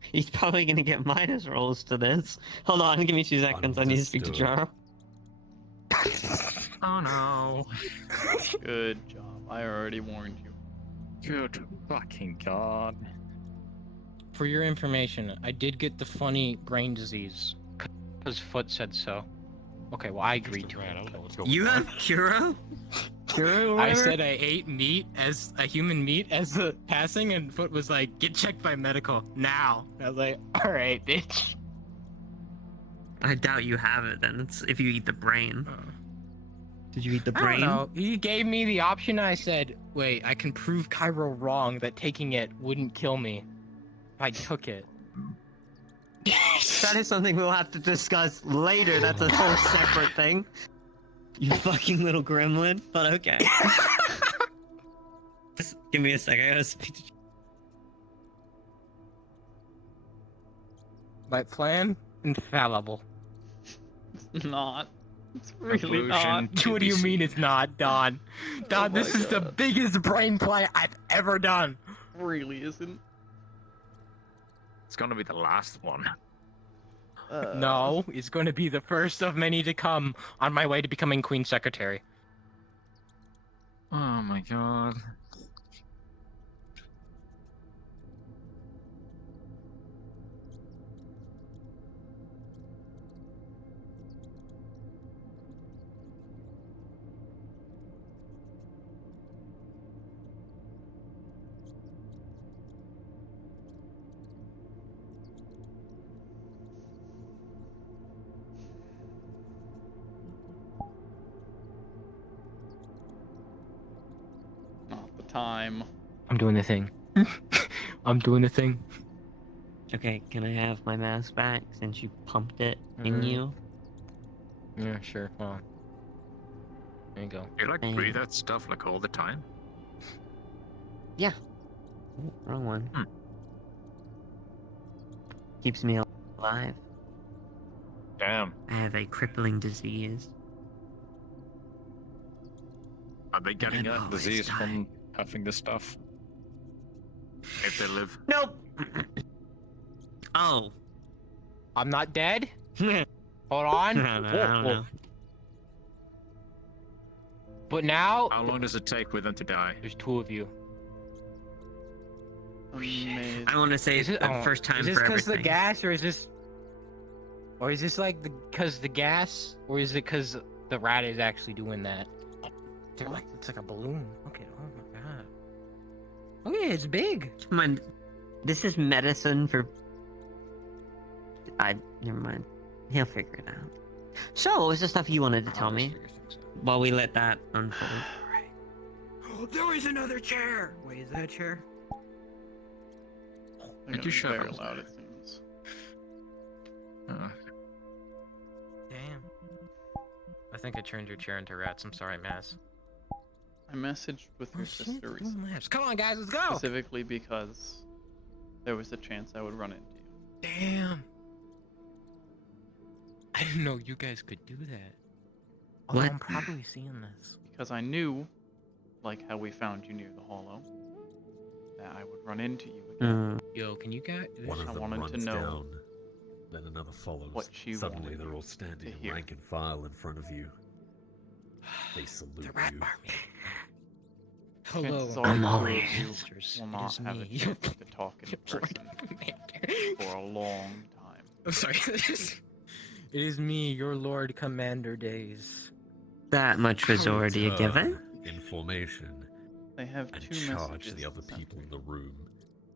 He's probably gonna get minus rolls to this. Hold on, give me 2 seconds. I need to speak to Jaro. Oh no. Good job. I already warned you. Good fucking god. For your information, I did get the funny brain disease. Because Foot said so. Okay, well, I agreed to it. You have Kuro? Kuro or I whatever? said I ate meat as a human meat as the passing, and Foot was like, "Get checked by medical now." I was like, "All right, bitch." I doubt you have it then. It's if you eat the brain. Did you eat the brain? I don't know. He gave me the option. I said, "Wait, I can prove Cairo wrong that taking it wouldn't kill me if I took it." That is something we'll have to discuss later. That's a whole separate thing. You fucking little gremlin. But okay. Just give me a sec. I gotta speak to... My plan? Infallible. It's not. It's really not. What do you mean it's not, Don? Don, this is the biggest brain play I've ever done. Really isn't. It's gonna be the last one. No, it's going to be the first of many to come on my way to becoming Queen Secretary. Oh my god. Not the time. I'm doing the thing. I'm doing the thing. Okay, can I have my mask back since you pumped it in Alright. you? Yeah, sure. Hold on. There you go. You like breathe that stuff like all the time? Yeah. Oh, wrong one. Hmm. Keeps me alive. Damn. I have a crippling disease. Are they getting I'm a always disease dying. from having this stuff? If they live. Nope. Oh. I'm not dead? Hold on. I don't know. But now How long does it take with them to die? there's 2 of you. Amazing. I want to say Is it the first time is this for because the everything. gas, or is this like because the gas, or is it because the rat is actually doing that? It's like a balloon. Okay. Oh my god. Okay, it's big. Come on. This is medicine for. Never mind. He'll figure it out. So, what was the stuff you wanted to tell me? While we let that unfold. Oh, there is another chair. Wait, is that a chair? Thank you, Very Shepard. loud, it seems. Damn. I think I turned your chair into rats. I'm sorry, Maz. I messaged with your sister recently, Come on, guys, let's go. specifically because there was a chance I would run into you. Damn. I didn't know you guys could do that. What? I'm probably seeing this. Because I knew, like how we found you near the hollow, that I would run into you again. Yo, can you guys? One of I them wanted to runs know down, then another follows. what you Suddenly, wanted they're all to standing in hear. rank and file in front of you. They salute you. Hello, Chances are I'm the all two of ears. you will not is have a me. chance to talk in person for a long time. I'm sorry. It is me, your Lord Commander Days. That much was already a given. In formation. They have And 2 charge messages the other sent people to in the room.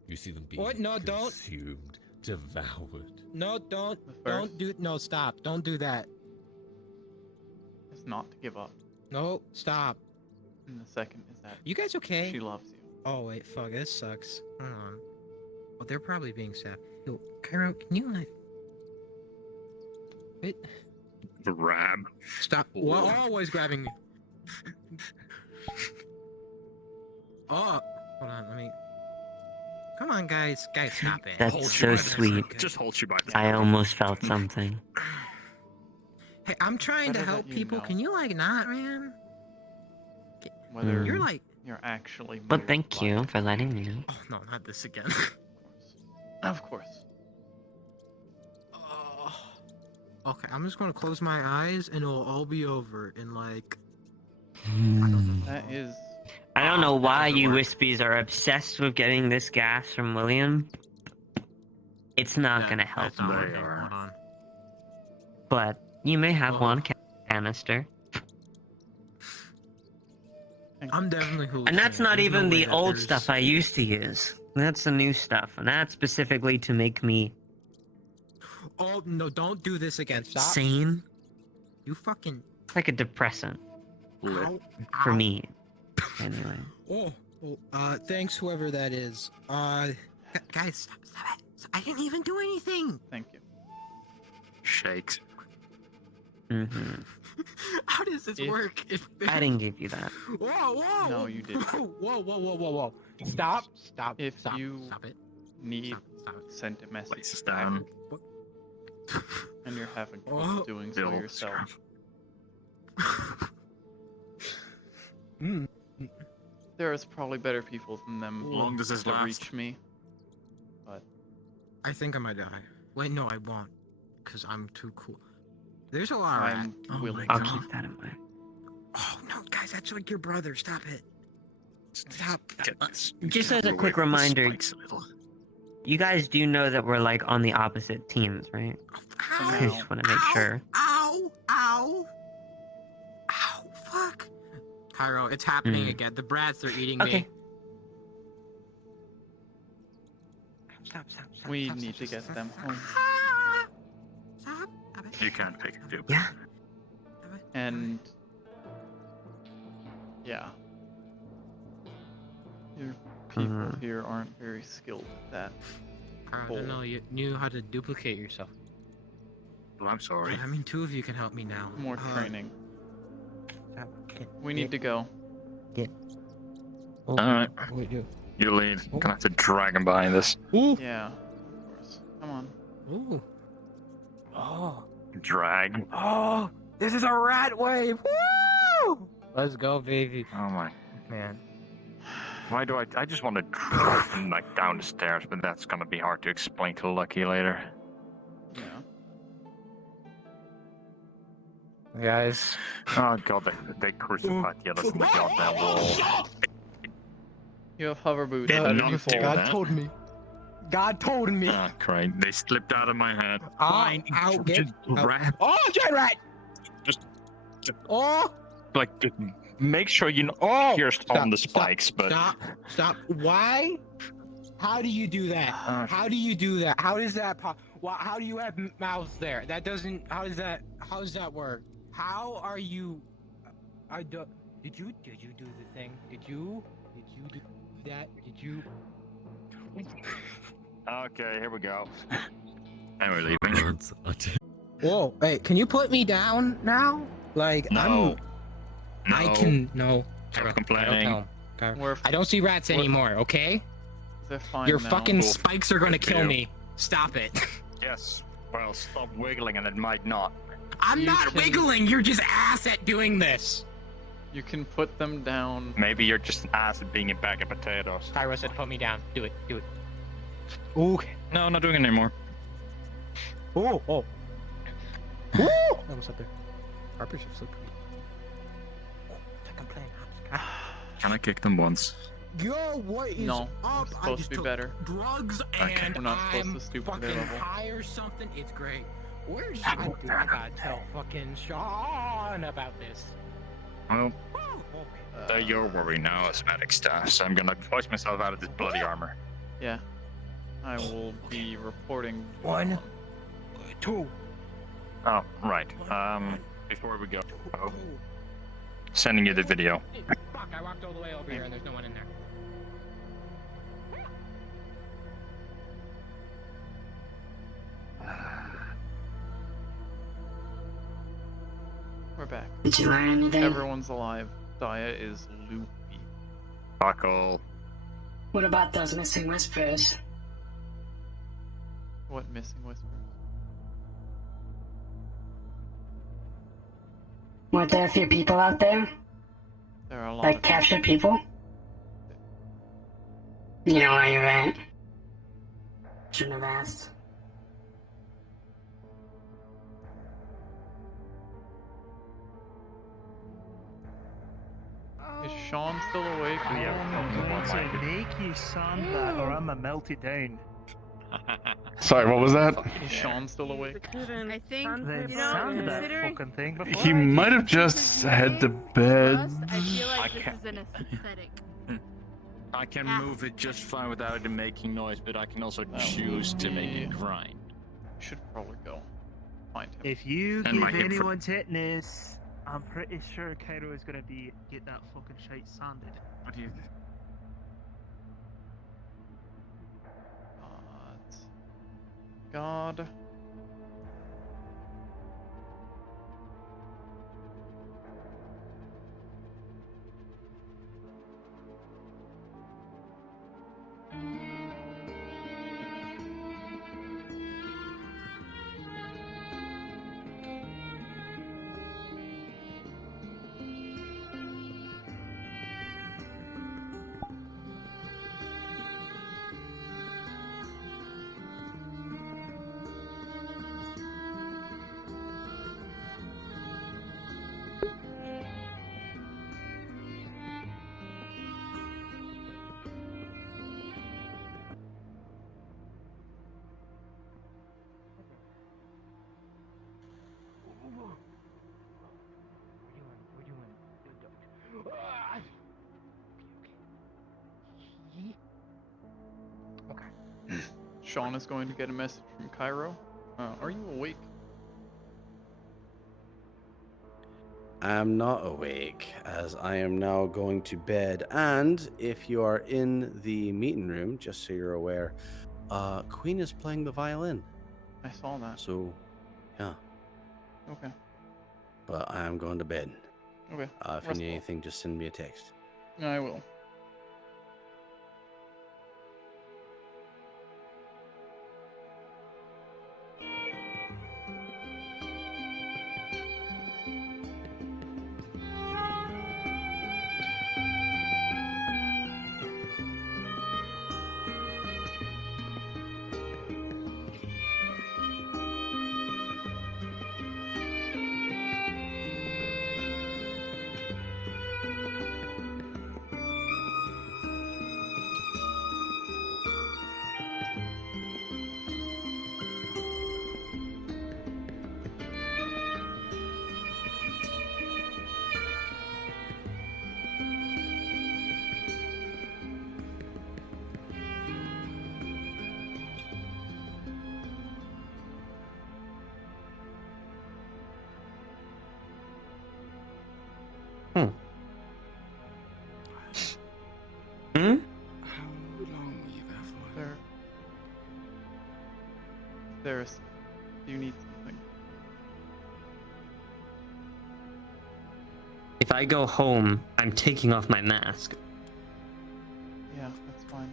You see them being What? No, don't. consumed, devoured. No, don't first- do. No, stop. Don't do that. Is not to give up. No, stop. And the second is that You guys okay? she loves you. Oh wait, fuck, this sucks. Hold on. Oh, they're probably being sad. Yo, Cairo, can you like? Wait. Grab. Stop. Well, always grabbing me. Oh, hold on. Let me. Come on, guys. Guys, stop it. That's so sweet. Just hold you by the I almost felt something. Hey, I'm trying to Better help that you people. know. Can you like not, man? Whether You're like. you're actually But moved thank by you it. for letting me. Oh no, not this again. Of course. Okay, I'm just gonna close my eyes and it'll all be over in like. That is I don't know why doesn't you work. Wispies are obsessed with getting this gas from William. It's not gonna help That's not you. working. Hold on. But you may have one canister. I'm definitely And that's not There's no even way the that old there's- stuff I used to use. That's the new stuff, and that's specifically to make me Oh no! Don't do this again. Stop. sane. You fucking. It's like a depressant Ow, for ow. me. Anyway. Thanks whoever that is. Guys, stop it. I didn't even do anything. Thank you. Shakes. Mm-hmm. How does this work? I didn't give you that. Whoa! No, you didn't. Whoa! Stop! Stop! If stop! you Stop it! need sent a message Places down. and you're having trouble doing so Bill. yourself, there is probably better people than them How long does this to last? reach me. But I think I might die. Wait, no, I won't, cause I'm too cool. There's a lot of I'm willing I'll to. keep that in mind. Oh no, guys, that's like your brother. Stop it. Stop. Just as a quick reminder, you guys do know that we're like on the opposite teams, right? I just want to make sure. Ow! Ow! Ow! Fuck! Cairo, it's happening Hmm. again. The brats are eating Okay. me. Stop! We need to get them home. You can't pick it up. Yeah. And yeah, your people Mhm. here aren't very skilled at that. I don't know. You knew how to duplicate yourself. Well, I'm sorry. I mean, 2 of you can help me now. More training. Get, We need to go. Get. All right. What do? You lead. I'm gonna have to drag him behind this. Ooh. Yeah, of course. Come on. Ooh. Oh. Drag. Oh. This is a rat wave. Woo! Let's go, baby. Oh my. Man. Why do I just want to drag him like down the stairs, but that's gonna be hard to explain to Lucky later. Yeah. Guys. Oh god, they crucified the other goddamn wall. You have hover boots. Did How did not you do fall? that. told me. God told me. Ah, crying. They slipped out of my head. Fine. I'll get. Rat. Oh, giant rat. Just Oh. like make sure you know. Oh, here's on the Stop, spikes, but Stop. Why? How do you do that? How do you do that? How does that how do you have mouths there? That doesn't. How does that work? How are you? Did you do the thing? Did you do that? Did you? Okay, here we go. And we're leaving. Whoa! Hey, can you put me down now? Like No. I can no. Stop complaining. I don't see rats anymore. Okay. They're fine Your now. fucking Cool. spikes are gonna Good for kill you. me. Stop it. Yes. Well, stop wiggling, and it might not. I'm You not can- wiggling. You're just ass at doing this. You can put them down. Maybe you're just an ass at being a bag of potatoes. Tyro said, "Put me down. Do it. Do it." Okay. No, I'm not doing it anymore. Oh. Oh. I almost up there. Harper's are so pretty. I'm playing. Can I kick them once? Yo, what is No, up? we're I supposed just to be took better. drugs Okay. and We're not supposed I'm to stoop to their fucking level. high or something. It's great. Where's I gotta tell fucking Sean about this. Well, they're your worry now, asthmatic staff, so I'm gonna voice myself out of this bloody armor. Yeah. I will be reporting. 1, 2. Oh, right. Before we go, sending you the video. Fuck! I walked all the way over here and there's no one in there. We're back. Did you learn anything? Everyone's alive. Daya is loopy. Buckle. What about those missing whispers? What missing whispers? Weren't there a few people out there? There are a lot Like of captured people? You know where you're at. Shouldn't have asked. Is Sean still awake? I'm going to make you sand that or I'm a melt it down. Sorry, what was that? Is Sean still awake? I think, They you know, sanded that considering fucking thing before. He might have just head to bed. I feel I like this can't- is an aesthetic. I can move it just fine without it making noise, but I can also choose to make it grind. Should probably go. Find him. If you And my give hip anyone tetanus, I'm pretty sure Cairo is gonna get that fucking shite sanded. What do you? God. Sean is going to get a message from Cairo. Are you awake? I'm not awake, as I am now going to bed. And if you are in the meeting room, just so you're aware, Queen is playing the violin. I saw that. So, yeah. Okay. But I am going to bed. Okay. If you need anything, just send me a text. I will. How long were you there for? There's. You need something. If I go home, I'm taking off my mask. Yeah, that's fine.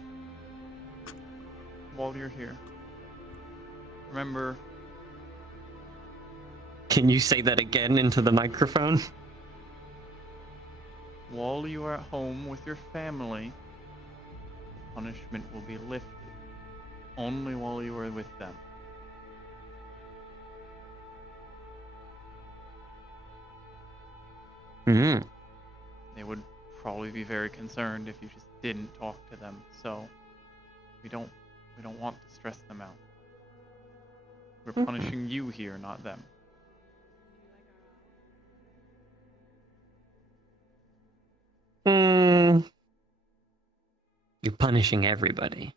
While you're here, remember. Can you say that again into the microphone? While you are at home with your family, punishment will be lifted. Only while you are with them. Mm-hmm. They would probably be very concerned if you just didn't talk to them, so we don't want to stress them out. We're punishing you here, not them. You're punishing everybody.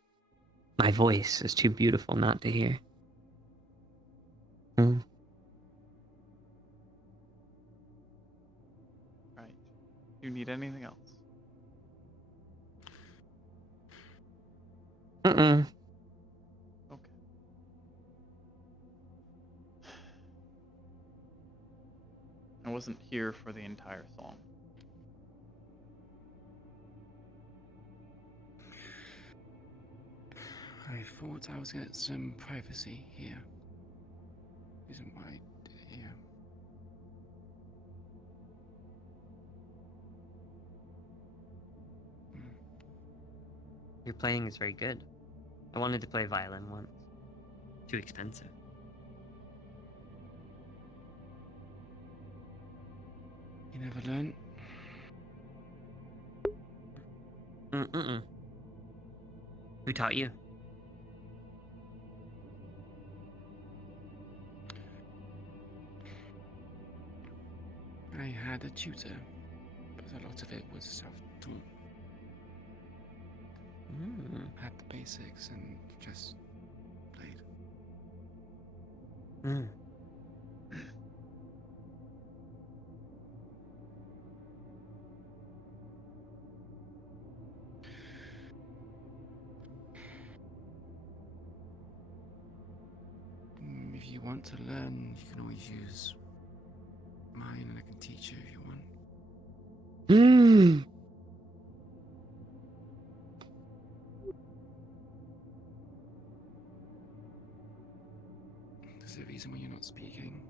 My voice is too beautiful not to hear. Right. You need anything else? Mm-mm. Okay. I wasn't here for the entire song. I thought I was getting some privacy here. Isn't why I did it here. Your playing is very good. I wanted to play violin once. Too expensive. You never learn. Mm-mm. Who taught you? I had a tutor, but a lot of it was self-taught. Had the basics and just played. If you want to learn, you can always use mine and I can teach you if you want. There's a reason why you're not speaking.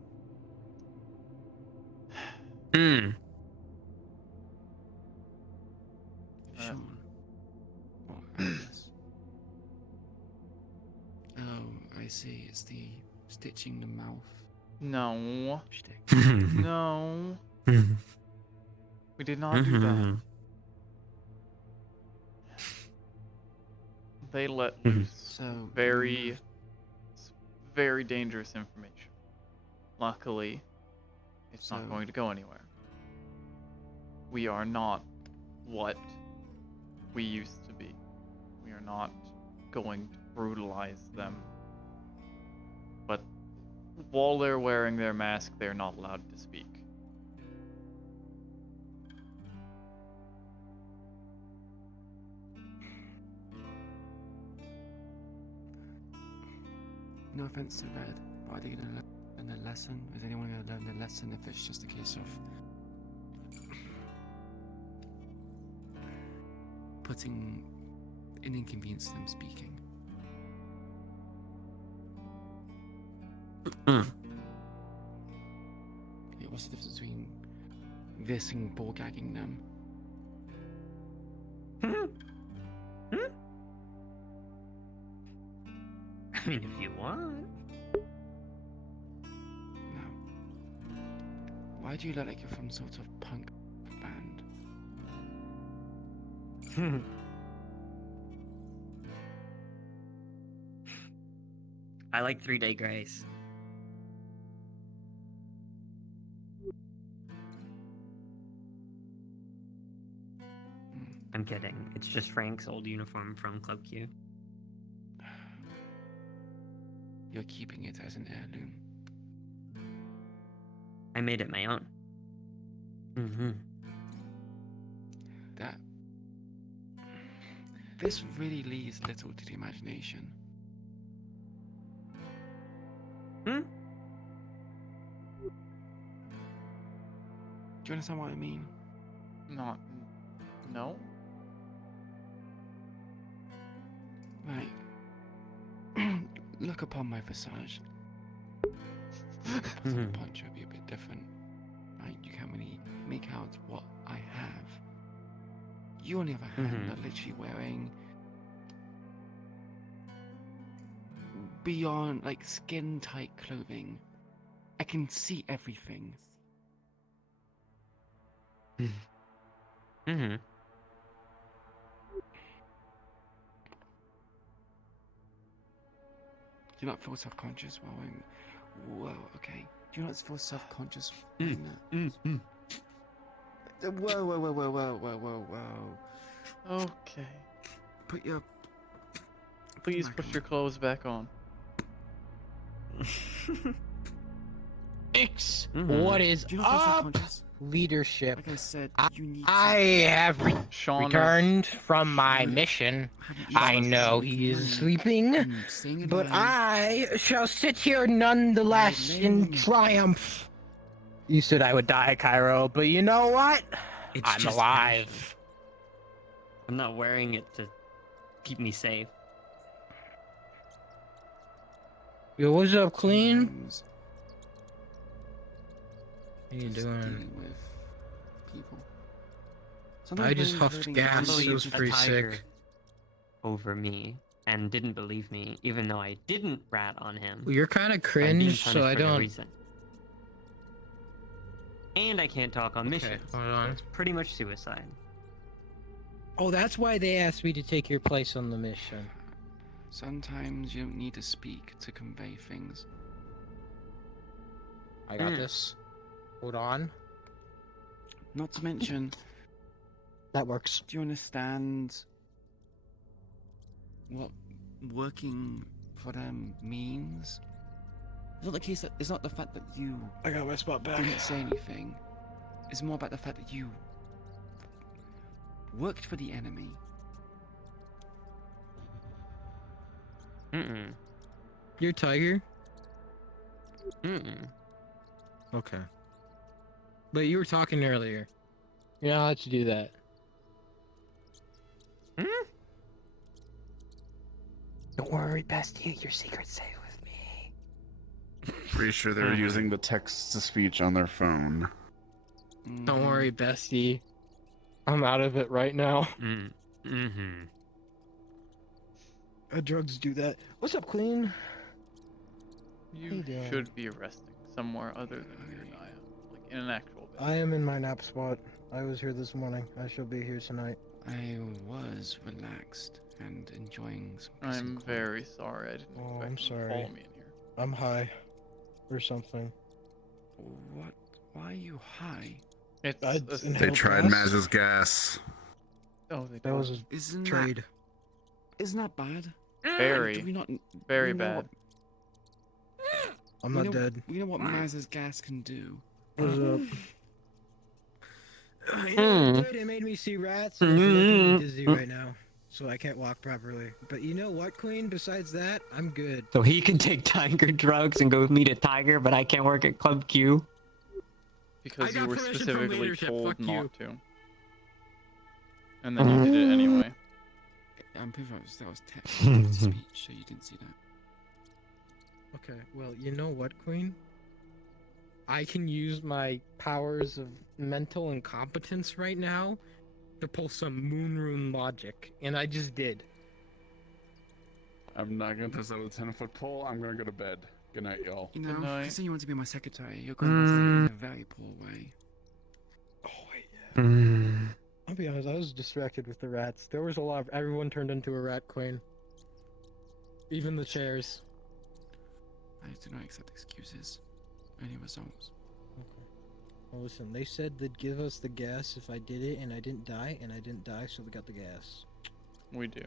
Sean. What? Alice? Oh, I see. It's the stitching the mouth. No. Shtick. No. We did not do that. They let loose very dangerous information. Luckily, it's not going to go anywhere. We are not what we used to be. We are not going to brutalize them. But while they're wearing their mask, they're not allowed to speak. No offense to Red, but are they gonna learn their lesson? Is anyone gonna learn their lesson if it's just a case of putting an inconvenience to them speaking? Yeah, what's the difference between this and ball gagging them? I mean, if you want. No. Why do you look like you're from sort of punk band? I like 3-Day Grace. I'm kidding. It's just Frank's old uniform from Club Q. You're keeping it as an heirloom. I made it my own. Mm-hmm. That. This really leaves little to the imagination. Hmm? Do you understand what I mean? Not. No? Right. Look upon my visage. The punch would be a bit different. Right? You can't really make out what I have. You, on the other hand, are literally wearing beyond, like, skin-tight clothing. I can see everything. Mm-hmm. Do you not feel self-conscious while wearing... Whoa, okay. Do you not feel self-conscious wearing that? Whoa. Okay. Put your... Please put your clothes back on. What is Do you not feel up? self-conscious? Leadership. Like I said, you need I have Sean returned from my mission. I know he is sleeping, but I shall sit here nonetheless in triumph. You said I would die, Cairo, but you know what? I'm just alive. I'm not wearing it to keep me safe. Yo, what's up, Clean? How you doing? With people. I just huffed gas. It was pretty sick. Over me and didn't believe me, even though I didn't rat on him. Well, you're kind of I'm being cringe, so punished I for no don't. reason. And I can't talk on missions. Hold on. It's pretty much suicide. Oh, that's why they asked me to take your place on the mission. Sometimes you don't need to speak to convey things. I got this. Hold on. Not to mention... That works. Do you understand what working for them means? It's not the case that it's not the fact that you I got my spot back. didn't say anything. It's more about the fact that you worked for the enemy. You're Tiger? Okay. But you were talking earlier. You're not allowed to do that. Don't worry, bestie. Your secret's safe with me. Pretty sure they were using the text-to-speech on their phone. Don't worry, bestie. I'm out of it right now. Drugs do that. What's up, Queen? You should be resting somewhere other than here, Naya. Like in an actual bed. I am in my nap spot. I was here this morning. I shall be here tonight. I was relaxed and enjoying some peace and I'm quiet. very sorry. I didn't Oh, expect I'm you to sorry. follow me in here. I'm high. Or something. What? Why are you high? It's They tried Maz's gas. Oh, they That was a Isn't trade. Isn't that bad? Very, Do we not, very we know bad. I'm we not know- dead. We know what Maz's gas can do. What's up? Yeah, good. It made me see rats. And it's making me dizzy right now. so I can't walk properly. But you know what, Queen? Besides that, I'm good. So he can take tiger drugs and go meet a tiger, but I can't work at Club Q. Because I you got were permission from specifically leadership, told fuck you. not to. And then you did it anyway. I'm pretty sure that was text speech, so you didn't see that. Okay, well, you know what, Queen? I can use my powers of mental incompetence right now to pull some moonroom logic, and I just did. I'm not gonna test out a 10-foot pole. I'm gonna go to bed. Good night, y'all. You know, Good night. you say you want to be my secretary. You're going to in a very poor way. I'll be honest, I was distracted with the rats. There was a lot of everyone turned into a rat queen. Even the chairs. I do not accept excuses. Only results. Okay. Well, listen, they said they'd give us the gas if I did it, and I didn't die, so we got the gas. We do.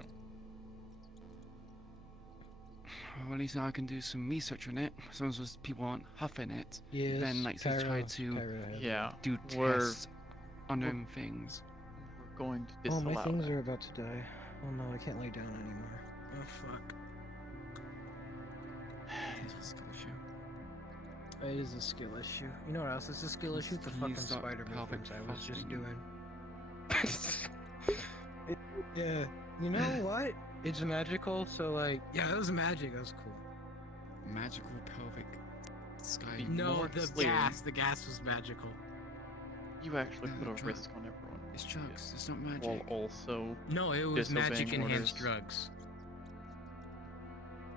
Well, at least now I can do some research on it. As long as people aren't huffing it. Yes, Then, like, they try to Yeah, do we're- tests on their own things. We're going to Oh, disallow my things that. are about to die. Oh no, I can't lay down anymore. Oh fuck. It is a skill issue. You know what else is a skill issue? The Can you fucking stop spider pelvic movements I was just thrusting? doing. Yeah. You know what? It's magical, so like... Yeah, it was magic. That was cool. Magical pelvic sky. No, the clear. gas. The gas was magical. You actually put a drug. risk on everyone. It's drugs. It's not magic. While also No, it was disobeying magic enhanced orders. drugs.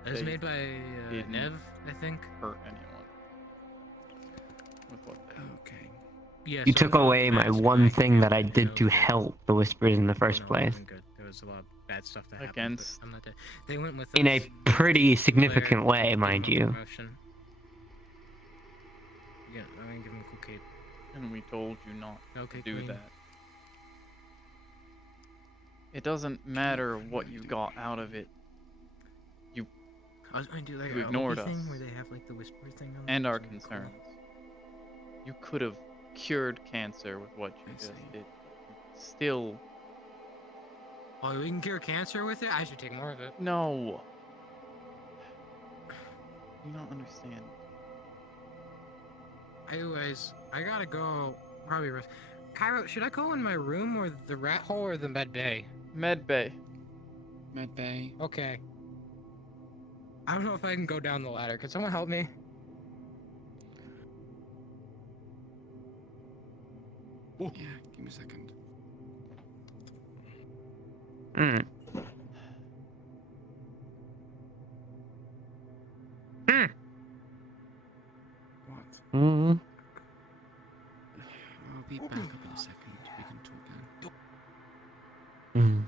It was They made by didn't Nev, I think. hurt anyone with what they Okay. Yeah, You so took it's not away my magic, one magic, thing that I you did know, to help the Whispers in the first no, it place. wasn't good. There was a lot of bad stuff that happened. Against- But I'm not. They went with In us. a pretty significant Claire, way, give mind him a you. promotion. Yeah, I'm gonna give him a cool cape. And we told you not Okay, to do Queen. that. It doesn't matter what you got out of it. You I was going to do like You a ignored Obi thing us. where they have like the whisper thing on and them, our so it'd be cool. concerns. You could have cured cancer with what you just did. Still, Oh, we can cure cancer with it? I should take more of it. no. You don't understand. Anyways, I gotta go. Probably rest. Cairo, should I go in my room or the rat hole or the med bay? Med bay. Med bay. Okay. I don't know if I can go down the ladder. Could someone help me? Yeah, give me a second. Mm. What? Mm. I'll be back up in a second. We can talk then. Mm.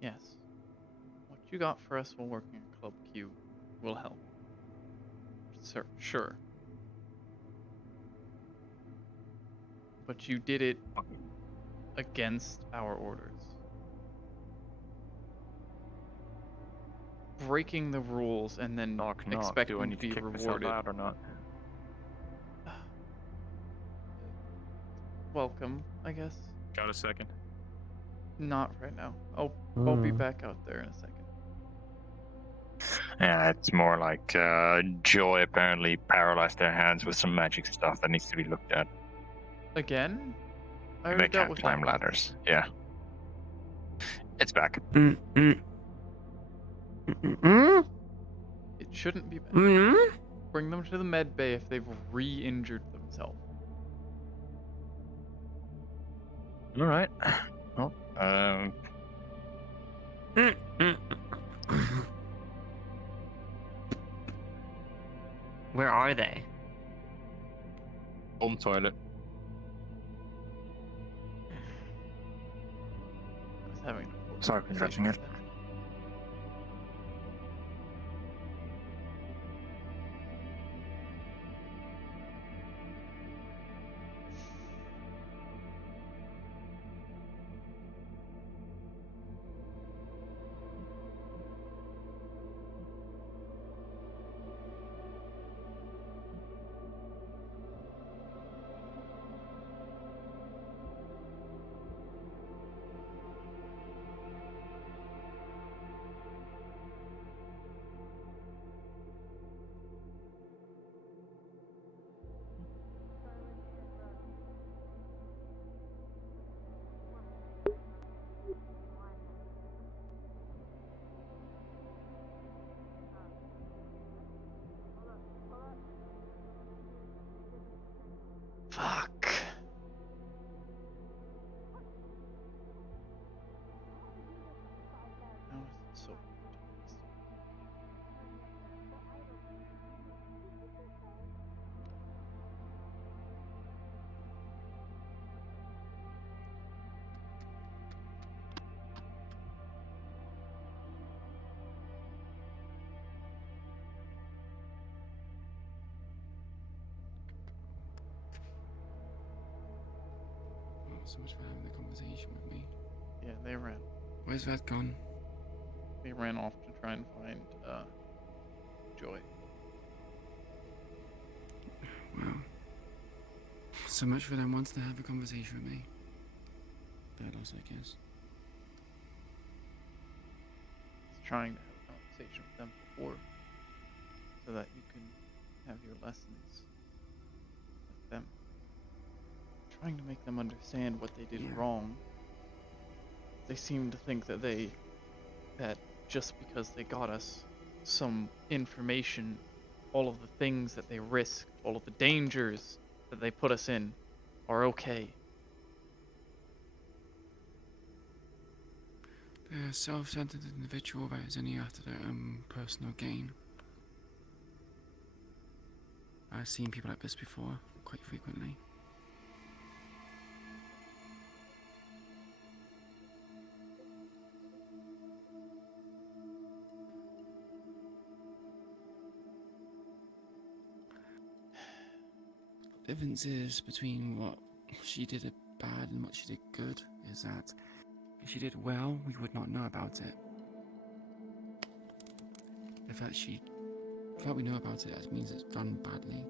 Yes. What you got for us while working at Club Q will help. Sure. But you did it against our orders. Breaking the rules and then expecting Do I to need to be kick myself rewarded. out or not? Welcome, I guess. Got a second? Not right now. I'll be Hmm. back out there in a second. Yeah, it's more like Joy apparently paralyzed their hands with some magic stuff that needs to be looked at. Again? I They already dealt can't with climb that. ladders. Yeah. It's back. Mm. Mm. Mm. It shouldn't be bad. Mm. Bring them to the med bay if they've re-injured themselves. All right. Well, Where are they? Home toilet. I was having a Sorry for interrupting it. Fuck. How is it so? Oh, so much for having the conversation with me. Yeah, they ran. Where's that gone? They ran off to try and find Joy. Wow. So much for them wants to have a conversation with me. Bad loss, I guess. It's trying to have a conversation with them before, so that you can have your lessons with them. Trying to make them understand what they did wrong. They seem to think that that just because they got us some information, all of the things that they risked, all of the dangers that they put us in, are okay. They're a self-centered individual that is only after their own personal gain. I've seen people like this before, quite frequently. The difference is between what she did bad and what she did good is that if she did well, we would not know about it. The fact we know about it means it's done badly.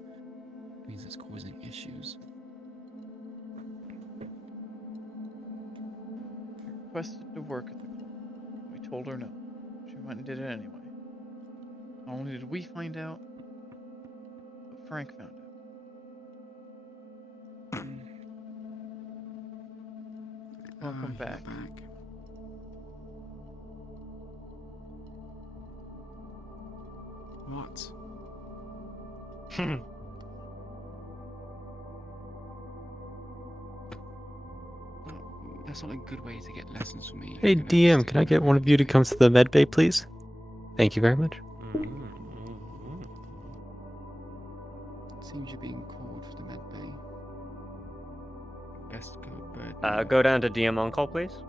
It means it's causing issues. Requested to work at the club. We told her no. She went and did it anyway. Not only did we find out, but Frank found out. Welcome back. What? That's not a good way to get lessons from me. Hey DM, can I get one of you to come to the med bay, please? Thank you very much. Seems you're being called for the med bay. Best go bird. Go down to DM on call, please.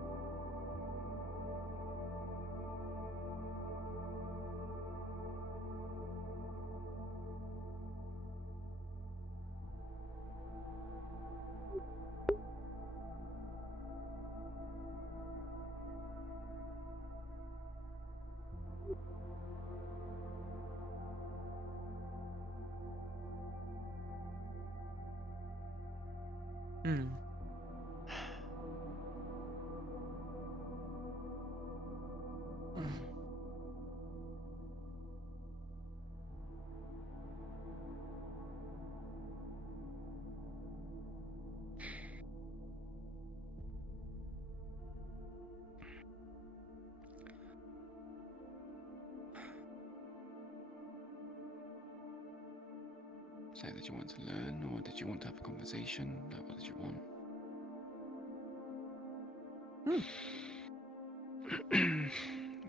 Say that you want to learn, or did you want to have a conversation? Like, what did you want?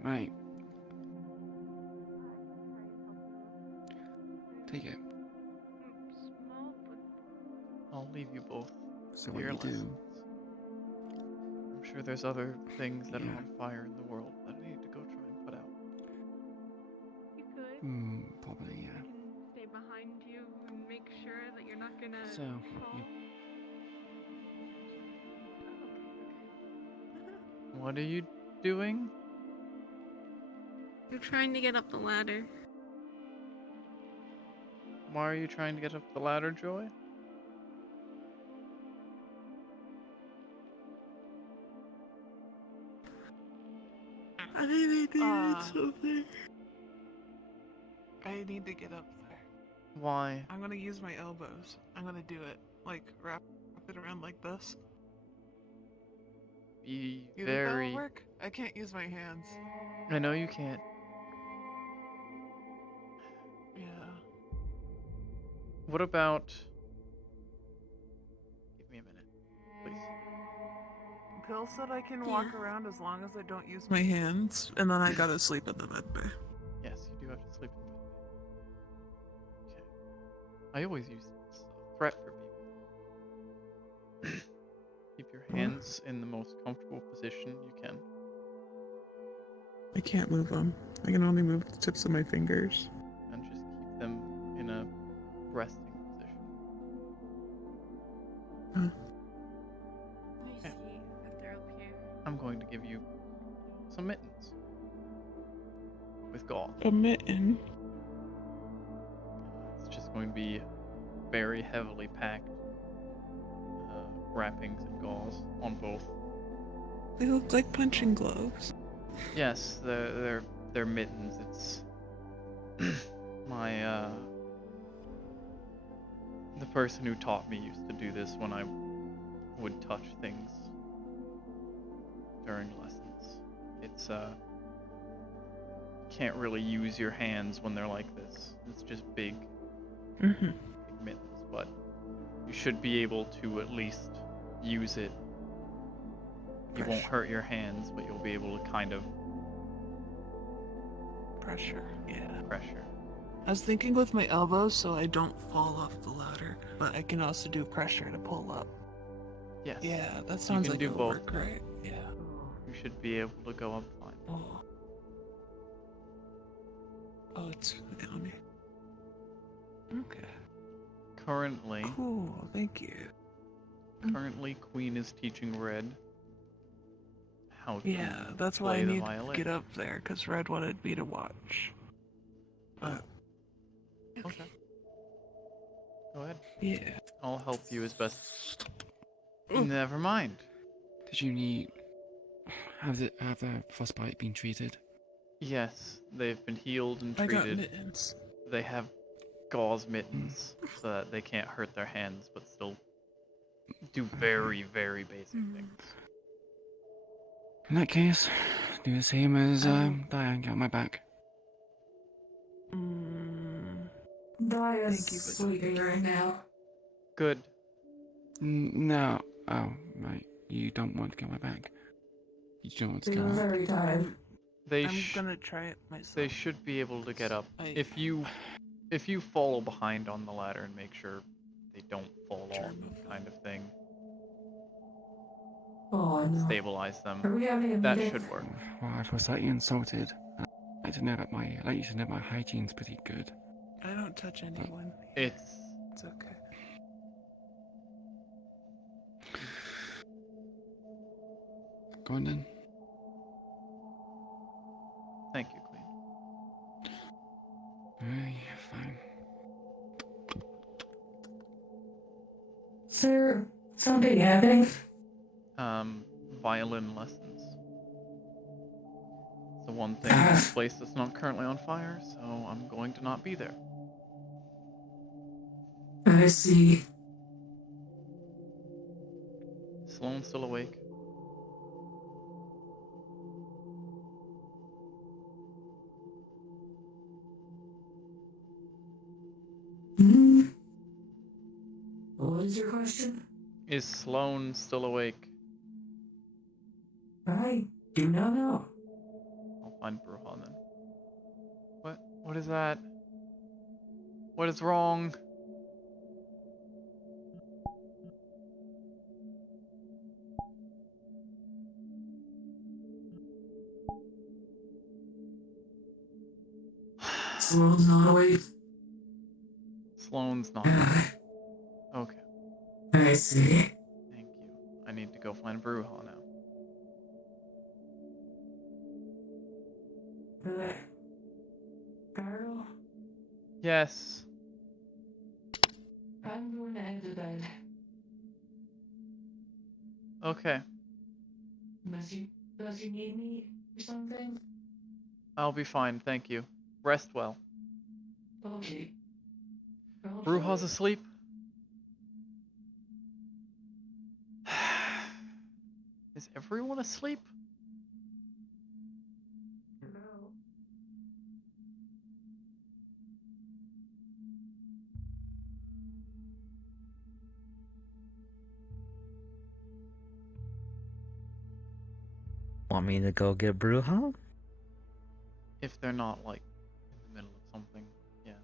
Right. Take it. I'll leave you both. So to what your you do? lessons. I'm sure there's other things that are on fire in the world that I need to go try and put out. You could. Probably, yeah. I can stay behind you and make sure that you're not gonna So, fall. What are you doing? You're trying to get up the ladder. Why are you trying to get up the ladder, Joy? I think I did something. I need to get up there. Why? I'm gonna use my elbows. I'm gonna do it. Like, wrap it around like this. Be You think that'll very... work? I can't use my hands. I know you can't. Yeah. What about pill said I can walk around as long as I don't use my hands, and then I gotta sleep in the med bay. Yes, you do have to sleep in bed. Okay. I always use this threat for people. Keep your hands in the most comfortable position you can. I can't move them. I can only move the tips of my fingers. And just keep them in a resting position. I see if they're up here. I'm going to give you some mittens with gauze. A mitten? It's just going to be very heavily packed wrappings and gauze on both. They look like punching gloves. Yes, they're mittens. It's my the person who taught me used to do this when I would touch things during lessons. It's can't really use your hands when they're like this. It's just big, big mittens, but you should be able to at least use it. You won't hurt your hands, but you'll be able to kind of pressure. Yeah. Pressure. I was thinking with my elbows so I don't fall off the ladder, but I can also do pressure to pull up. Yes. Yeah, that sounds you can like do it'll both. work, right? Yeah. You should be able to go up fine. Oh, it's on me. Okay. Currently. Cool, thank you. Currently, Queen is teaching Red how to Yeah, that's why play I the need violin. to get up there, because Red wanted me to watch. Okay. Go ahead. Yeah. I'll help you as best. Never mind. Did you need... Have the frostbite been treated? Yes, they've been healed and I got treated. mittens. They have gauze mittens so that they can't hurt their hands, but still do very, very basic things. In that case, do the same as Diane got my back. Dia's sleeping right now. Good. No. Oh, right. You don't want to get my back. You don't want to get Feel my back. very tired. I'm gonna try it myself. They should be able to get up. If you follow behind on the ladder and make sure they don't fall off, kind of thing. Oh, no. Stabilize them. Are we having a That meeting? should work. Well, I was slightly insulted. I like to know that my hygiene's pretty good. I don't touch anyone. It's okay. Go on then. Thank you, Queen. Fine. Is there something happening? Violin lessons. It's the one thing in this place that's not currently on fire, so I'm going to not be there. I see. Sloane's still awake. What is your question? Is Sloane still awake? I do not know. I'll find Bruhan then. What is that? What is wrong? Sloane's not awake. Sloane's not awake. Okay. I see. Thank you. I need to go find Bruhan now. Cairo? Yes. I'm going to head to bed. Okay. Does he need me or something? I'll be fine, thank you. Rest well. Okay. Bruha's asleep. Is everyone asleep? Want me to go get Bruja? If they're not, like, in the middle of something, yes.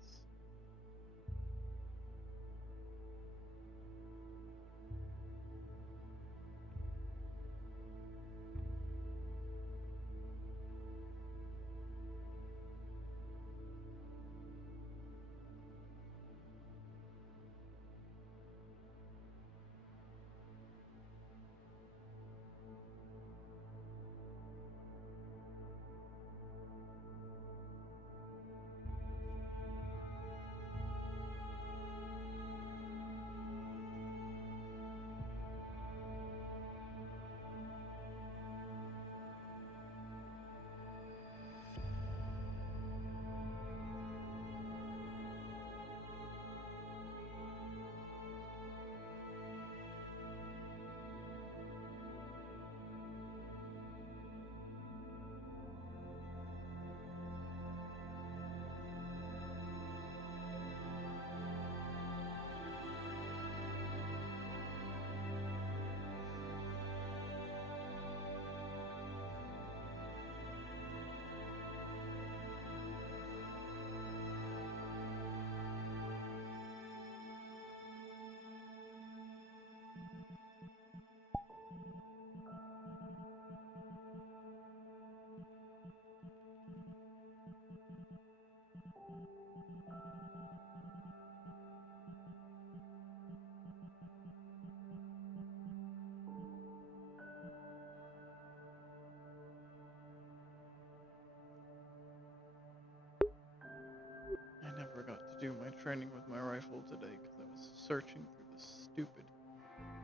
I never got to do my training with my rifle today because I was searching through the stupid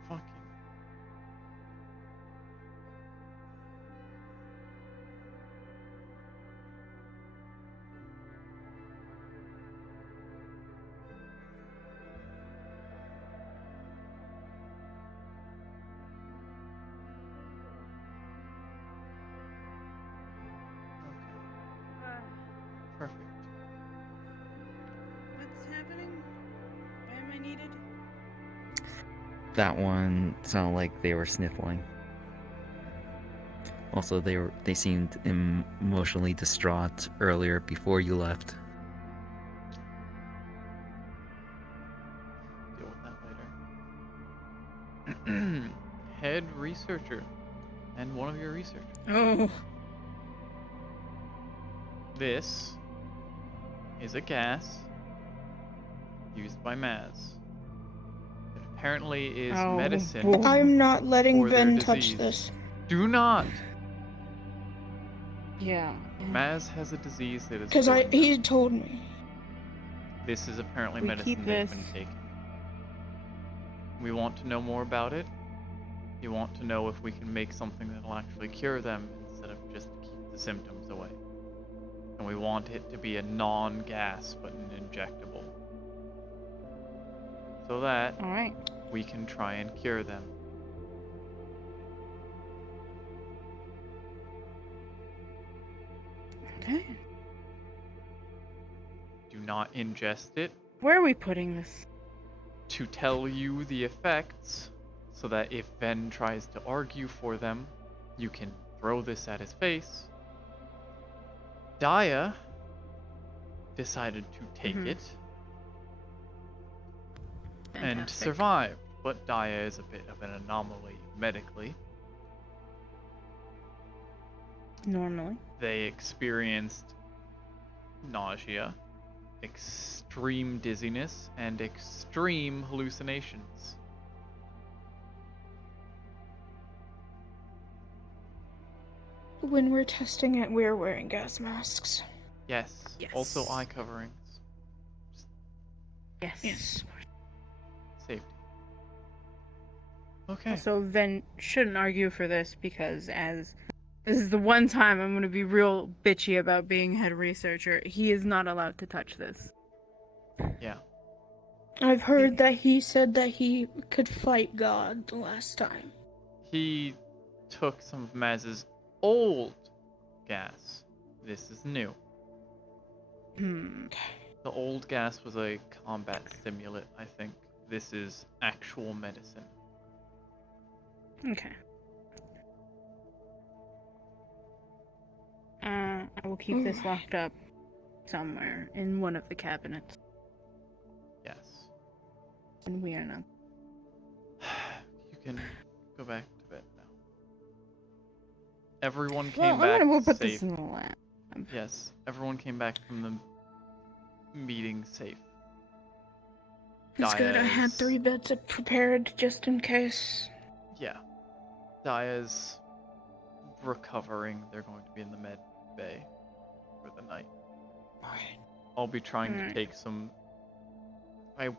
fucking. Perfect. What's happening? Why am I needed? That one sounded like they were sniffling. Also, they seemed emotionally distraught earlier before you left. Deal with that later. Head researcher and one of your researchers. Oh. This is a gas used by Maz. It apparently is medicine. I'm not letting for their Ben touch disease. this. Do not! Yeah. Maz has a disease that is Because killing them. he told me. This is apparently We medicine keep they've this. been taking. We want to know more about it. You want to know if we can make something that'll actually cure them instead of just keep the symptoms away. And we want it to be a non-gas but an injectable. So that we can try and cure them. Okay. Do not ingest it Where are we putting this? to tell you the effects so that if Ben tries to argue for them, you can throw this at his face. Daya decided to take it and Fantastic. survived, but Daya is a bit of an anomaly medically. Normally. They experienced nausea, extreme dizziness, and extreme hallucinations. When we're testing it, we're wearing gas masks. Yes. Also eye coverings. Yes. Safety. Okay. So then shouldn't argue for this because as this is the one time I'm going to be real bitchy about being head researcher. He is not allowed to touch this. Yeah. I've heard that he said that he could fight God the last time. He took some of Maz's old gas. This is new. The old gas was a combat stimulant, I think. This is actual medicine. Okay. I will keep this locked up somewhere in one of the cabinets. Yes. And we are not. You can go back to bed now. Everyone Well, came back we'll put safe. this in the lab. Yes, everyone came back from the meeting safe. It's good. I had Daya's- 3 beds prepared just in case. Yeah. Daya's recovering. They're going to be in the med bay for the night. I'll be trying to take some... I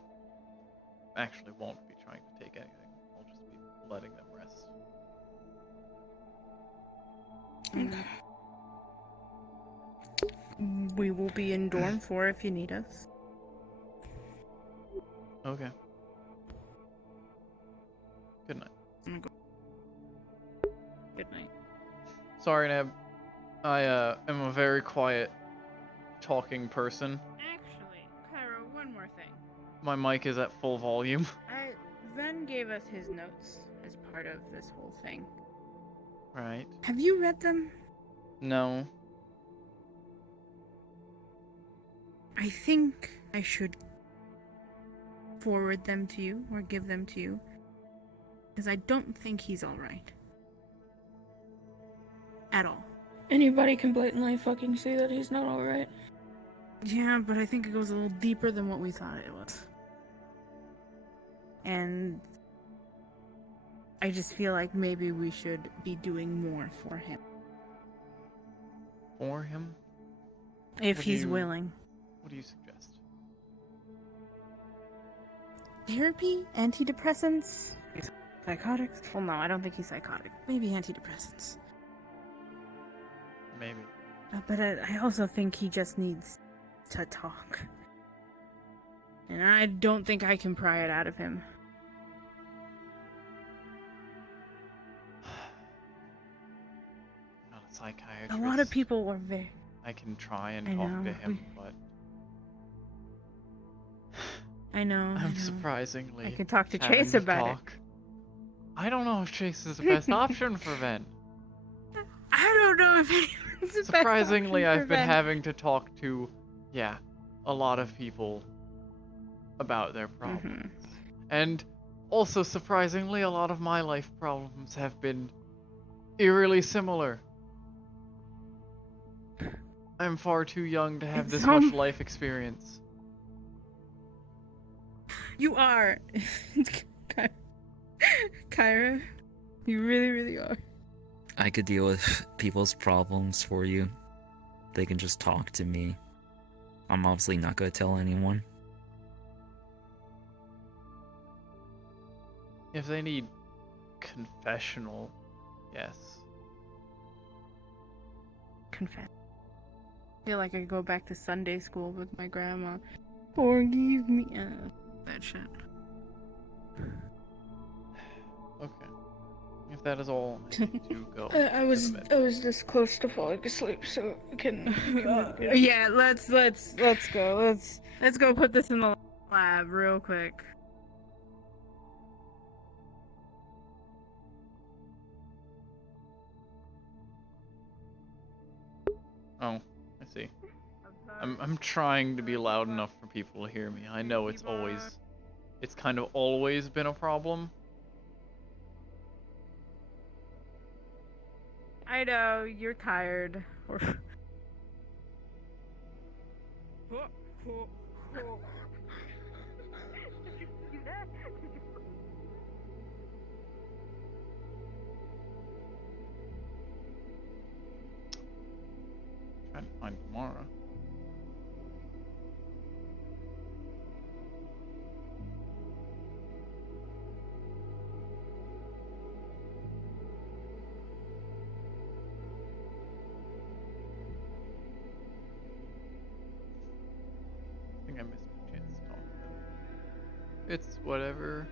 actually won't be trying to take anything. I'll just be letting them rest. We will be in dorm 4 if you need us. Okay. Good night. Good night. Sorry, Neb. I am a very quiet talking person. Actually, Cairo, one more thing. My mic is at full volume. Ven gave us his notes as part of this whole thing. Right. Have you read them? No. I think I should forward them to you or give them to you. Because I don't think he's alright. At all. Anybody can blatantly fucking see that he's not alright. Yeah, but I think it goes a little deeper than what we thought it was. And I just feel like maybe we should be doing more for him. For him? If What do he's you- willing. What do you suggest? Therapy? Antidepressants? Psychotics? Well, no, I don't think he's psychotic. Maybe antidepressants. Maybe. But I also think he just needs to talk. And I don't think I can pry it out of him. I'm not a psychiatrist. A lot of people were very... I can try and I talk know, to him, but I know. I'm surprisingly I can talk to having Chase to about talk. I don't know if Chase is the best option for Ven. I don't know if anyone's the best Surprisingly, option for I've been Ven. having to talk to, a lot of people about their problems. And also, surprisingly, a lot of my life problems have been eerily similar. I'm far too young to have this much life experience. You are. Kyra. You really, really are. I could deal with people's problems for you. They can just talk to me. I'm obviously not gonna tell anyone. If they need confessional, yes. Confess. I feel like I go back to Sunday school with my grandma. Forgive me. That shit. Okay. If that is all, I need to go. I was this close to falling asleep, so I can. Yeah, let's go. Let's go put this in the lab real quick. Oh, I see. I'm trying to be loud enough for people to hear me. I know it's kind of always been a problem. I know, you're tired. Trying to find tomorrow. I think I missed my chance to talk to them. It's whatever.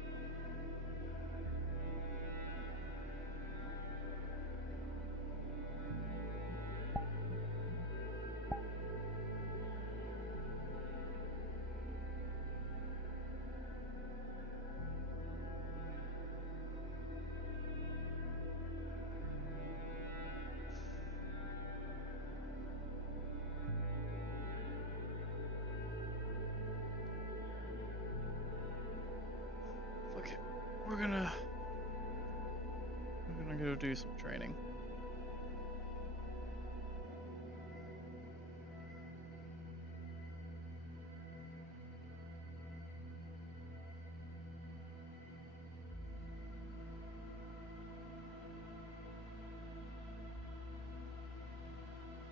do some training.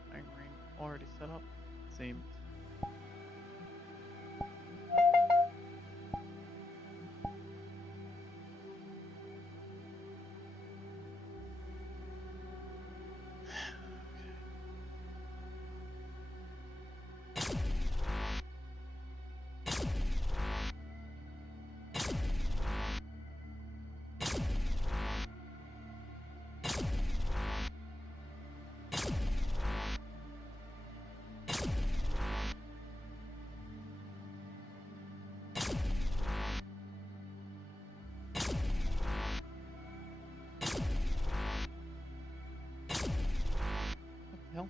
Migraine already set up. Seems. Hell.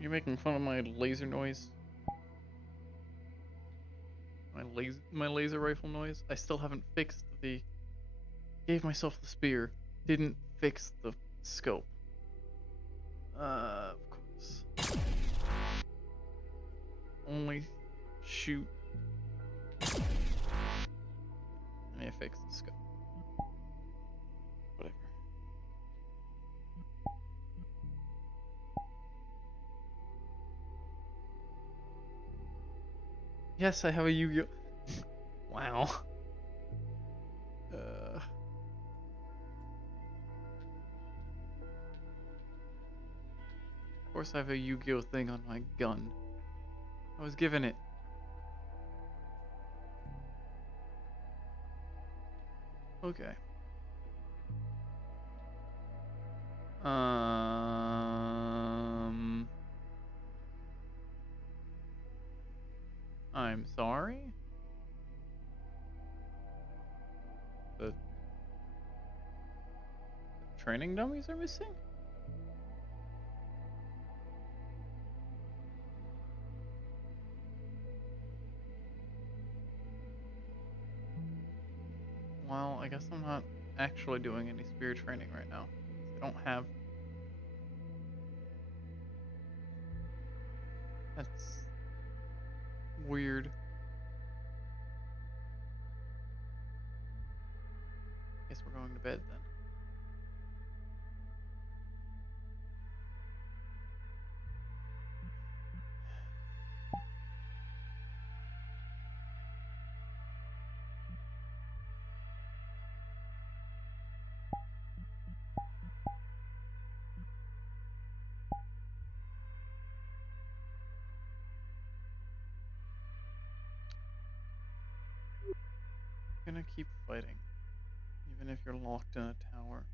You're making fun of my laser noise? My laser rifle noise? I still haven't fixed the... Gave myself the spear. Didn't fix the scope. Of course. Only shoot. I need to fix the scope. Whatever. Yes, I have a Yu-Gi-Oh! Wow. Of course I have a Yu-Gi-Oh! Thing on my gun. I was given it. Okay. I'm sorry? The training dummies are missing? Well, I guess I'm not actually doing any spear training right now. I don't have... That's... weird. Guess we're going to bed then. I'm gonna keep fighting, even if you're locked in a tower,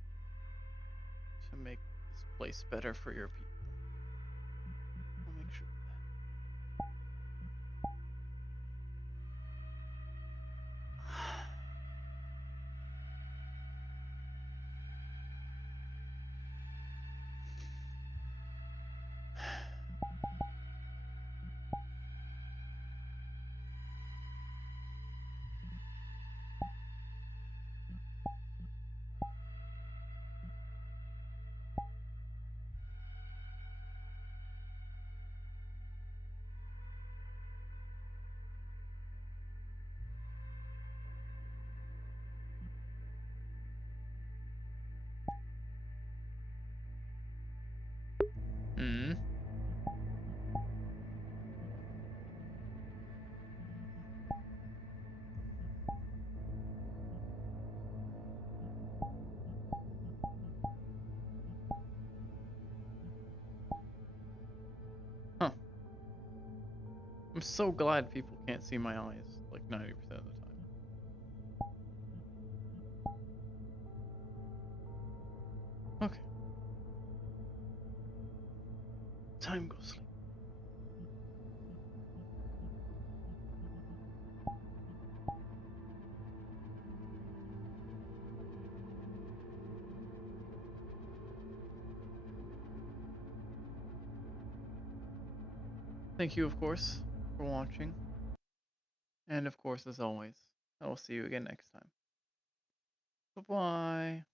to make this place better for your people. I'll make sure of that. Hmm. Huh. I'm so glad people can't see my eyes, like 90% of the time. Okay. Time go sleep. Thank you, of course, for watching. And of course, as always, I will see you again next time. Bye-bye.